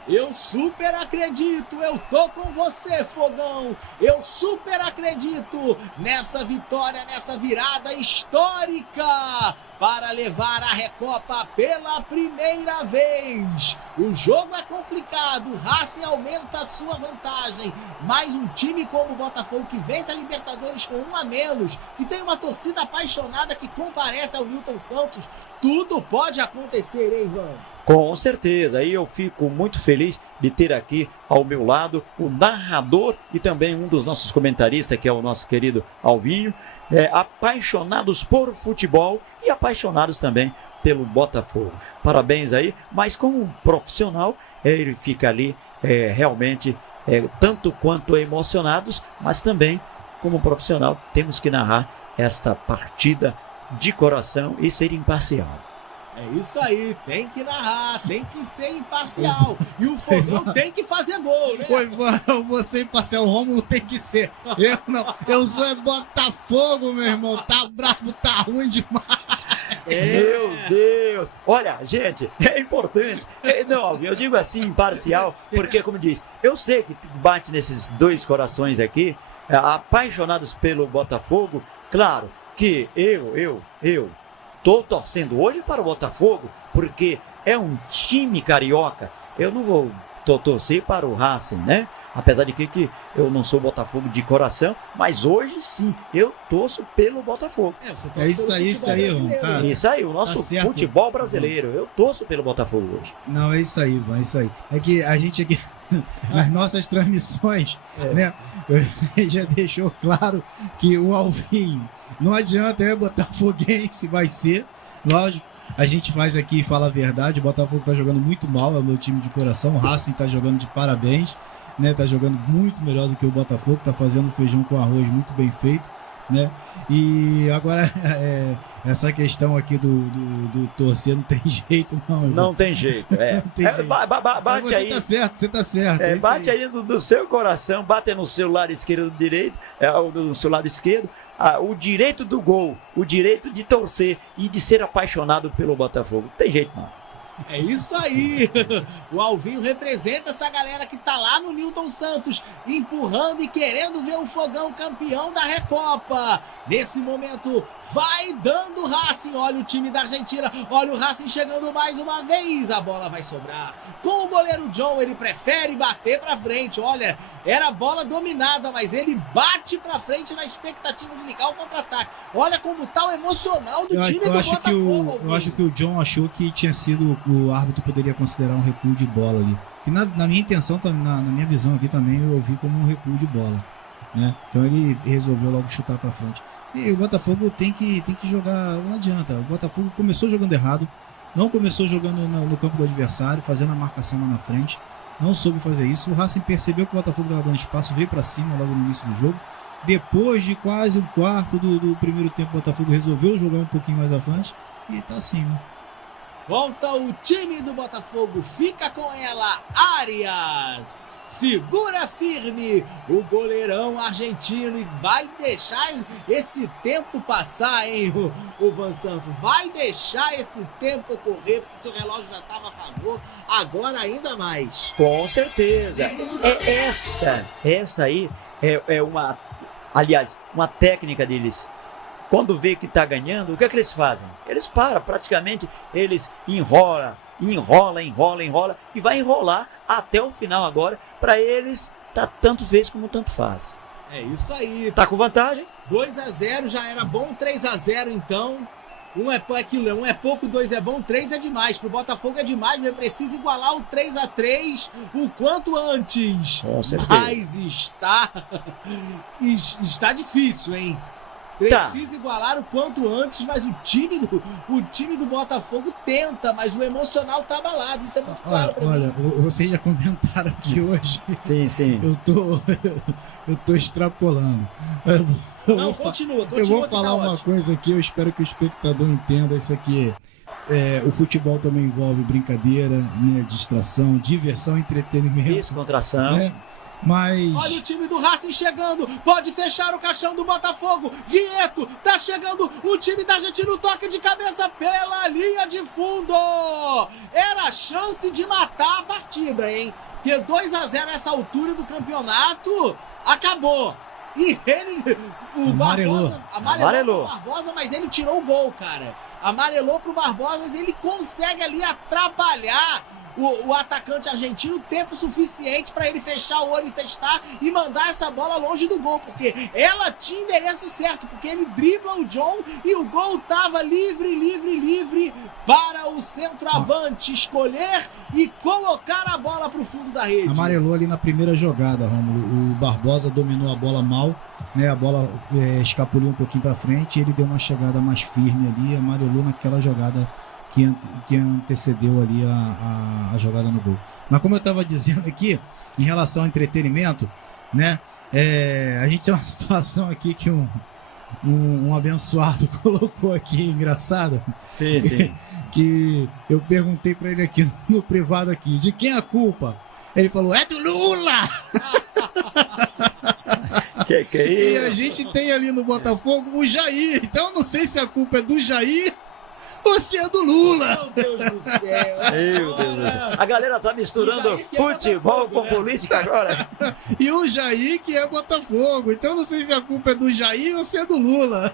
Eu super acredito, eu tô com você, Fogão, eu super acredito nessa vitória, nessa virada histórica para levar a Recopa pela primeira vez. O jogo é complicado, o Racing aumenta a sua vantagem, mas um time como o Botafogo que vence a Libertadores com 1 a menos, que tem uma torcida apaixonada que comparece ao Newton Santos, tudo pode acontecer, hein, Ivan? Com certeza, aí eu fico muito feliz de ter aqui ao meu lado o narrador e também um dos nossos comentaristas, que é o nosso querido Alvinho, apaixonados por futebol e apaixonados também pelo Botafogo. Parabéns aí, mas como profissional, ele fica ali realmente tanto quanto emocionados, mas também como profissional temos que narrar esta partida de coração e ser imparcial. É isso aí, tem que narrar, tem que ser imparcial. E o Fogão tem que fazer gol, né? Oi, eu vou ser imparcial, o Rômulo tem que ser. Eu não, eu sou Botafogo, meu irmão. Tá bravo, tá ruim demais. Meu Deus! Olha, gente, é importante. Não, eu digo assim, imparcial, porque, como diz, eu sei que bate nesses dois corações aqui, apaixonados pelo Botafogo. Claro que eu tô torcendo hoje para o Botafogo, porque é um time carioca. Eu não vou torcer para o Racing, né? Apesar de que eu não sou Botafogo de coração, mas hoje sim, eu torço pelo Botafogo. Você torce É isso pelo aí, futebol Ivan, brasileiro. cara. Isso aí, o nosso Tá certo. futebol brasileiro. Eu torço pelo Botafogo hoje. Não, é isso aí, Ivan, é isso aí. É que a gente aqui, nas nossas transmissões, né, já deixou claro que o Alvin não adianta, é botafoguense, vai ser, lógico. A gente faz aqui e fala a verdade, o Botafogo tá jogando muito mal, é o meu time de coração, o Racing tá jogando de parabéns, né, tá jogando muito melhor do que o Botafogo, tá fazendo feijão com arroz muito bem feito, né, e agora essa questão aqui do torcer não tem jeito não. Ivan. Não tem jeito, Não tem jeito. Bate Mas você aí. você tá certo. é isso Bate aí do seu coração, bate no seu lado esquerdo do direito, no seu lado esquerdo, o direito do gol, o direito de torcer e de ser apaixonado pelo Botafogo. Não tem jeito não. É isso aí. O Alvinho representa essa galera que tá lá no Newton Santos, empurrando e querendo ver o Fogão campeão da Recopa. Nesse momento, vai dando o Racing. Olha o time da Argentina. Olha o Racing chegando mais uma vez. A bola vai sobrar. Com o goleiro John, ele prefere bater pra frente. Olha, era a bola dominada, mas ele bate pra frente na expectativa de ligar o contra-ataque. Olha como tá o emocional do time do Botafogo. Eu acho que o John achou que tinha sido, o árbitro poderia considerar um recuo de bola ali. Que na minha intenção, na minha visão aqui também, eu vi como um recuo de bola, né? Então ele resolveu logo chutar pra frente. E o Botafogo tem que jogar, não adianta. O Botafogo começou jogando errado, não começou jogando no campo do adversário, fazendo a marcação lá na frente, não soube fazer isso. O Racing percebeu que o Botafogo estava dando espaço, veio pra cima logo no início do jogo. Depois de quase um quarto do primeiro tempo, o Botafogo resolveu jogar um pouquinho mais à frente e tá assim, né? Volta o time do Botafogo, fica com ela, Arias, segura firme o goleirão argentino e vai deixar esse tempo passar, hein, o Van Santos, vai deixar esse tempo correr, porque seu relógio já estava a favor, agora ainda mais. Com certeza. Esta aí é uma, aliás, uma técnica deles. Quando vê que está ganhando, o que é que eles fazem? Eles param, praticamente, eles enrola e vai enrolar até o final agora, para eles tá tanto fez como tanto faz. É isso aí. Tá com vantagem? 2-0 já era bom, 3-0 então. Um é pouco, 2 é bom, 3 é demais. Pro Botafogo é demais, mas precisa igualar o 3-3 o quanto antes. Com certeza. Mas está difícil, hein? Precisa igualar o quanto antes, mas o time do Botafogo tenta, mas o emocional tá abalado. Isso é muito claro pra olha, mim. vocês já comentaram aqui hoje. Sim. Eu tô extrapolando. Continua. Eu vou que falar tá uma ótimo. coisa aqui, eu espero que o espectador entenda isso aqui. O futebol também envolve brincadeira, né, distração, diversão, entretenimento. Descontração. Né? Mas... Olha o time do Racing chegando, pode fechar o caixão do Botafogo, Vieto, tá chegando o time da Argentina, toque de cabeça pela linha de fundo, era a chance de matar a partida, hein, porque 2-0 a essa altura do campeonato, acabou, e ele, o Barbosa, amarelou pro Barbosa, mas ele tirou o gol, cara, amarelou pro Barbosa, mas ele consegue ali atrapalhar o atacante argentino tempo suficiente para ele fechar o olho e testar e mandar essa bola longe do gol, porque ela tinha endereço certo, porque ele dribla o John e o gol tava livre para o centroavante escolher e colocar a bola pro fundo da rede. Amarelou ali na primeira jogada, Rômulo. O Barbosa dominou a bola mal, né? A bola escapuliu um pouquinho para frente e ele deu uma chegada mais firme ali, amarelou naquela jogada que antecedeu ali a jogada no gol. Mas como eu estava dizendo aqui, em relação ao entretenimento, né? A gente tem uma situação aqui que um abençoado colocou aqui, engraçada. Sim. Que eu perguntei para ele aqui no privado aqui, de quem é a culpa? Ele falou, é do Lula! Que é E isso? a gente tem ali no Botafogo o Jair. Então eu não sei se a culpa é do Jair Você é do Lula. Meu Deus do céu. Meu Deus do céu. A galera tá misturando O Jair que é futebol Botafogo, com né? política agora. E o Jair que é Botafogo. Então não sei se a culpa é do Jair ou se é do Lula.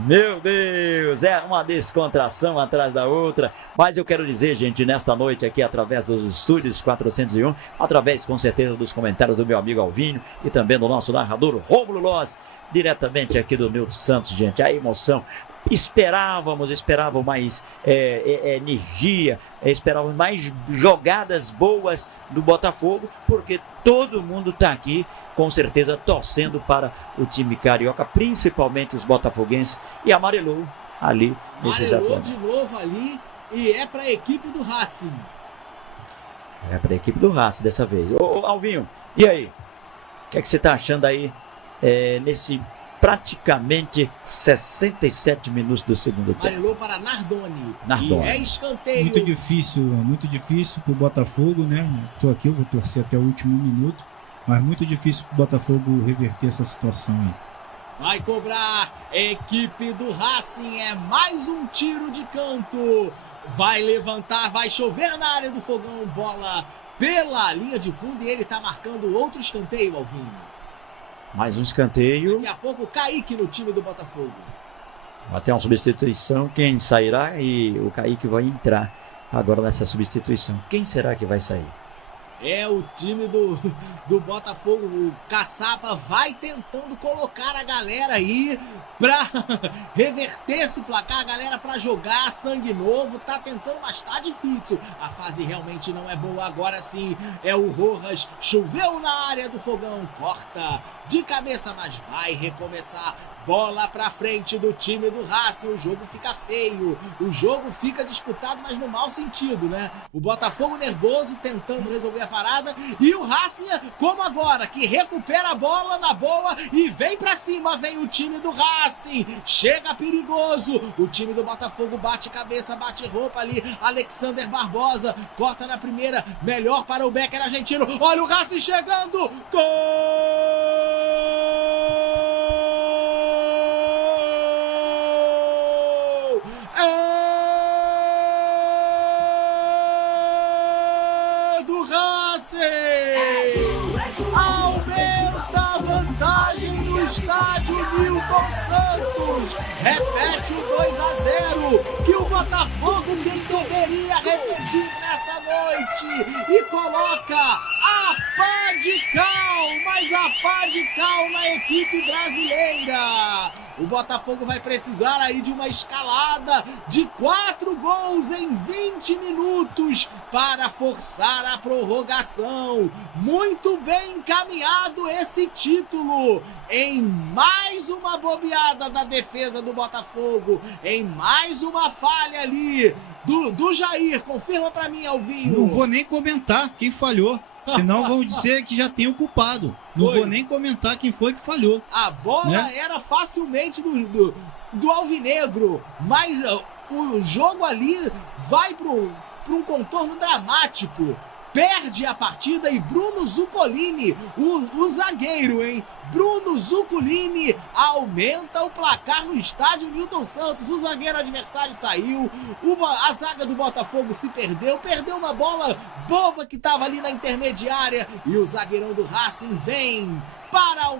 Meu Deus, é uma descontração atrás da outra. Mas eu quero dizer, gente, nesta noite aqui, através dos estúdios 401, através com certeza dos comentários do meu amigo Alvinho e também do nosso narrador Rômulo Loz, diretamente aqui do Nilton Santos, gente, a emoção. Esperávamos mais energia, esperávamos mais jogadas boas do Botafogo, porque todo mundo está aqui, com certeza, torcendo para o time carioca, principalmente os botafoguenses, e amarelou ali nesse exato Amarelou momento. de novo ali e é para a equipe do Racing. É para a equipe do Racing dessa vez. Ô, Alvinho, e aí? O que é que você está achando aí nesse praticamente 67 minutos do segundo tempo? Amarelou para Nardoni. Nardoni. E é escanteio. Muito difícil pro Botafogo, né? Tô aqui, eu vou torcer até o último minuto, mas muito difícil pro Botafogo reverter essa situação aí. Vai cobrar, equipe do Racing, é mais um tiro de canto. Vai levantar, vai chover na área do Fogão, bola pela linha de fundo e ele tá marcando outro escanteio, Alvinho. Mais um escanteio. Daqui a pouco, Kaique no time do Botafogo. Até uma substituição. Quem sairá? E o Kaique vai entrar agora nessa substituição. Quem será que vai sair? É o time do Botafogo. O Caçapa vai tentando colocar a galera aí pra reverter esse placar. A galera pra jogar sangue novo. Tá tentando, mas tá difícil. A fase realmente não é boa. Agora sim é o Rojas. Choveu na área do Fogão. Corta de cabeça, mas vai recomeçar. Bola pra frente do time do Racing. O jogo fica feio. O jogo fica disputado, mas no mau sentido, né? O Botafogo nervoso, tentando resolver a parada. E o Racing, como agora, que recupera a bola na boa e vem pra cima. Vem o time do Racing. Chega perigoso. O time do Botafogo bate cabeça, bate roupa ali. Alexander Barbosa corta na primeira. Melhor para o Becker argentino. Olha o Racing chegando. Gol! Do Racing! Aumenta a vantagem no estádio Nilton Santos. Repete o 2-0 que o Botafogo quem deveria repetir nessa noite e coloca a pá de cal, mas a pá de cal na equipe brasileira. O Botafogo vai precisar aí de uma escalada de 4 gols em 20 minutos para forçar a prorrogação. Muito bem encaminhado esse título em mais uma bobeada da defesa do Botafogo, em mais uma falha ali do Jair. Confirma pra mim, Alvinho. Não vou nem comentar quem falhou, senão vão dizer que já tem o culpado. Não Foi. vou nem comentar quem foi que falhou. A bola Né? era facilmente do Alvinegro, mas o jogo ali vai para um contorno dramático. Perde a partida e Bruno Zuccolini, o zagueiro, hein? Bruno Zuccolini aumenta o placar no estádio Nilton Santos. O zagueiro adversário saiu, a zaga do Botafogo se perdeu uma bola boba que estava ali na intermediária e o zagueirão do Racing vem para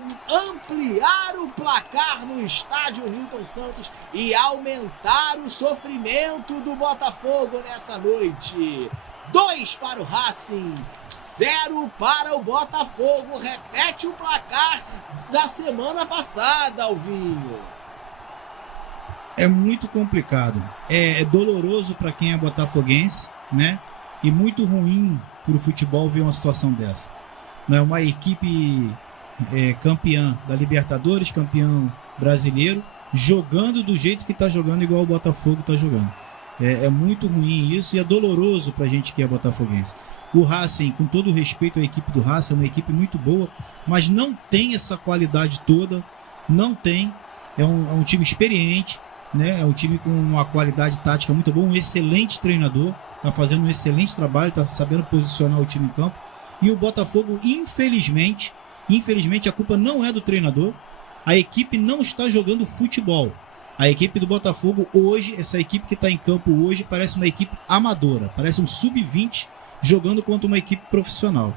ampliar o placar no estádio Nilton Santos e aumentar o sofrimento do Botafogo nessa noite. 2 para o Racing, 0 para o Botafogo. Repete o placar da semana passada, Alvinho. É muito complicado. É doloroso para quem é botafoguense, né? E muito ruim para o futebol ver uma situação dessa. Não é uma equipe campeã da Libertadores, campeão brasileiro, jogando do jeito que está jogando, igual o Botafogo está jogando. É muito ruim isso e é doloroso pra gente que é botafoguense. O Racing, com todo o respeito à equipe do Racing, é uma equipe muito boa, mas não tem essa qualidade toda, não tem. É um time experiente, né? É um time com uma qualidade tática muito boa, um excelente treinador, tá fazendo um excelente trabalho, tá sabendo posicionar o time em campo. E o Botafogo, infelizmente, a culpa não é do treinador, a equipe não está jogando futebol. A equipe do Botafogo hoje, essa equipe que está em campo hoje, parece uma equipe amadora, parece um sub-20 jogando contra uma equipe profissional.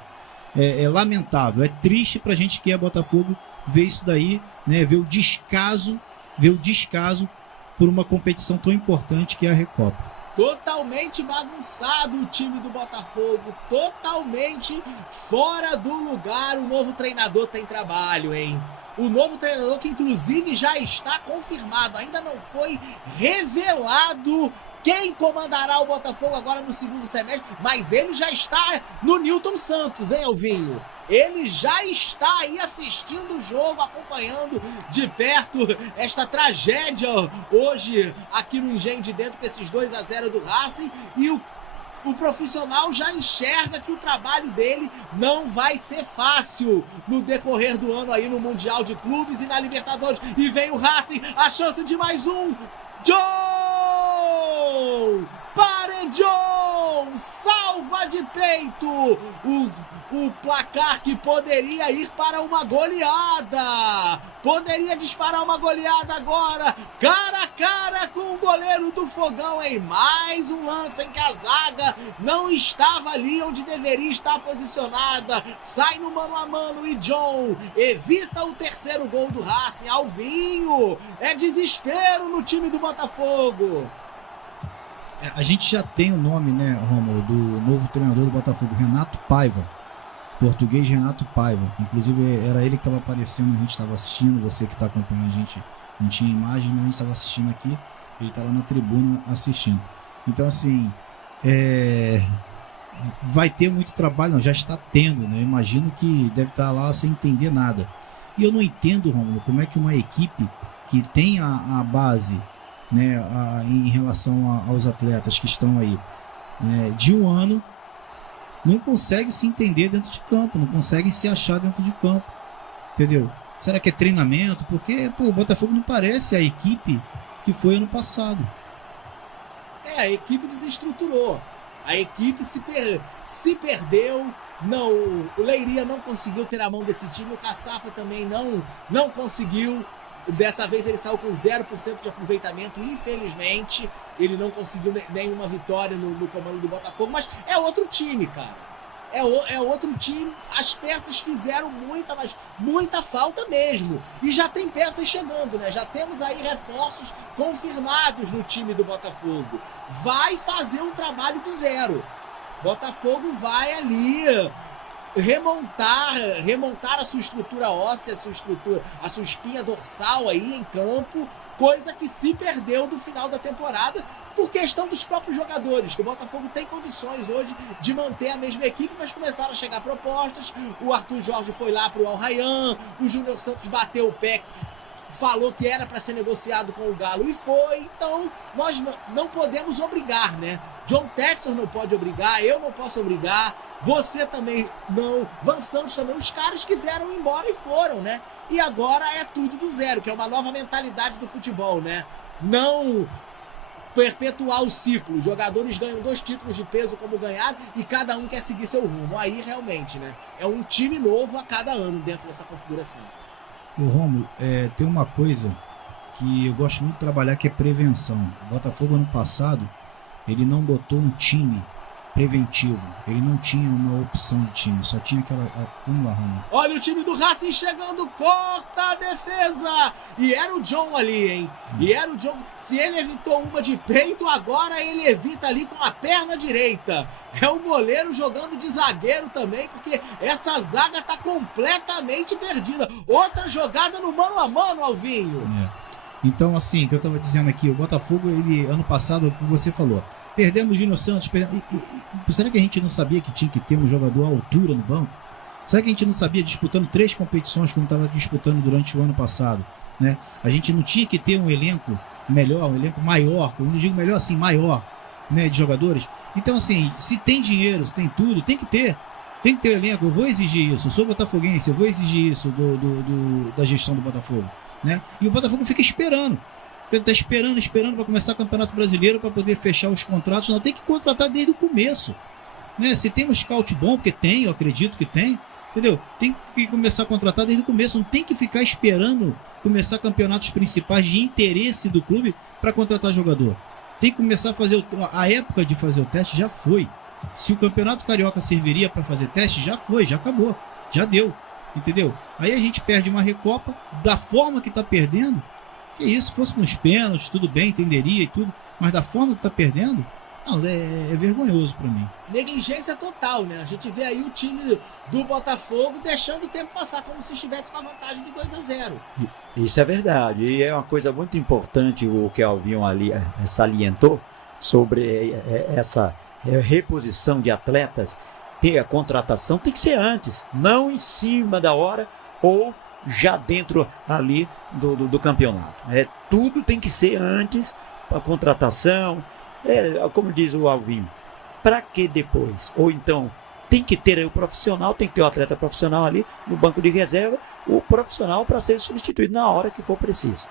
É lamentável, é triste pra gente que é Botafogo ver isso daí, né? Ver o descaso por uma competição tão importante que é a Recopa. Totalmente bagunçado o time do Botafogo, totalmente fora do lugar. O novo treinador tem trabalho, hein? O novo treinador que inclusive já está confirmado, ainda não foi revelado quem comandará o Botafogo agora no segundo semestre, mas ele já está no Newton Santos, hein, Alvinho? Ele já está aí assistindo o jogo, acompanhando de perto esta tragédia hoje aqui no Engenho de Dentro com esses 2-0 do Racing, e o profissional já enxerga que o trabalho dele não vai ser fácil no decorrer do ano aí no Mundial de Clubes e na Libertadores. E vem o Racing, a chance de mais um. John! Paredão! Salva de peito! O placar que poderia ir para uma goleada. Poderia disparar uma goleada agora. Cara a cara com o goleiro do Fogão, em mais um lance em que a zaga não estava ali onde deveria estar posicionada. Sai no mano a mano e John evita o terceiro gol do Racing. Alvinho, é desespero no time do Botafogo. A gente já tem o nome, né, Romulo, do novo treinador do Botafogo, Renato Paiva. Português Renato Paiva. Inclusive era ele que estava aparecendo, a gente estava assistindo, você que está acompanhando a gente não tinha imagem, mas a gente estava assistindo aqui, ele está lá na tribuna assistindo. Então assim, vai ter muito trabalho, não, já está tendo, né? Eu imagino que deve estar lá sem entender nada. E eu não entendo, Romulo, como é que uma equipe que tem a base, né, em relação aos atletas que estão aí, de um ano, não consegue se entender dentro de campo, não consegue se achar dentro de campo, entendeu? Será que é treinamento? Porque o Botafogo não parece a equipe que foi ano passado. A equipe desestruturou, a equipe se perdeu. Não, o Leiria não conseguiu ter a mão desse time, o Caçapa também não conseguiu. Dessa vez ele saiu com 0% de aproveitamento, infelizmente. Ele não conseguiu nenhuma vitória no comando do Botafogo, mas é outro time, cara. É outro time. As peças fizeram muita falta mesmo. E já tem peças chegando, né? Já temos aí reforços confirmados no time do Botafogo. Vai fazer um trabalho do zero. Botafogo vai ali remontar a sua estrutura óssea, a sua espinha dorsal aí em campo, coisa que se perdeu do final da temporada por questão dos próprios jogadores, que o Botafogo tem condições hoje de manter a mesma equipe, mas começaram a chegar propostas. O Arthur Jorge foi lá pro Al Rayyan, o Júnior Santos bateu o pé, falou que era para ser negociado com o Galo e foi. Então nós não podemos obrigar, né? John Textor não pode obrigar, eu não posso obrigar, você também não, Van Santos também. Os caras quiseram ir embora e foram, né? E agora é tudo do zero, que é uma nova mentalidade do futebol, né? Não perpetuar o ciclo. Os jogadores ganham 2 títulos de peso como ganhar e cada um quer seguir seu rumo. Aí realmente, né? É um time novo a cada ano dentro dessa configuração. O Romulo, tem uma coisa que eu gosto muito de trabalhar, que é prevenção. O Botafogo ano passado, ele não botou um time preventivo, ele não tinha uma opção de time, só tinha aquela... Vamos lá, Romulo. Olha o time do Racing chegando, corta a defesa, e era o John ali, hein? E era o John. Se ele evitou uma de peito, agora ele evita ali com a perna direita. É o goleiro jogando de zagueiro também, porque essa zaga tá completamente perdida. Outra jogada no mano a mano, Alvinho. Então, assim, que eu tava dizendo aqui, o Botafogo, ele, ano passado, o que você falou, perdemos o Júnior Santos. Será que a gente não sabia que tinha que ter um jogador à altura no banco? Será que a gente não sabia, disputando 3 competições como estava disputando durante o ano passado, né? A gente não tinha que ter um elenco melhor, um elenco maior, eu não digo melhor assim, maior, né, de jogadores? Então, assim, se tem dinheiro, se tem tudo, tem que ter o elenco. Eu vou exigir isso, eu sou botafoguense, eu vou exigir isso da gestão do Botafogo, né? E o Botafogo fica esperando. Ele está esperando para começar o Campeonato Brasileiro para poder fechar os contratos. Não, tem que contratar desde o começo, né? Se tem um scout bom, porque tem, eu acredito que tem, Entendeu? Tem que começar a contratar desde o começo, não tem que ficar esperando começar campeonatos principais de interesse do clube para contratar jogador. Tem que começar a fazer a época de fazer o teste já foi. Se o Campeonato Carioca serviria para fazer teste, já foi, já acabou, já deu, entendeu? Aí a gente perde uma Recopa da forma que tá perdendo. Que isso, fosse nos pênaltis, tudo bem, entenderia e tudo, mas da forma que tá perdendo, não, é vergonhoso para mim. Negligência total, né? A gente vê aí o time do Botafogo deixando o tempo passar, como se estivesse com a vantagem de 2-0. Isso é verdade, e é uma coisa muito importante o que Alvinho ali salientou sobre essa reposição de atletas. Ter a contratação tem que ser antes, não em cima da hora ou já dentro ali do campeonato. Tudo tem que ser antes, a contratação, como diz o Alvinho, para que depois? Ou então, tem que ter aí o profissional, tem que ter o atleta profissional ali no banco de reserva, o profissional para ser substituído na hora que for preciso.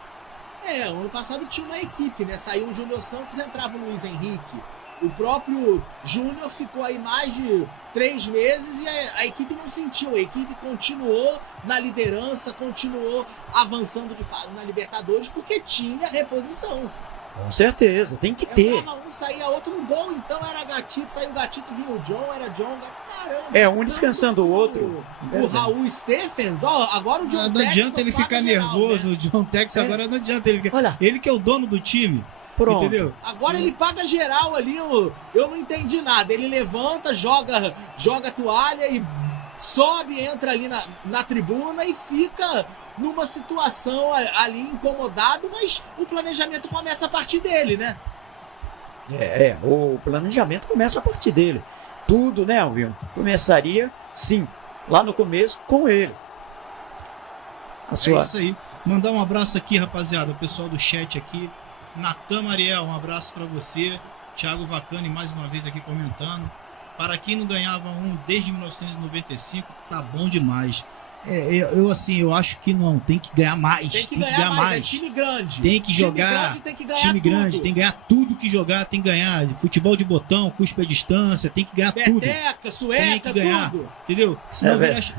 Ano passado tinha uma equipe, né? Saiu o Júnior Santos, entrava o Luiz Henrique. O próprio Júnior ficou aí mais de 3 meses e a equipe não sentiu. A equipe continuou na liderança, continuou avançando de fase na Libertadores, porque tinha reposição. Com certeza, tem que ter. Entrava um, saía outro no gol, então era Gatito, saiu o Gatito, vinha o John, era John, caramba. Um descansando o outro. O Raul Stephens, agora o John Tex. Não adianta ele ficar nervoso, né? O John Tex agora não adianta ele. Olha. Ele que é o dono do time. Pronto. Entendeu? Agora ele paga geral ali, eu não entendi nada. Ele levanta, joga a toalha e sobe, entra ali na tribuna e fica numa situação ali incomodado, mas o planejamento começa a partir dele, né? O planejamento começa a partir dele. Tudo, né, Alvinho? Começaria, sim, lá no começo com ele. É isso aí. Mandar um abraço aqui, rapaziada, o pessoal do chat aqui. Natan Mariel, um abraço para você. Thiago Vacani mais uma vez aqui comentando. Para quem não ganhava um desde 1995, tá bom demais. Eu acho que não, tem que ganhar mais. Tem que ganhar mais. É time grande. Tem que jogar. Time grande tem que ganhar time grande, tudo. tem que ganhar tudo que jogar, tem que ganhar. Futebol de botão, cuspe à distância, tem que ganhar tudo. Peteca, sueca, tem que ganhar, tudo. entendeu?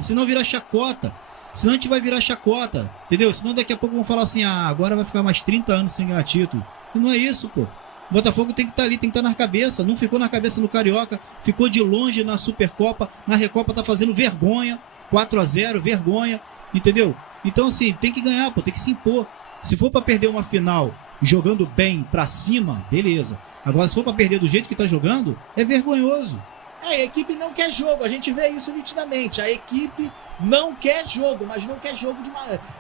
Senão vira chacota. Senão a gente vai virar chacota, entendeu? Senão daqui a pouco vão falar assim, agora vai ficar mais 30 anos sem ganhar título. E não é isso, pô. O Botafogo tem que estar ali, tem que estar na cabeça. Não ficou na cabeça no Carioca, ficou de longe na Supercopa, na Recopa tá fazendo vergonha, 4-0, vergonha, entendeu? Então assim, tem que ganhar, pô, tem que se impor. Se for pra perder uma final jogando bem pra cima, beleza. Agora se for pra perder do jeito que tá jogando, é vergonhoso. A equipe não quer jogo, a gente vê isso nitidamente. A equipe não quer jogo, mas não quer jogo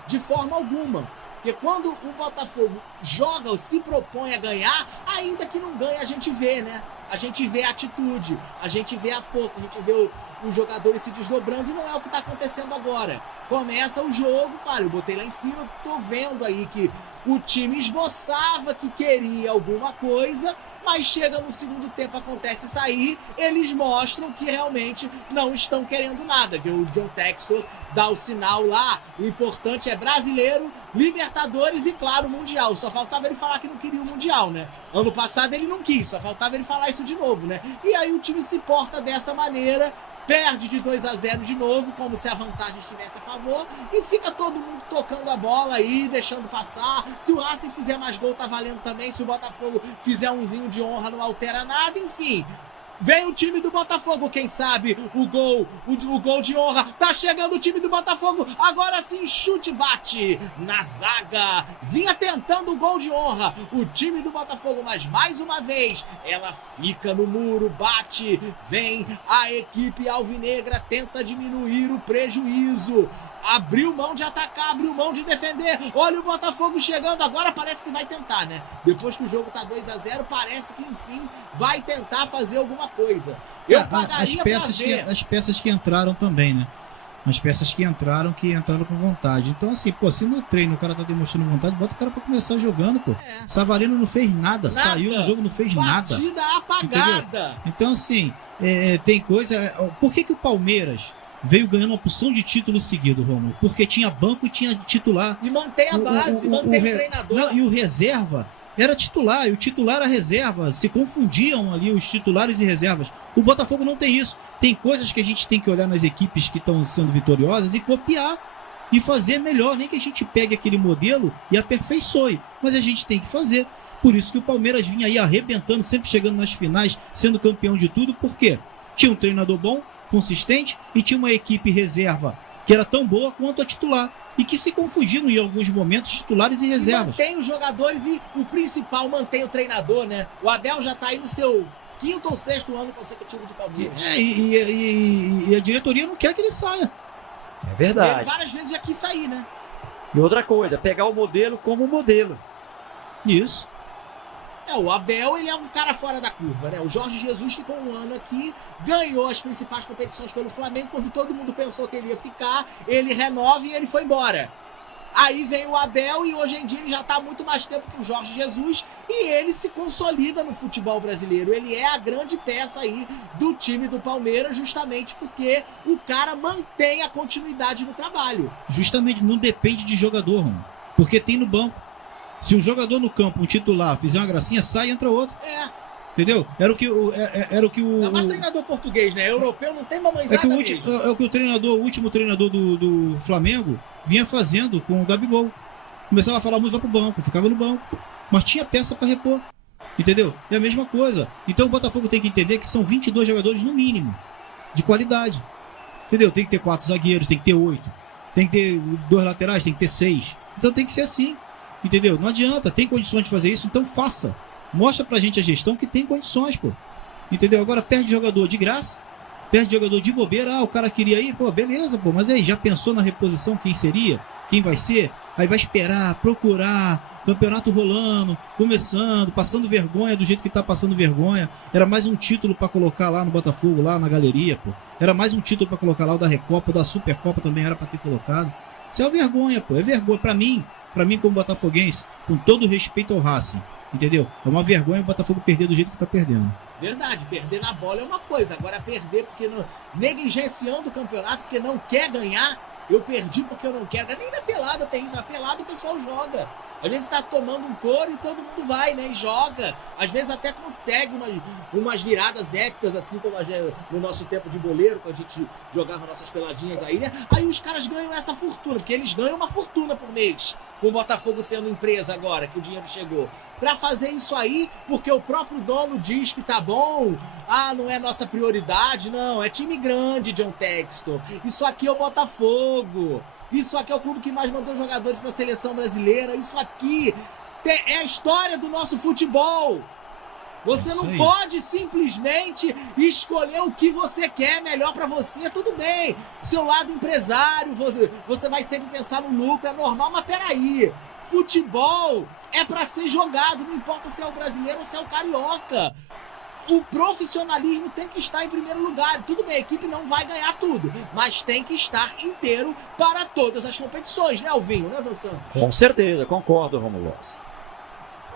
de forma alguma. Porque quando o Botafogo joga ou se propõe a ganhar, ainda que não ganhe, a gente vê, né? A gente vê a atitude, a gente vê a força, a gente vê os jogadores se desdobrando e não é o que está acontecendo agora. Começa o jogo, claro, eu botei lá em cima, tô vendo aí que o time esboçava que queria alguma coisa, mas chega no segundo tempo, acontece sair, eles mostram que realmente não estão querendo nada, que o John Textor dá o sinal lá, o importante é brasileiro, Libertadores e, claro, Mundial. Só faltava ele falar que não queria o Mundial, né? Ano passado ele não quis, só faltava ele falar isso de novo, né? E aí o time se porta dessa maneira, perde de 2-0 de novo, como se a vantagem estivesse a favor, e fica todo mundo tocando a bola aí, deixando passar. Se o Racing fizer mais gol, tá valendo também. Se o Botafogo fizer umzinho de honra, não altera nada, enfim. Vem o time do Botafogo, quem sabe o gol de honra. Tá chegando o time do Botafogo. Agora sim, chute, bate na zaga. Vinha tentando o gol de honra o time do Botafogo, mas mais uma vez ela fica no muro, bate. Vem a equipe alvinegra, tenta diminuir o prejuízo. Abriu mão de atacar, abriu mão de defender. Olha o Botafogo chegando, agora parece que vai tentar, né? Depois que o jogo tá 2-0, parece que enfim vai tentar fazer alguma coisa. Eu pagaria pra ver. As peças que entraram também, né? As peças que entraram com vontade. Então assim, pô, se no treino o cara tá demonstrando vontade, bota o cara pra começar jogando, pô. Savarino não fez nada, saiu no jogo, não fez nada. Partida apagada. Entendeu? Então assim, tem coisa... Por que o Palmeiras veio ganhando uma opção de título seguido, Romulo? Porque tinha banco e tinha titular. E mantém a base, mantém o treinador. Não, e o reserva era titular, e o titular era reserva, se confundiam ali os titulares e reservas. O Botafogo não tem isso. Tem coisas que a gente tem que olhar nas equipes que estão sendo vitoriosas e copiar e fazer melhor. Nem que a gente pegue aquele modelo e aperfeiçoe, mas a gente tem que fazer. Por isso que o Palmeiras vinha aí arrebentando, sempre chegando nas finais, sendo campeão de tudo. Por quê? Tinha um treinador bom, consistente, e tinha uma equipe reserva que era tão boa quanto a titular. E que se confundiram em alguns momentos titulares e reservas. Mantém os jogadores e o principal, mantém o treinador, né? O Abel já tá aí no seu 5º ou 6º ano consecutivo de Palmeiras. E a diretoria não quer que ele saia. É verdade. Ele várias vezes já quis sair, né? E outra coisa, pegar o modelo como modelo. Isso. O Abel, ele é um cara fora da curva, né? O Jorge Jesus ficou um ano aqui, ganhou as principais competições pelo Flamengo, quando todo mundo pensou que ele ia ficar, ele renova e ele foi embora. Aí vem o Abel e hoje em dia ele já tá muito mais tempo que o Jorge Jesus e ele se consolida no futebol brasileiro. Ele é a grande peça aí do time do Palmeiras, justamente porque o cara mantém a continuidade no trabalho. Justamente, não depende de jogador, mano. Porque tem no banco. Se um jogador no campo, um titular, fizer uma gracinha, sai e entra outro. Entendeu? Era o que o. Ainda mais treinador português, né? Europeu não tem mamãezada mesmo. É o que o último treinador do Flamengo vinha fazendo com o Gabigol. Começava a falar muito, vai pro banco, ficava no banco. Mas tinha peça para repor. Entendeu? É a mesma coisa. Então o Botafogo tem que entender que são 22 jogadores no mínimo, de qualidade. Entendeu? Tem que ter 4 zagueiros, tem que ter 8. Tem que ter 2 laterais, tem que ter 6. Então tem que ser assim. Entendeu? Não adianta, tem condições de fazer isso, então faça. Mostra pra gente a gestão que tem condições, pô. Entendeu? Agora perde jogador de graça, perde jogador de bobeira. O cara queria ir, pô, beleza, pô. Mas aí, já pensou na reposição quem seria? Quem vai ser? Aí vai esperar, procurar, campeonato rolando, começando, passando vergonha do jeito que tá passando vergonha. Era mais um título pra colocar lá no Botafogo, lá na galeria, pô. Era mais um título pra colocar lá, o da Recopa, o da Supercopa também era pra ter colocado. Isso é uma vergonha, pô. É vergonha pra mim como botafoguense, com todo respeito ao Racing, entendeu? É uma vergonha o Botafogo perder do jeito que tá perdendo. Verdade, perder na bola é uma coisa, agora perder porque não, negligenciando o campeonato, porque não quer ganhar, eu perdi porque eu não quero. Nem na pelada tem isso, na pelada o pessoal joga. Às vezes tá tomando um couro e todo mundo vai, né, e joga. Às vezes até consegue umas viradas épicas, assim como no nosso tempo de boleiro, quando a gente jogava nossas peladinhas aí, né? Aí os caras ganham essa fortuna, porque eles ganham uma fortuna por mês. Com o Botafogo sendo empresa agora, que o dinheiro chegou. Pra fazer isso aí, porque o próprio dono diz que tá bom, não é nossa prioridade, não, é time grande, John Textor. Isso aqui é o Botafogo. Isso aqui é o clube que mais mandou jogadores para a seleção brasileira. Isso aqui é a história do nosso futebol. Você não pode simplesmente escolher o que você quer melhor para você. Tudo bem, seu lado empresário, você vai sempre pensar no lucro, é normal, mas peraí. Futebol é para ser jogado, não importa se é o brasileiro ou se é o carioca. O profissionalismo tem que estar em primeiro lugar. Tudo bem, a equipe não vai ganhar tudo, mas tem que estar inteiro para todas as competições, né, Alvinho, né, Van Santos? Com certeza, concordo, Romulo.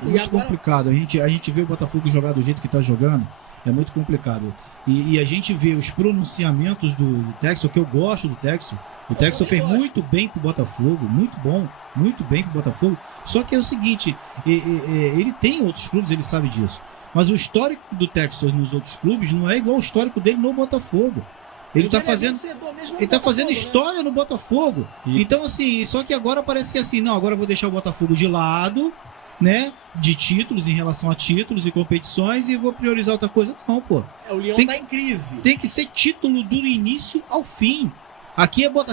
Muito complicado. A gente vê o Botafogo jogar do jeito que está jogando, é muito complicado. E a gente vê os pronunciamentos do Textor, que eu gosto do Textor. O Textor fez muito bem pro Botafogo, muito bom, muito bem pro Botafogo. Só que é o seguinte, ele tem outros clubes, ele sabe disso. Mas o histórico do Textor nos outros clubes não é igual ao histórico dele no Botafogo. Ele tá fazendo história no Botafogo. Então, assim, só que agora parece que assim, não, agora eu vou deixar o Botafogo de lado, né? De títulos, em relação a títulos e competições, e vou priorizar outra coisa. Não, pô. O Leão tá em crise. Tem que ser título do início ao fim.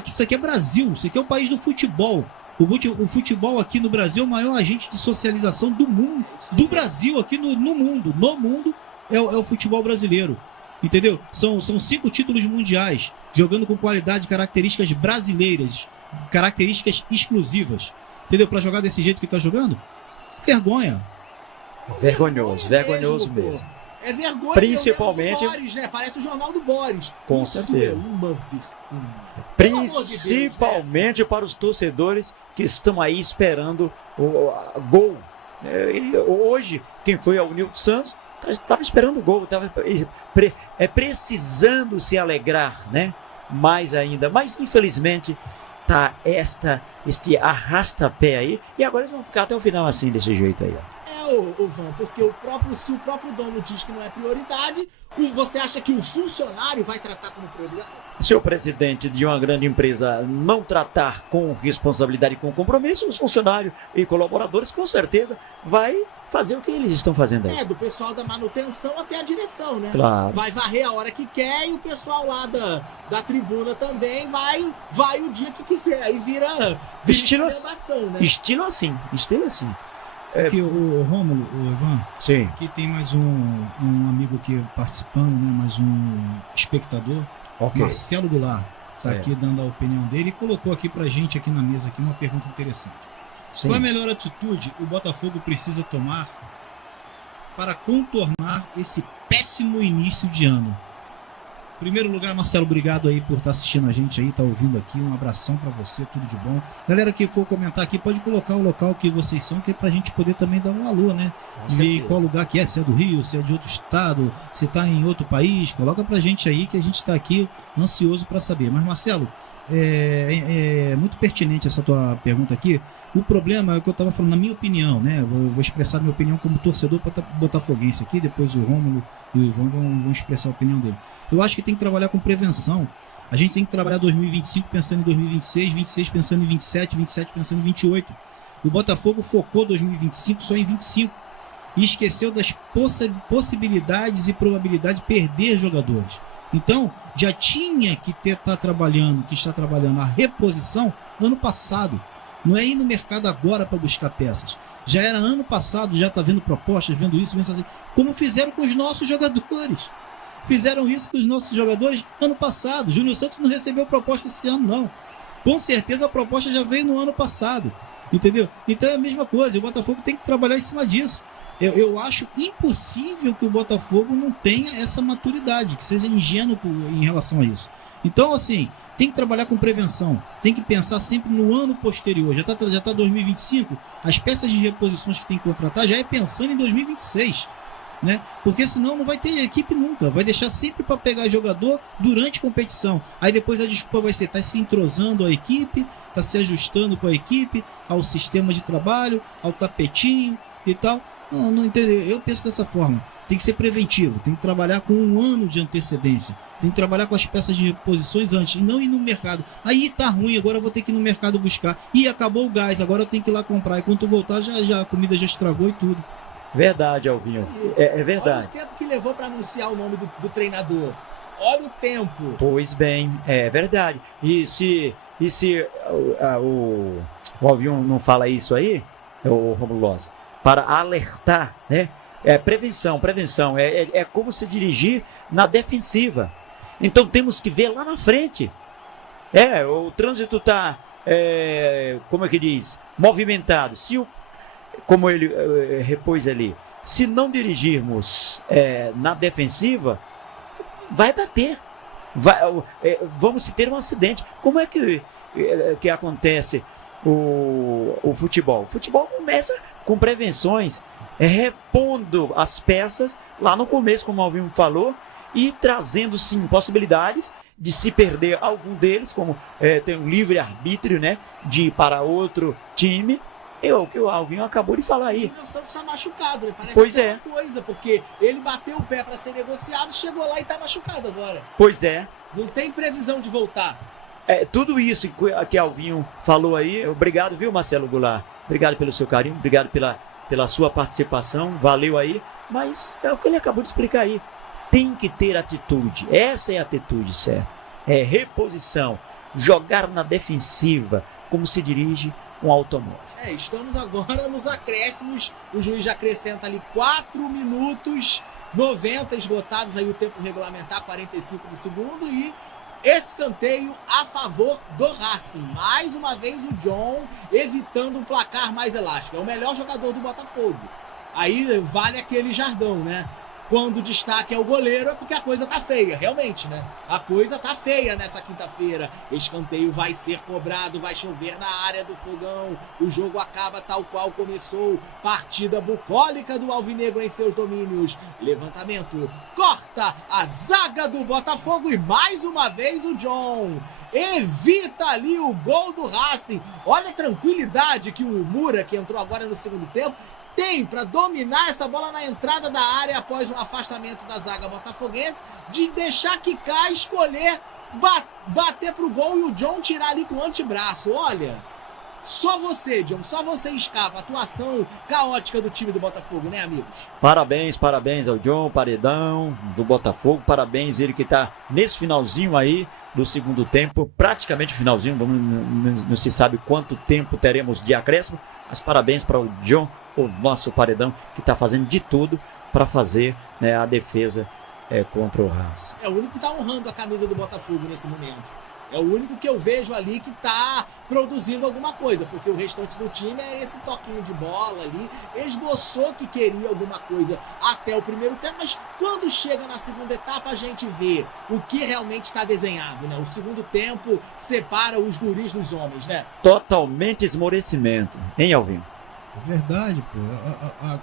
Isso aqui é Brasil, isso aqui é o país do futebol. O futebol aqui no Brasil é o maior agente de socialização do mundo, do Brasil aqui no mundo. No mundo é o futebol brasileiro, entendeu? São 5 títulos mundiais, jogando com qualidade, características brasileiras, características exclusivas, entendeu? Para jogar desse jeito que tá jogando, vergonha. Vergonhoso mesmo. É vergonha. Principalmente do Boris, né? Parece o jornal do Boris. Com certeza. É uma vergonha. Principalmente para os torcedores que estão aí esperando o gol. Hoje, quem foi ao Nilton Santos estava esperando o gol, estava precisando se alegrar, né? Mais ainda. Mas, infelizmente, tá este arrasta-pé aí. E agora eles vão ficar até o final assim, desse jeito aí. Ó. ô Van? Porque se o próprio dono diz que não é prioridade, você acha que o funcionário vai tratar como prioridade? Se o presidente de uma grande empresa não tratar com responsabilidade e com compromisso, os funcionários e colaboradores com certeza vai fazer o que eles estão fazendo aí. Do pessoal da manutenção até a direção, né? Claro. Vai varrer a hora que quer e o pessoal lá da tribuna também vai o dia que quiser. Aí vira Estilo esculhambação, né? Estilo assim. Aqui, o Rômulo, o Ivan, Sim. aqui tem mais um amigo aqui participando, né? Mais um espectador, Ok. Marcelo Goulart, tá É. aqui dando a opinião dele e colocou aqui pra gente, aqui na mesa, aqui, uma pergunta interessante. Sim. Qual a melhor atitude o Botafogo precisa tomar para contornar esse péssimo início de ano? Em primeiro lugar, Marcelo, obrigado aí por estar assistindo a gente aí, tá ouvindo aqui. Um abração para você, tudo de bom. Galera que for comentar aqui, pode colocar o local que vocês são, que é pra gente poder também dar um alô, né? E qual lugar que é, se é do Rio, se é de outro estado, se tá em outro país, coloca pra gente aí que a gente tá aqui ansioso para saber. Mas, Marcelo, é muito pertinente essa tua pergunta aqui. O problema é o que eu estava falando, na minha opinião, né? Vou expressar minha opinião como torcedor botafoguense aqui, depois o Rômulo e o Ivan vão expressar a opinião dele. Eu acho que tem que trabalhar com prevenção. A gente tem que trabalhar 2025 pensando em 2026, 26 pensando em 27, 27 pensando em 28. O Botafogo focou 2025 só em 25 e esqueceu das possibilidades e probabilidade de perder jogadores. Então, já tinha que está trabalhando a reposição ano passado. Não é ir no mercado agora para buscar peças. Já era ano passado, já está vendo propostas, vendo isso, vendo assim, como fizeram com os nossos jogadores. Fizeram isso com os nossos jogadores ano passado. Júnior Santos não recebeu proposta esse ano, não. Com certeza a proposta já veio no ano passado. Entendeu? Então é a mesma coisa. O Botafogo tem que trabalhar em cima disso. Eu acho impossível que o Botafogo não tenha essa maturidade, que seja ingênuo em relação a isso. Então, assim, tem que trabalhar com prevenção, tem que pensar sempre no ano posterior. Já tá 2025, as peças de reposições que tem que contratar já é pensando em 2026, né? Porque senão não vai ter equipe nunca, vai deixar sempre para pegar jogador durante competição. Aí depois a desculpa vai ser, tá se entrosando a equipe, tá se ajustando com a equipe, ao sistema de trabalho, ao tapetinho e tal. Não entendeu. Eu penso dessa forma. Tem que ser preventivo, tem que trabalhar com um ano de antecedência, tem que trabalhar com as peças de reposições antes e não ir no mercado. Aí tá ruim, agora eu vou ter que ir no mercado buscar. Ih, acabou o gás, agora eu tenho que ir lá comprar. E quando eu voltar, já a comida já estragou e tudo. Verdade, Alvinho. É verdade. Olha o tempo que levou para anunciar o nome do treinador. Olha o tempo. Pois bem, é verdade. E se o Alvinho não fala isso aí, o Romulo Loss, para alertar, né? Prevenção. É como se dirigir na defensiva. Então temos que ver lá na frente. O trânsito está, como é que diz? Movimentado. Como ele repôs ali, se não dirigirmos na defensiva, vai bater. Vamos ter um acidente. Como é que acontece o futebol? O futebol começa com prevenções, repondo as peças lá no começo, como o Alvinho falou, e trazendo sim possibilidades de se perder algum deles, como tem um livre-arbítrio, né, de ir para outro time. O que o Alvinho acabou de falar aí. O Júnior Santos está machucado, né? Parece Pois que é uma coisa, porque ele bateu o pé para ser negociado, chegou lá e está machucado agora. Pois é. Não tem previsão de voltar. Tudo isso que Alvinho falou aí, obrigado, viu, Marcelo Goulart? Obrigado pelo seu carinho, obrigado pela sua participação, valeu aí. Mas é o que ele acabou de explicar aí. Tem que ter atitude, essa é a atitude, certo? Reposição, jogar na defensiva, como se dirige um automóvel. Estamos agora nos acréscimos, o juiz já acrescenta ali 4 minutos, 90 esgotados aí o tempo regulamentar, 45 do segundo, e escanteio a favor do Racing. Mais uma vez o John evitando um placar mais elástico. É o melhor jogador do Botafogo. Aí vale aquele jargão, né? Quando o destaque é o goleiro, é porque a coisa tá feia, realmente, né? A coisa tá feia nessa quinta-feira. Escanteio vai ser cobrado, vai chover na área do Fogão. O jogo acaba tal qual começou. Partida bucólica do Alvinegro em seus domínios. Levantamento, corta a zaga do Botafogo e mais uma vez o John evita ali o gol do Racing. Olha a tranquilidade que o Mura, que entrou agora no segundo tempo, tem para dominar essa bola na entrada da área após um afastamento da zaga botafoguense, de deixar quicar, escolher, bater pro gol e o John tirar ali com o antebraço. Olha, só você, John, só você escapa. Atuação caótica do time do Botafogo, né, amigos? Parabéns ao John Paredão do Botafogo, parabéns ele que tá nesse finalzinho aí do segundo tempo, praticamente finalzinho, não se sabe quanto tempo teremos de acréscimo, mas parabéns para o John, o nosso Paredão, que está fazendo de tudo para fazer, né, a defesa contra o Racing. É o único que está honrando a camisa do Botafogo nesse momento. É o único que eu vejo ali que tá produzindo alguma coisa, porque o restante do time é esse toquinho de bola ali, esboçou que queria alguma coisa até o primeiro tempo, mas quando chega na segunda etapa a gente vê o que realmente está desenhado, né? O segundo tempo separa os guris dos homens, né? Totalmente esmorecimento, hein, Alvinho? Verdade, pô.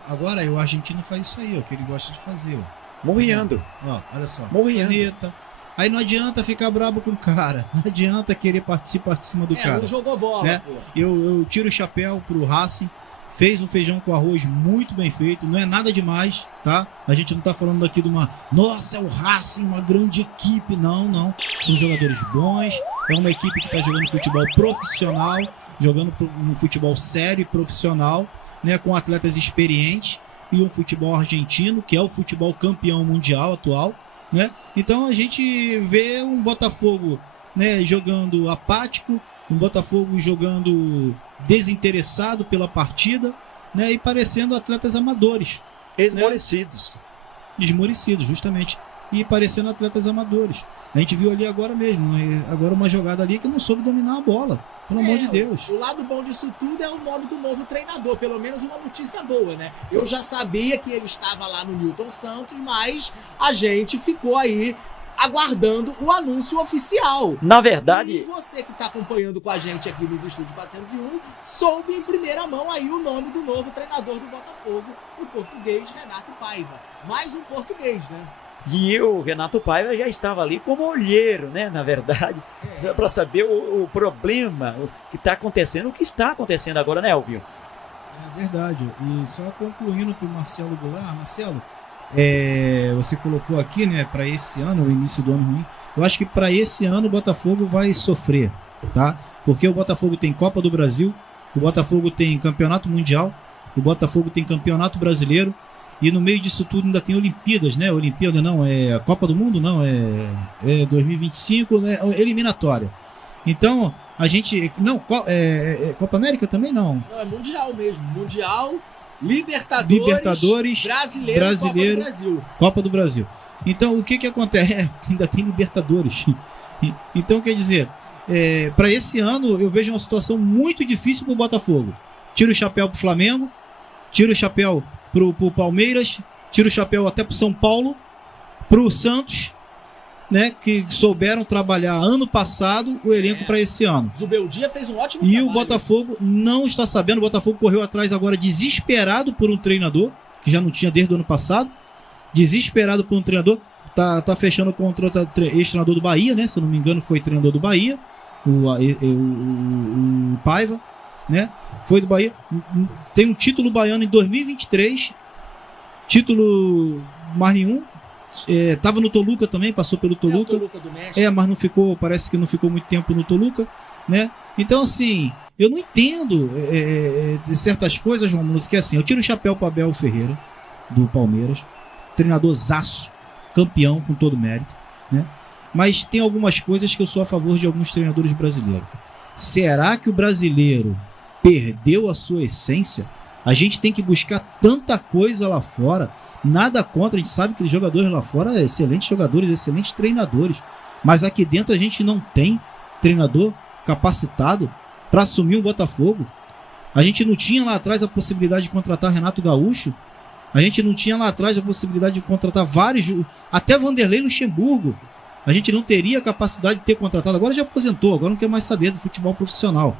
Agora o argentino faz isso aí, ó, que ele gosta de fazer, ó. Morrendo. Ó, olha só. Morrendo. Caneta. Aí não adianta ficar brabo com o cara. Não adianta querer participar de cima do cara. Não jogou bola, né? Pô. Eu tiro o chapéu pro Racing. Fez um feijão com arroz muito bem feito. Não é nada demais, tá? A gente não tá falando aqui de uma... Nossa, é o Racing, uma grande equipe. Não. São jogadores bons. É uma equipe que tá jogando futebol profissional. Jogando um futebol sério e profissional, né? Com atletas experientes. E um futebol argentino, que é o futebol campeão mundial atual. Né? Então a gente vê um Botafogo, né, jogando apático, um Botafogo jogando desinteressado pela partida, né, e parecendo atletas amadores. Esmorecidos. Né? Esmorecidos, justamente. E parecendo atletas amadores. A gente viu ali agora mesmo, agora uma jogada ali que não soube dominar a bola. Pelo amor de Deus. O lado bom disso tudo é o nome do novo treinador, pelo menos uma notícia boa, né? Eu já sabia que ele estava lá no Newton Santos, mas a gente ficou aí aguardando o anúncio oficial. Na verdade... E você que está acompanhando com a gente aqui nos Estúdios 401, soube em primeira mão aí o nome do novo treinador do Botafogo, o português Renato Paiva. Mais um português, né? E o Renato Paiva já estava ali como olheiro, né? Na verdade, para saber o problema, o que está acontecendo, o que está acontecendo agora, né, Elvio? É verdade. E só concluindo para o Marcelo Goulart, Marcelo, você colocou aqui, né, para esse ano, o início do ano ruim. Eu acho que para esse ano o Botafogo vai sofrer, tá? Porque o Botafogo tem Copa do Brasil, o Botafogo tem Campeonato Mundial, o Botafogo tem Campeonato Brasileiro. E no meio disso tudo ainda tem Olimpíadas, né? Olimpíada não, é a Copa do Mundo, não, é 2025, né? Eliminatória. Então, a gente... Não, Copa América também não. Não, é Mundial mesmo. Mundial, Libertadores Brasileiro, Copa do Brasil. Copa do Brasil. Então, o que acontece? Ainda tem Libertadores. Então, quer dizer, para esse ano, eu vejo uma situação muito difícil pro Botafogo. Tira o chapéu pro Flamengo, tira o chapéu pro Palmeiras, tira o chapéu até pro São Paulo, pro Santos, né, que souberam trabalhar ano passado o elenco para esse ano. Zubeldia fez um ótimo trabalho. E o Botafogo não está sabendo, o Botafogo correu atrás agora desesperado por um treinador, que já não tinha desde o ano passado, desesperado por um treinador, tá fechando o contrato ex-treinador do Bahia, né, se eu não me engano foi treinador do Bahia, o Paiva, né? Foi do Bahia, tem um título baiano em 2023, título mais nenhum, tava no Toluca também, passou pelo Toluca, o Toluca do México. Mas não ficou, parece que não ficou muito tempo no Toluca, né? Então assim, eu não entendo de certas coisas, Romulo, que é assim, eu tiro o chapéu para Abel Ferreira, do Palmeiras, treinador zaço, campeão com todo mérito, né? Mas tem algumas coisas que eu sou a favor de alguns treinadores brasileiros. Será que o brasileiro perdeu a sua essência? A gente tem que buscar tanta coisa lá fora. Nada contra, a gente sabe que os jogadores lá fora são excelentes jogadores, excelentes treinadores. Mas aqui dentro a gente não tem treinador capacitado para assumir o Botafogo. A gente não tinha lá atrás a possibilidade de contratar Renato Gaúcho. A gente não tinha lá atrás a possibilidade de contratar vários, até Vanderlei Luxemburgo. A gente não teria a capacidade de ter contratado. Agora já aposentou, agora não quer mais saber do futebol profissional,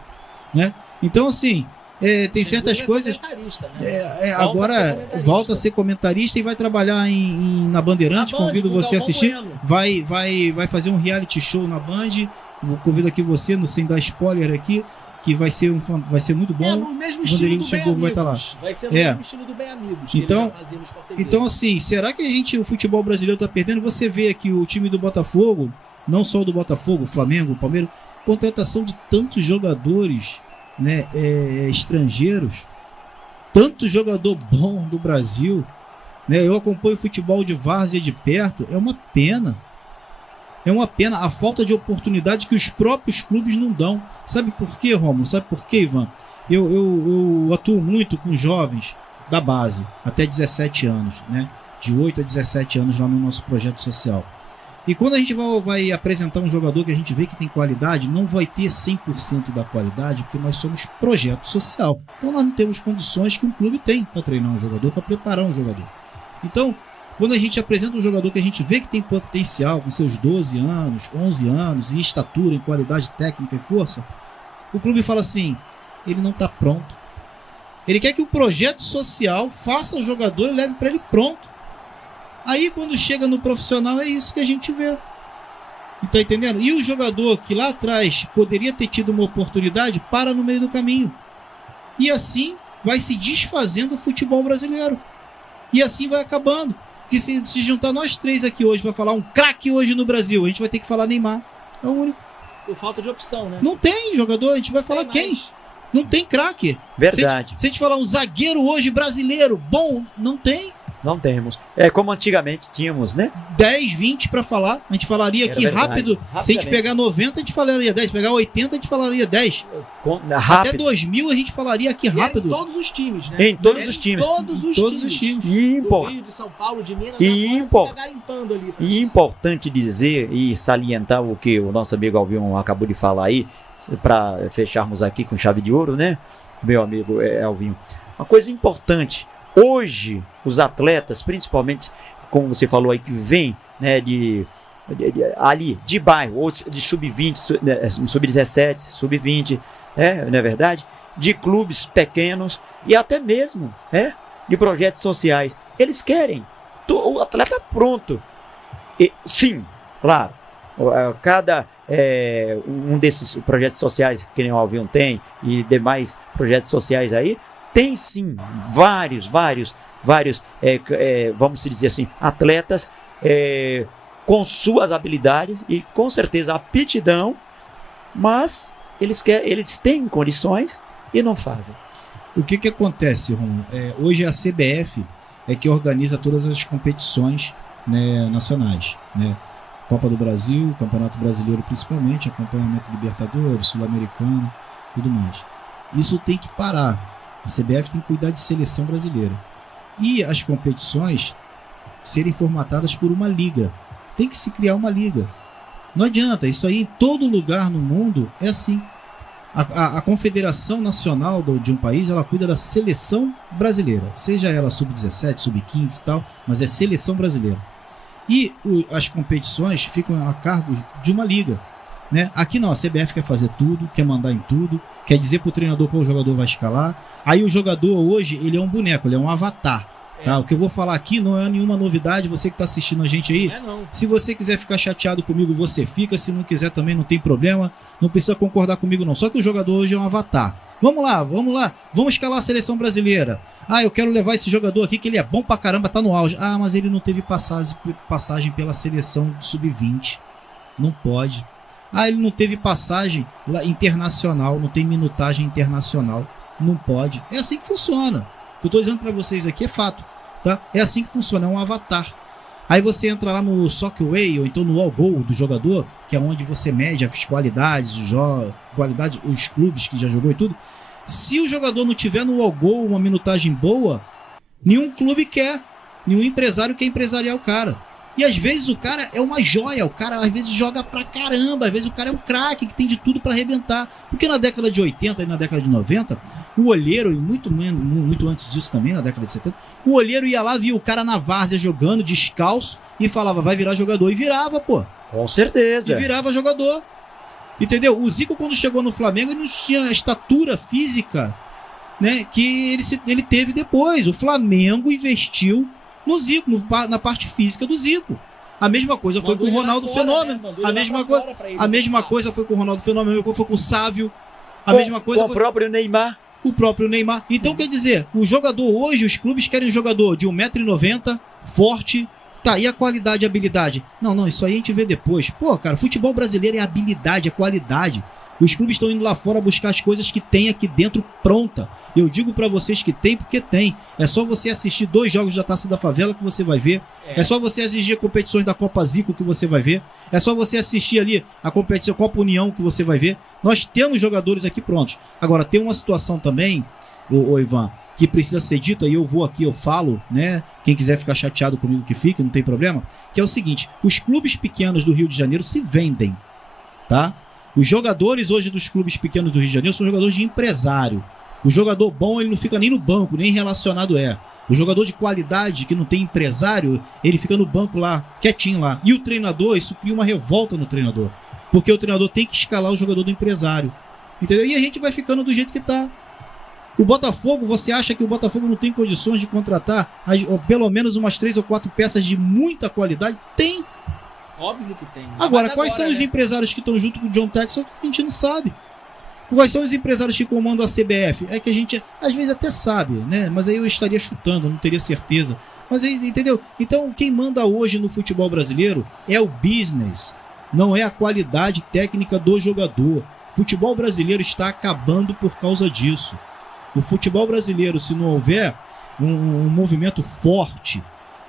né? Então, assim, tem certas coisas. Né? Agora volta a ser comentarista e vai trabalhar na Bandeirantes. Convido você a assistir. Vai fazer um reality show na Band. Convido aqui você, sem dar spoiler aqui, que vai ser muito bom. no mesmo o estilo Bandeirinha do Bem Luxemburgo vai estar lá. Amigos. Vai ser no É. mesmo estilo do Bem Amigos. Que Então- ele já fazia no Sport TV. Então, assim, será que o futebol brasileiro tá perdendo? Você vê aqui o time do Botafogo, não só o do Botafogo, o Flamengo, o Palmeiras, contratação de tantos jogadores, né, estrangeiros, tanto jogador bom do Brasil, né? Eu acompanho o futebol de várzea de perto, é uma pena. É uma pena a falta de oportunidade que os próprios clubes não dão. Sabe por quê, Romulo? Sabe por quê, Ivan? Eu atuo muito com jovens da base, até 17 anos, né? De 8 a 17 anos lá no nosso projeto social. E quando a gente vai apresentar um jogador que a gente vê que tem qualidade, não vai ter 100% da qualidade, porque nós somos projeto social. Então nós não temos condições que um clube tem para treinar um jogador, para preparar um jogador. Então, quando a gente apresenta um jogador que a gente vê que tem potencial, com seus 12 anos, 11 anos, em estatura, em qualidade técnica e força, o clube fala assim, ele não está pronto. Ele quer que o projeto social faça o jogador e leve para ele pronto. Aí quando chega no profissional é isso que a gente vê. Tá entendendo? E o jogador que lá atrás poderia ter tido uma oportunidade para no meio do caminho. E assim vai se desfazendo o futebol brasileiro. E assim vai acabando. Que se juntar nós três aqui hoje para falar um craque hoje no Brasil, a gente vai ter que falar Neymar. É o único. Por falta de opção, né? Não tem jogador, a gente vai falar quem? Não tem craque. Verdade. Se a gente falar um zagueiro hoje brasileiro bom, não tem. Não temos. É como antigamente tínhamos, né? 10, 20 para falar. A gente falaria Era aqui verdade. rápido. Se a gente pegar 90, a gente falaria 10. Se pegar 80, a gente falaria 10. Até Rápido. 2000, a gente falaria aqui E era rápido. em todos os times, né? Em todos Era os times. Todos os Todos times. os times. E Do impor- Rio, de São Paulo, de Minas, E agora fica garimpando ali. E importante dizer e salientar o que o nosso amigo Alvinho acabou de falar aí, para fecharmos aqui com chave de ouro, né? Meu amigo Alvinho. Uma coisa importante, hoje os atletas, principalmente, como você falou aí, que vem, né, ali de bairro, ou de sub-20, sub-17, sub-20, não é verdade? De clubes pequenos e até mesmo de projetos sociais. Eles querem o atleta pronto. E, sim, claro, cada um desses projetos sociais que nem o Alvinho tem e demais projetos sociais aí, tem sim vários, vamos dizer assim, atletas com suas habilidades e com certeza aptidão, mas eles têm condições e não fazem. O que acontece, Romulo? Hoje a CBF é que organiza todas as competições, né, nacionais, né? Copa do Brasil, Campeonato Brasileiro principalmente, acompanhamento Libertadores, Sul-Americano, tudo mais. Isso tem que parar. A CBF tem que cuidar de seleção brasileira. E as competições serem formatadas por uma liga. Tem que se criar uma liga. Não adianta, isso aí em todo lugar no mundo é assim. A Confederação Nacional de um país, ela cuida da seleção brasileira. Seja ela sub-17, sub-15 e tal, mas é seleção brasileira. E as competições ficam a cargo de uma liga, né? Aqui não, a CBF quer fazer tudo, quer mandar em tudo, quer dizer pro treinador qual o jogador vai escalar. Aí o jogador hoje, ele é um boneco, ele é um avatar. Tá? O que eu vou falar aqui não é nenhuma novidade, você que está assistindo a gente aí. Não. Se você quiser ficar chateado comigo, você fica. Se não quiser também não tem problema. Não precisa concordar comigo não. Só que o jogador hoje é um avatar. Vamos lá. Vamos escalar a seleção brasileira. Eu quero levar esse jogador aqui que ele é bom pra caramba, tá no auge. Mas ele não teve passagem pela seleção sub-20. Não pode. Ele não teve passagem internacional, não tem minutagem internacional. Não pode. É assim que funciona. O que eu tô dizendo pra vocês aqui é fato. Tá? É assim que funciona, é um avatar. Aí você entra lá no Soccerway ou então no All Goal do jogador, que é onde você mede as qualidades, os clubes que já jogou e tudo. Se o jogador não tiver no All Goal uma minutagem boa, nenhum clube quer, nenhum empresário quer empresariar o cara. E às vezes o cara é uma joia, o cara às vezes joga pra caramba, às vezes o cara é um craque que tem de tudo pra arrebentar. Porque na década de 80 e na década de 90, o olheiro, e muito antes disso também, na década de 70, o olheiro ia lá, via o cara na várzea jogando, descalço, e falava, vai virar jogador. E virava, pô. Com certeza. E virava jogador. Entendeu? O Zico, quando chegou no Flamengo, ele não tinha a estatura física, né, que ele teve depois. O Flamengo investiu no Zico, na parte física do Zico. A mesma coisa foi com o Ronaldo Fenômeno. A mesma coisa foi com o Ronaldo Fenômeno, foi com o Sávio. A mesma coisa com o próprio Neymar. o próprio Neymar. Então, quer dizer, o jogador hoje, os clubes querem um jogador de 1,90 m, forte. Tá, e a qualidade e a habilidade? Não, isso aí a gente vê depois. Pô, cara, futebol brasileiro é habilidade, é qualidade. Os clubes estão indo lá fora buscar as coisas que tem aqui dentro pronta. Eu digo pra vocês que tem porque tem. É só você assistir 2 jogos da Taça da Favela que você vai ver. É só você assistir competições da Copa Zico que você vai ver. É só você assistir ali a competição Copa União que você vai ver. Nós temos jogadores aqui prontos. Agora, tem uma situação também, ô Ivan, que precisa ser dita, e eu vou aqui, eu falo, né? Quem quiser ficar chateado comigo que fique, não tem problema. Que é o seguinte, os clubes pequenos do Rio de Janeiro se vendem, tá? Os jogadores hoje dos clubes pequenos do Rio de Janeiro são jogadores de empresário. O jogador bom, ele não fica nem no banco, nem relacionado é. O jogador de qualidade, que não tem empresário, ele fica no banco lá, quietinho lá. E o treinador, isso cria uma revolta no treinador. Porque o treinador tem que escalar o jogador do empresário. Entendeu? E a gente vai ficando do jeito que tá. O Botafogo, você acha que o Botafogo não tem condições de contratar pelo menos umas 3 ou 4 peças de muita qualidade? Tem. Óbvio que tem. Agora, quais são os empresários que estão junto com o John Texel? A gente não sabe. Quais são os empresários que comandam a CBF? É que a gente, às vezes, até sabe, né? Mas aí eu estaria chutando, não teria certeza. Mas aí, entendeu? Então, quem manda hoje no futebol brasileiro é o business, não é a qualidade técnica do jogador. O futebol brasileiro está acabando por causa disso. O futebol brasileiro, se não houver um movimento forte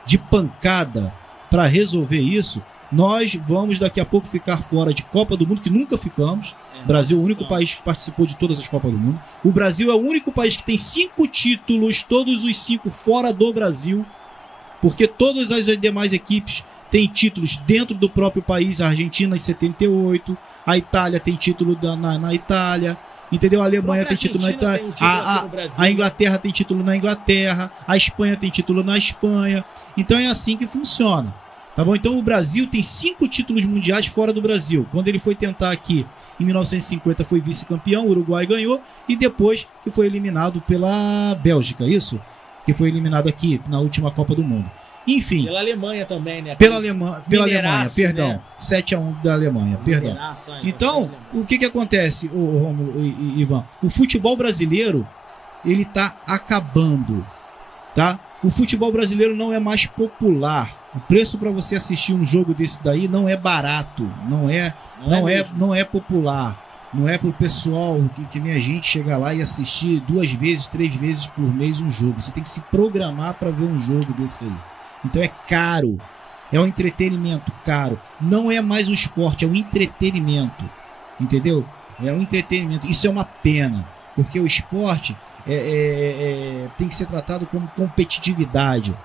de pancada para resolver isso, nós vamos daqui a pouco ficar fora de Copa do Mundo, que nunca ficamos. O Brasil é o único país que participou de todas as Copas do Mundo. O Brasil é o único país que tem 5 títulos, todos os 5 fora do Brasil, porque todas as demais equipes têm títulos dentro do próprio país. A Argentina em 78, a Itália tem título na Itália, entendeu? A Alemanha tem título na Itália, a Inglaterra tem título na Inglaterra, a Espanha tem título na Espanha. Então é assim que funciona. Tá bom? Então o Brasil tem 5 títulos mundiais fora do Brasil. Quando ele foi tentar aqui em 1950 foi vice-campeão, o Uruguai ganhou, e depois que foi eliminado pela Bélgica, isso? Que foi eliminado aqui na última Copa do Mundo. Enfim. Pela Alemanha também, né? Pela Alemanha, perdão. Né? 7-1 da Alemanha, perdão. Então, o que acontece, Rômulo e Ivan? O futebol brasileiro, ele tá acabando, tá? O futebol brasileiro não é mais popular. O preço para você assistir um jogo desse daí não é barato, não é popular, não é pro pessoal que nem a gente chegar lá e assistir 2 vezes, 3 vezes por mês um jogo. Você tem que se programar para ver um jogo desse aí. Então é caro, é um entretenimento caro. Não é mais um esporte, é um entretenimento, entendeu? É um entretenimento. Isso é uma pena, porque o esporte tem que ser tratado como competitividade.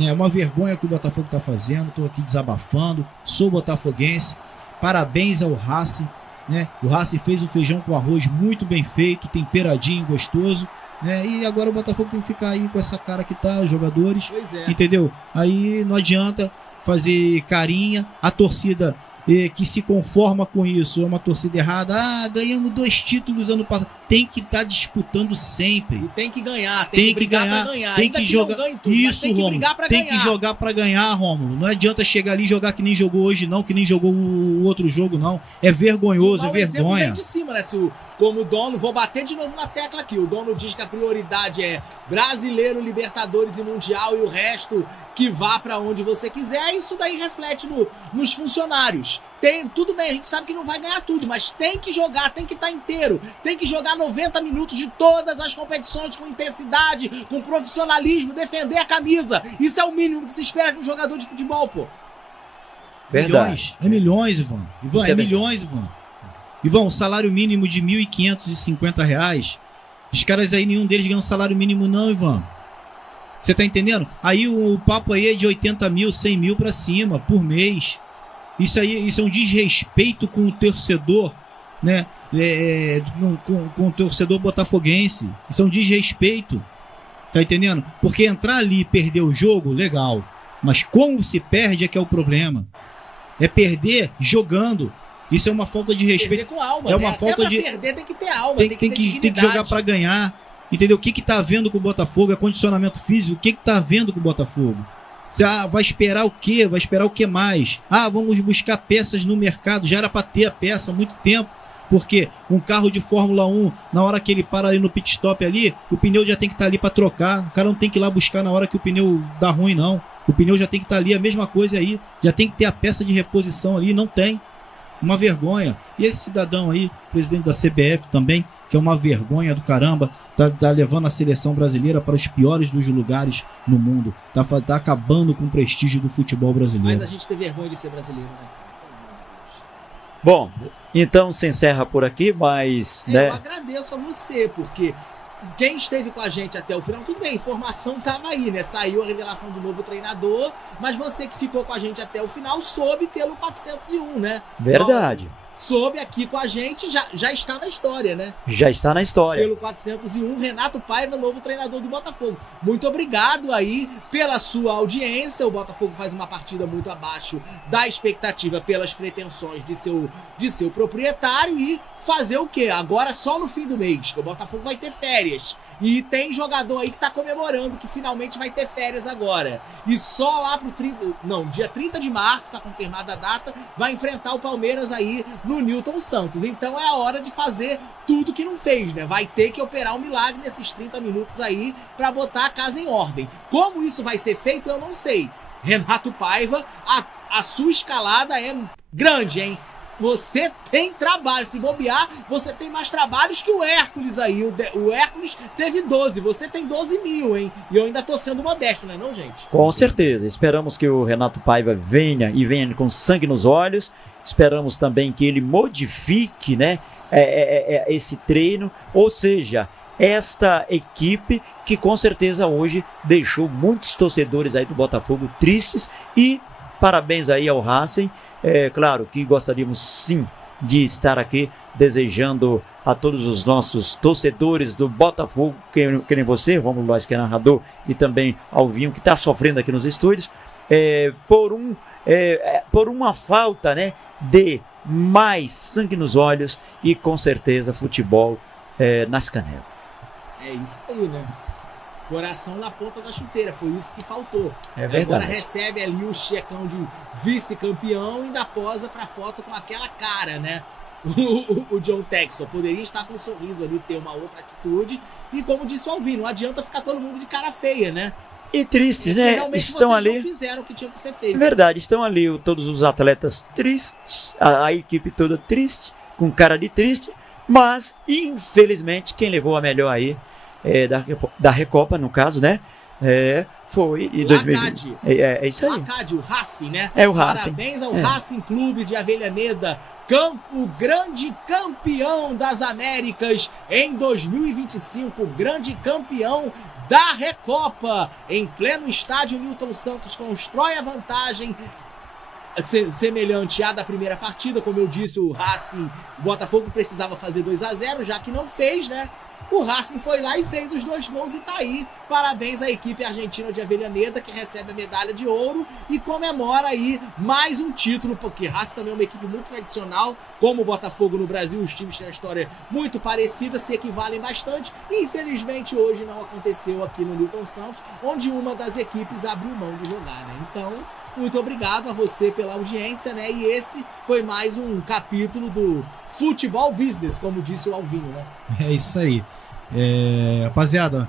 É uma vergonha que o Botafogo está fazendo. Estou aqui desabafando, sou botafoguense. Parabéns ao Racing, né? O Racing fez um feijão com arroz muito bem feito, temperadinho, gostoso, né? E agora o Botafogo tem que ficar aí com essa cara que tá, os jogadores, entendeu? Aí não adianta fazer carinha. A torcida que se conforma com isso é uma torcida errada. Ganhamos 2 títulos ano passado. Tem que estar disputando sempre. E tem que ganhar, tem que brigar pra ganhar. Tem que jogar tudo, isso, tem que brigar pra ganhar. Tem que jogar pra ganhar, Rômulo. Não adianta chegar ali e jogar que nem jogou hoje, não, que nem jogou o outro jogo, não. É vergonhoso, é vergonha. Vem de cima, né? Como o dono, vou bater de novo na tecla aqui. O dono diz que a prioridade é Brasileiro, Libertadores e Mundial, e o resto que vá pra onde você quiser. Isso daí reflete nos funcionários. Tudo bem, a gente sabe que não vai ganhar tudo, mas tem que jogar, tem que estar inteiro, tem que jogar 90 minutos de todas as competições com intensidade, com profissionalismo, defender a camisa. Isso é o mínimo que se espera de um jogador de futebol, pô. Verdade. É milhões, Ivan. É milhões, Ivan. Ivan, um salário mínimo de R$ 1.550. Os caras aí, nenhum deles ganha um salário mínimo não, Ivan. Você tá entendendo? Aí o papo aí é de 80 mil, 100 mil pra cima, por mês. Isso é um desrespeito com o torcedor, né? Com o torcedor botafoguense. Isso é um desrespeito. Tá entendendo? Porque entrar ali e perder o jogo, legal. Mas como se perde é que é o problema. É perder jogando. Isso é uma falta de respeito. Perder com alma, é uma falta de perder tem que ter alma, tem que jogar pra ganhar. Entendeu? O que tá havendo com o Botafogo? É condicionamento físico. O que tá havendo com o Botafogo? Você vai esperar o quê? Vai esperar o que mais? Vamos buscar peças no mercado. Já era para ter a peça há muito tempo. Porque um carro de Fórmula 1, na hora que ele para ali no pit stop ali, o pneu já tem que estar ali para trocar. O cara não tem que ir lá buscar na hora que o pneu dá ruim, não. O pneu já tem que estar ali, a mesma coisa aí. Já tem que ter a peça de reposição ali, não tem. Uma vergonha. E esse cidadão aí, presidente da CBF também, que é uma vergonha do caramba, tá levando a seleção brasileira para os piores dos lugares no mundo. Tá acabando com o prestígio do futebol brasileiro. Mas a gente tem vergonha de ser brasileiro, né? Bom, então se encerra por aqui, mas... Eu agradeço a você, porque quem esteve com a gente até o final, tudo bem, a informação estava aí, né? Saiu a revelação do novo treinador, mas você que ficou com a gente até o final soube pelo 401, né? Verdade. Soube aqui com a gente, já está na história, né? Já está na história. Pelo 401, Renato Paiva, novo treinador do Botafogo. Muito obrigado aí pela sua audiência. O Botafogo faz uma partida muito abaixo da expectativa pelas pretensões de seu proprietário e fazer o quê? Agora só no fim do mês, que o Botafogo vai ter férias. E tem jogador aí que tá comemorando que finalmente vai ter férias agora. E só lá pro dia 30 de março, tá confirmada a data, vai enfrentar o Palmeiras aí no Newton Santos. Então é a hora de fazer tudo que não fez, né? Vai ter que operar um milagre nesses 30 minutos aí pra botar a casa em ordem. Como isso vai ser feito, eu não sei. Renato Paiva, a sua escalada é grande, hein? Você tem trabalho, se bobear, você tem mais trabalhos que o Hércules aí. O Hércules teve 12, você tem 12 mil, hein? E eu ainda tô sendo modesto, não é não, gente? Com certeza, esperamos que o Renato Paiva venha com sangue nos olhos. Esperamos também que ele modifique, né, esse treino, ou seja, esta equipe que com certeza hoje deixou muitos torcedores aí do Botafogo tristes. E parabéns aí ao Racing. É claro que gostaríamos sim de estar aqui desejando a todos os nossos torcedores do Botafogo, que nem você, Romulo Lois, que é narrador, e também Alvinho, que está sofrendo aqui nos estúdios, por uma falta, né, de mais sangue nos olhos e com certeza futebol nas canelas. É isso aí, né? Coração na ponta da chuteira, foi isso que faltou. É verdade. Agora recebe ali o checão de vice-campeão e ainda posa pra foto com aquela cara, né? O John Texel poderia estar com um sorriso ali, ter uma outra atitude. E como disse o Alvin, não adianta ficar todo mundo de cara feia, né? E tristes, porque né? Realmente estão vocês ali. não fizeram o que tinha que ser feito. É verdade, estão ali todos os atletas tristes, a equipe toda triste, com cara de triste, mas infelizmente quem levou a melhor aí da Recopa, no caso, né? Foi em 2020. É isso aí. O ACAD, o Racing, né? É o Racing. Parabéns ao Racing Clube de Avellaneda, o grande campeão das Américas em 2025, grande campeão da Recopa. Em pleno estádio, Newton Santos constrói a vantagem semelhante à da primeira partida. Como eu disse, o Botafogo precisava fazer 2-0, já que não fez, né? O Racing foi lá e fez os 2 gols e tá aí. Parabéns à equipe argentina de Avellaneda, que recebe a medalha de ouro e comemora aí mais um título, porque Racing também é uma equipe muito tradicional. Como o Botafogo no Brasil, os times têm uma história muito parecida, se equivalem bastante. E infelizmente hoje não aconteceu aqui no Newton Santos, onde uma das equipes abriu mão de jogar, né? Então, muito obrigado a você pela audiência, né? E esse foi mais um capítulo do Futebol Business, como disse o Alvinho, né? É isso aí. Rapaziada,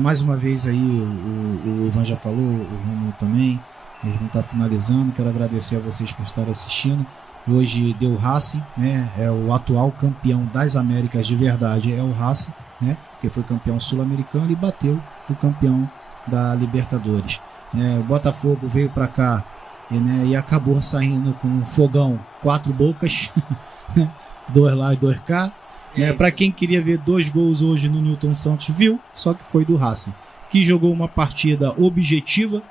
mais uma vez aí o Ivan já falou, o Romulo também. Eles vão estar finalizando. Quero agradecer a vocês por estar assistindo. Hoje deu o Racing, né? É o atual campeão das Américas de verdade, é o Racing, né? Que foi campeão sul-americano e bateu o campeão da Libertadores. O Botafogo veio para cá e acabou saindo com um fogão 4 bocas, 2 lá e 2 cá. Para quem queria ver 2 gols hoje no Newton Santos, viu, só que foi do Racing, que jogou uma partida objetiva,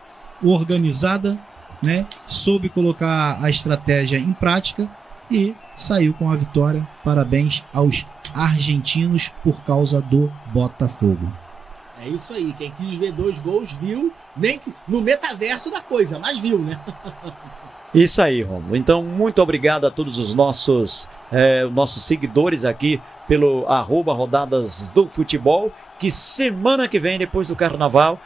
organizada, né? Soube colocar a estratégia em prática e saiu com a vitória. Parabéns aos argentinos por causa do Botafogo. É isso aí, quem quis ver 2 gols viu, nem que no metaverso da coisa, mas viu, né? Isso aí, Romulo. Então, muito obrigado a todos os nossos seguidores aqui pelo @rodadas do futebol, que semana que vem, depois do Carnaval,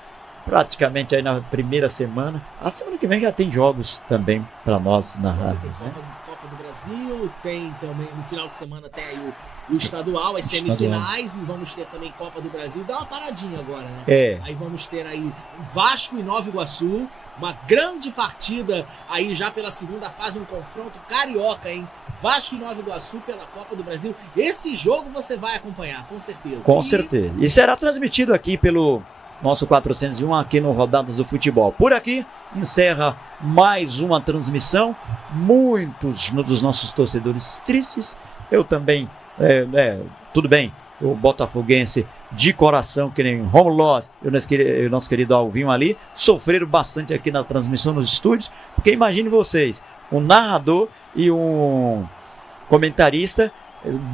praticamente aí na primeira semana, a semana que vem já tem jogos também para nós na rádio, né? Copa do Brasil. Brasil, tem também, no final de semana tem aí o estadual, as Estadual. semifinais, e vamos ter também Copa do Brasil. Dá uma paradinha agora, né? É. Aí vamos ter aí Vasco e Nova Iguaçu, uma grande partida aí já pela segunda fase, um confronto carioca, hein? Vasco e Nova Iguaçu pela Copa do Brasil. Esse jogo você vai acompanhar, com certeza. Com certeza. E será transmitido aqui pelo nosso 401 aqui no Rodadas do Futebol. Por aqui encerra mais uma transmissão. Muitos dos nossos torcedores tristes. Eu também, tudo bem, o botafoguense de coração, que nem Romulo Loz e o nosso querido Alvinho ali, sofreram bastante aqui na transmissão nos estúdios, porque imagine vocês, um narrador e um comentarista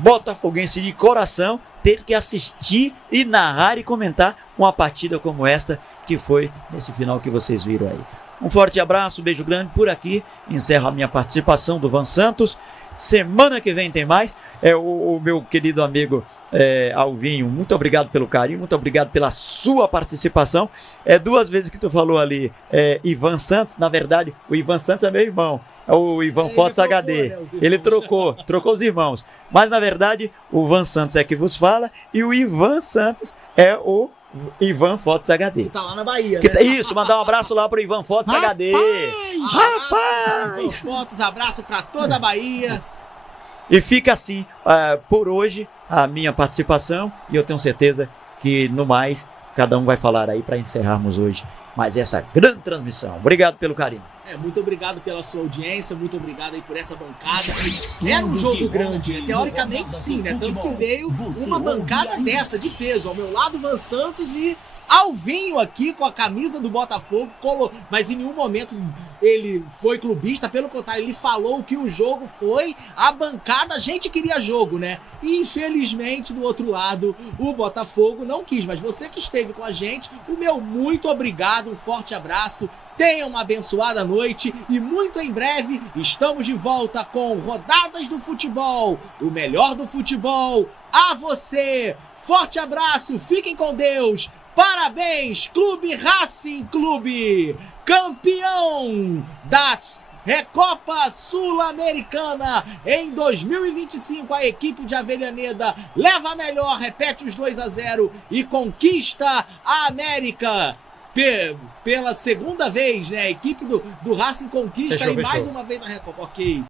botafoguense de coração ter que assistir e narrar e comentar uma partida como esta que foi nesse final que vocês viram aí. Um forte abraço, um beijo grande. Por aqui encerro a minha participação do Van Santos. Semana que vem tem mais. O meu querido amigo Alvinho, muito obrigado pelo carinho, muito obrigado pela sua participação. 2 vezes que tu falou ali Ivan Santos. Na verdade, o Ivan Santos é meu irmão. É o Ivan Fotos HD. Né, ele trocou os irmãos. Mas na verdade, o Van Santos é que vos fala e o Ivan Santos é o Ivan Fotos HD. Tá lá na Bahia, Que né? Isso, mandar um abraço lá pro Ivan Fotos HD. Abraço, fotos, abraço pra toda a Bahia. E fica assim, por hoje, a minha participação. E eu tenho certeza que, no mais, cada um vai falar aí para encerrarmos hoje mais essa grande transmissão. Obrigado pelo carinho. Muito obrigado pela sua audiência, muito obrado aí por essa bancada. Era um jogo grande, né? Teoricamente sim, né? Tanto que veio uma bancada dessa, de peso. Ao meu lado, Van Santos e Alvinho aqui com a camisa do Botafogo, mas em nenhum momento ele foi clubista, pelo contrário, ele falou que o jogo foi a bancada, a gente queria jogo, né? E infelizmente, do outro lado, o Botafogo não quis, mas você que esteve com a gente, o meu muito obrigado, um forte abraço, tenha uma abençoada noite e muito em breve estamos de volta com Rodadas do Futebol, o melhor do futebol, a você, forte abraço, fiquem com Deus. Parabéns, Clube Racing Clube, campeão da Recopa Sul-Americana em 2025. A equipe de Avellaneda leva a melhor, repete os 2-0 e conquista a América. Pela segunda vez, né? A equipe do Racing conquista Fechou. mais uma vez a Recopa. Ok.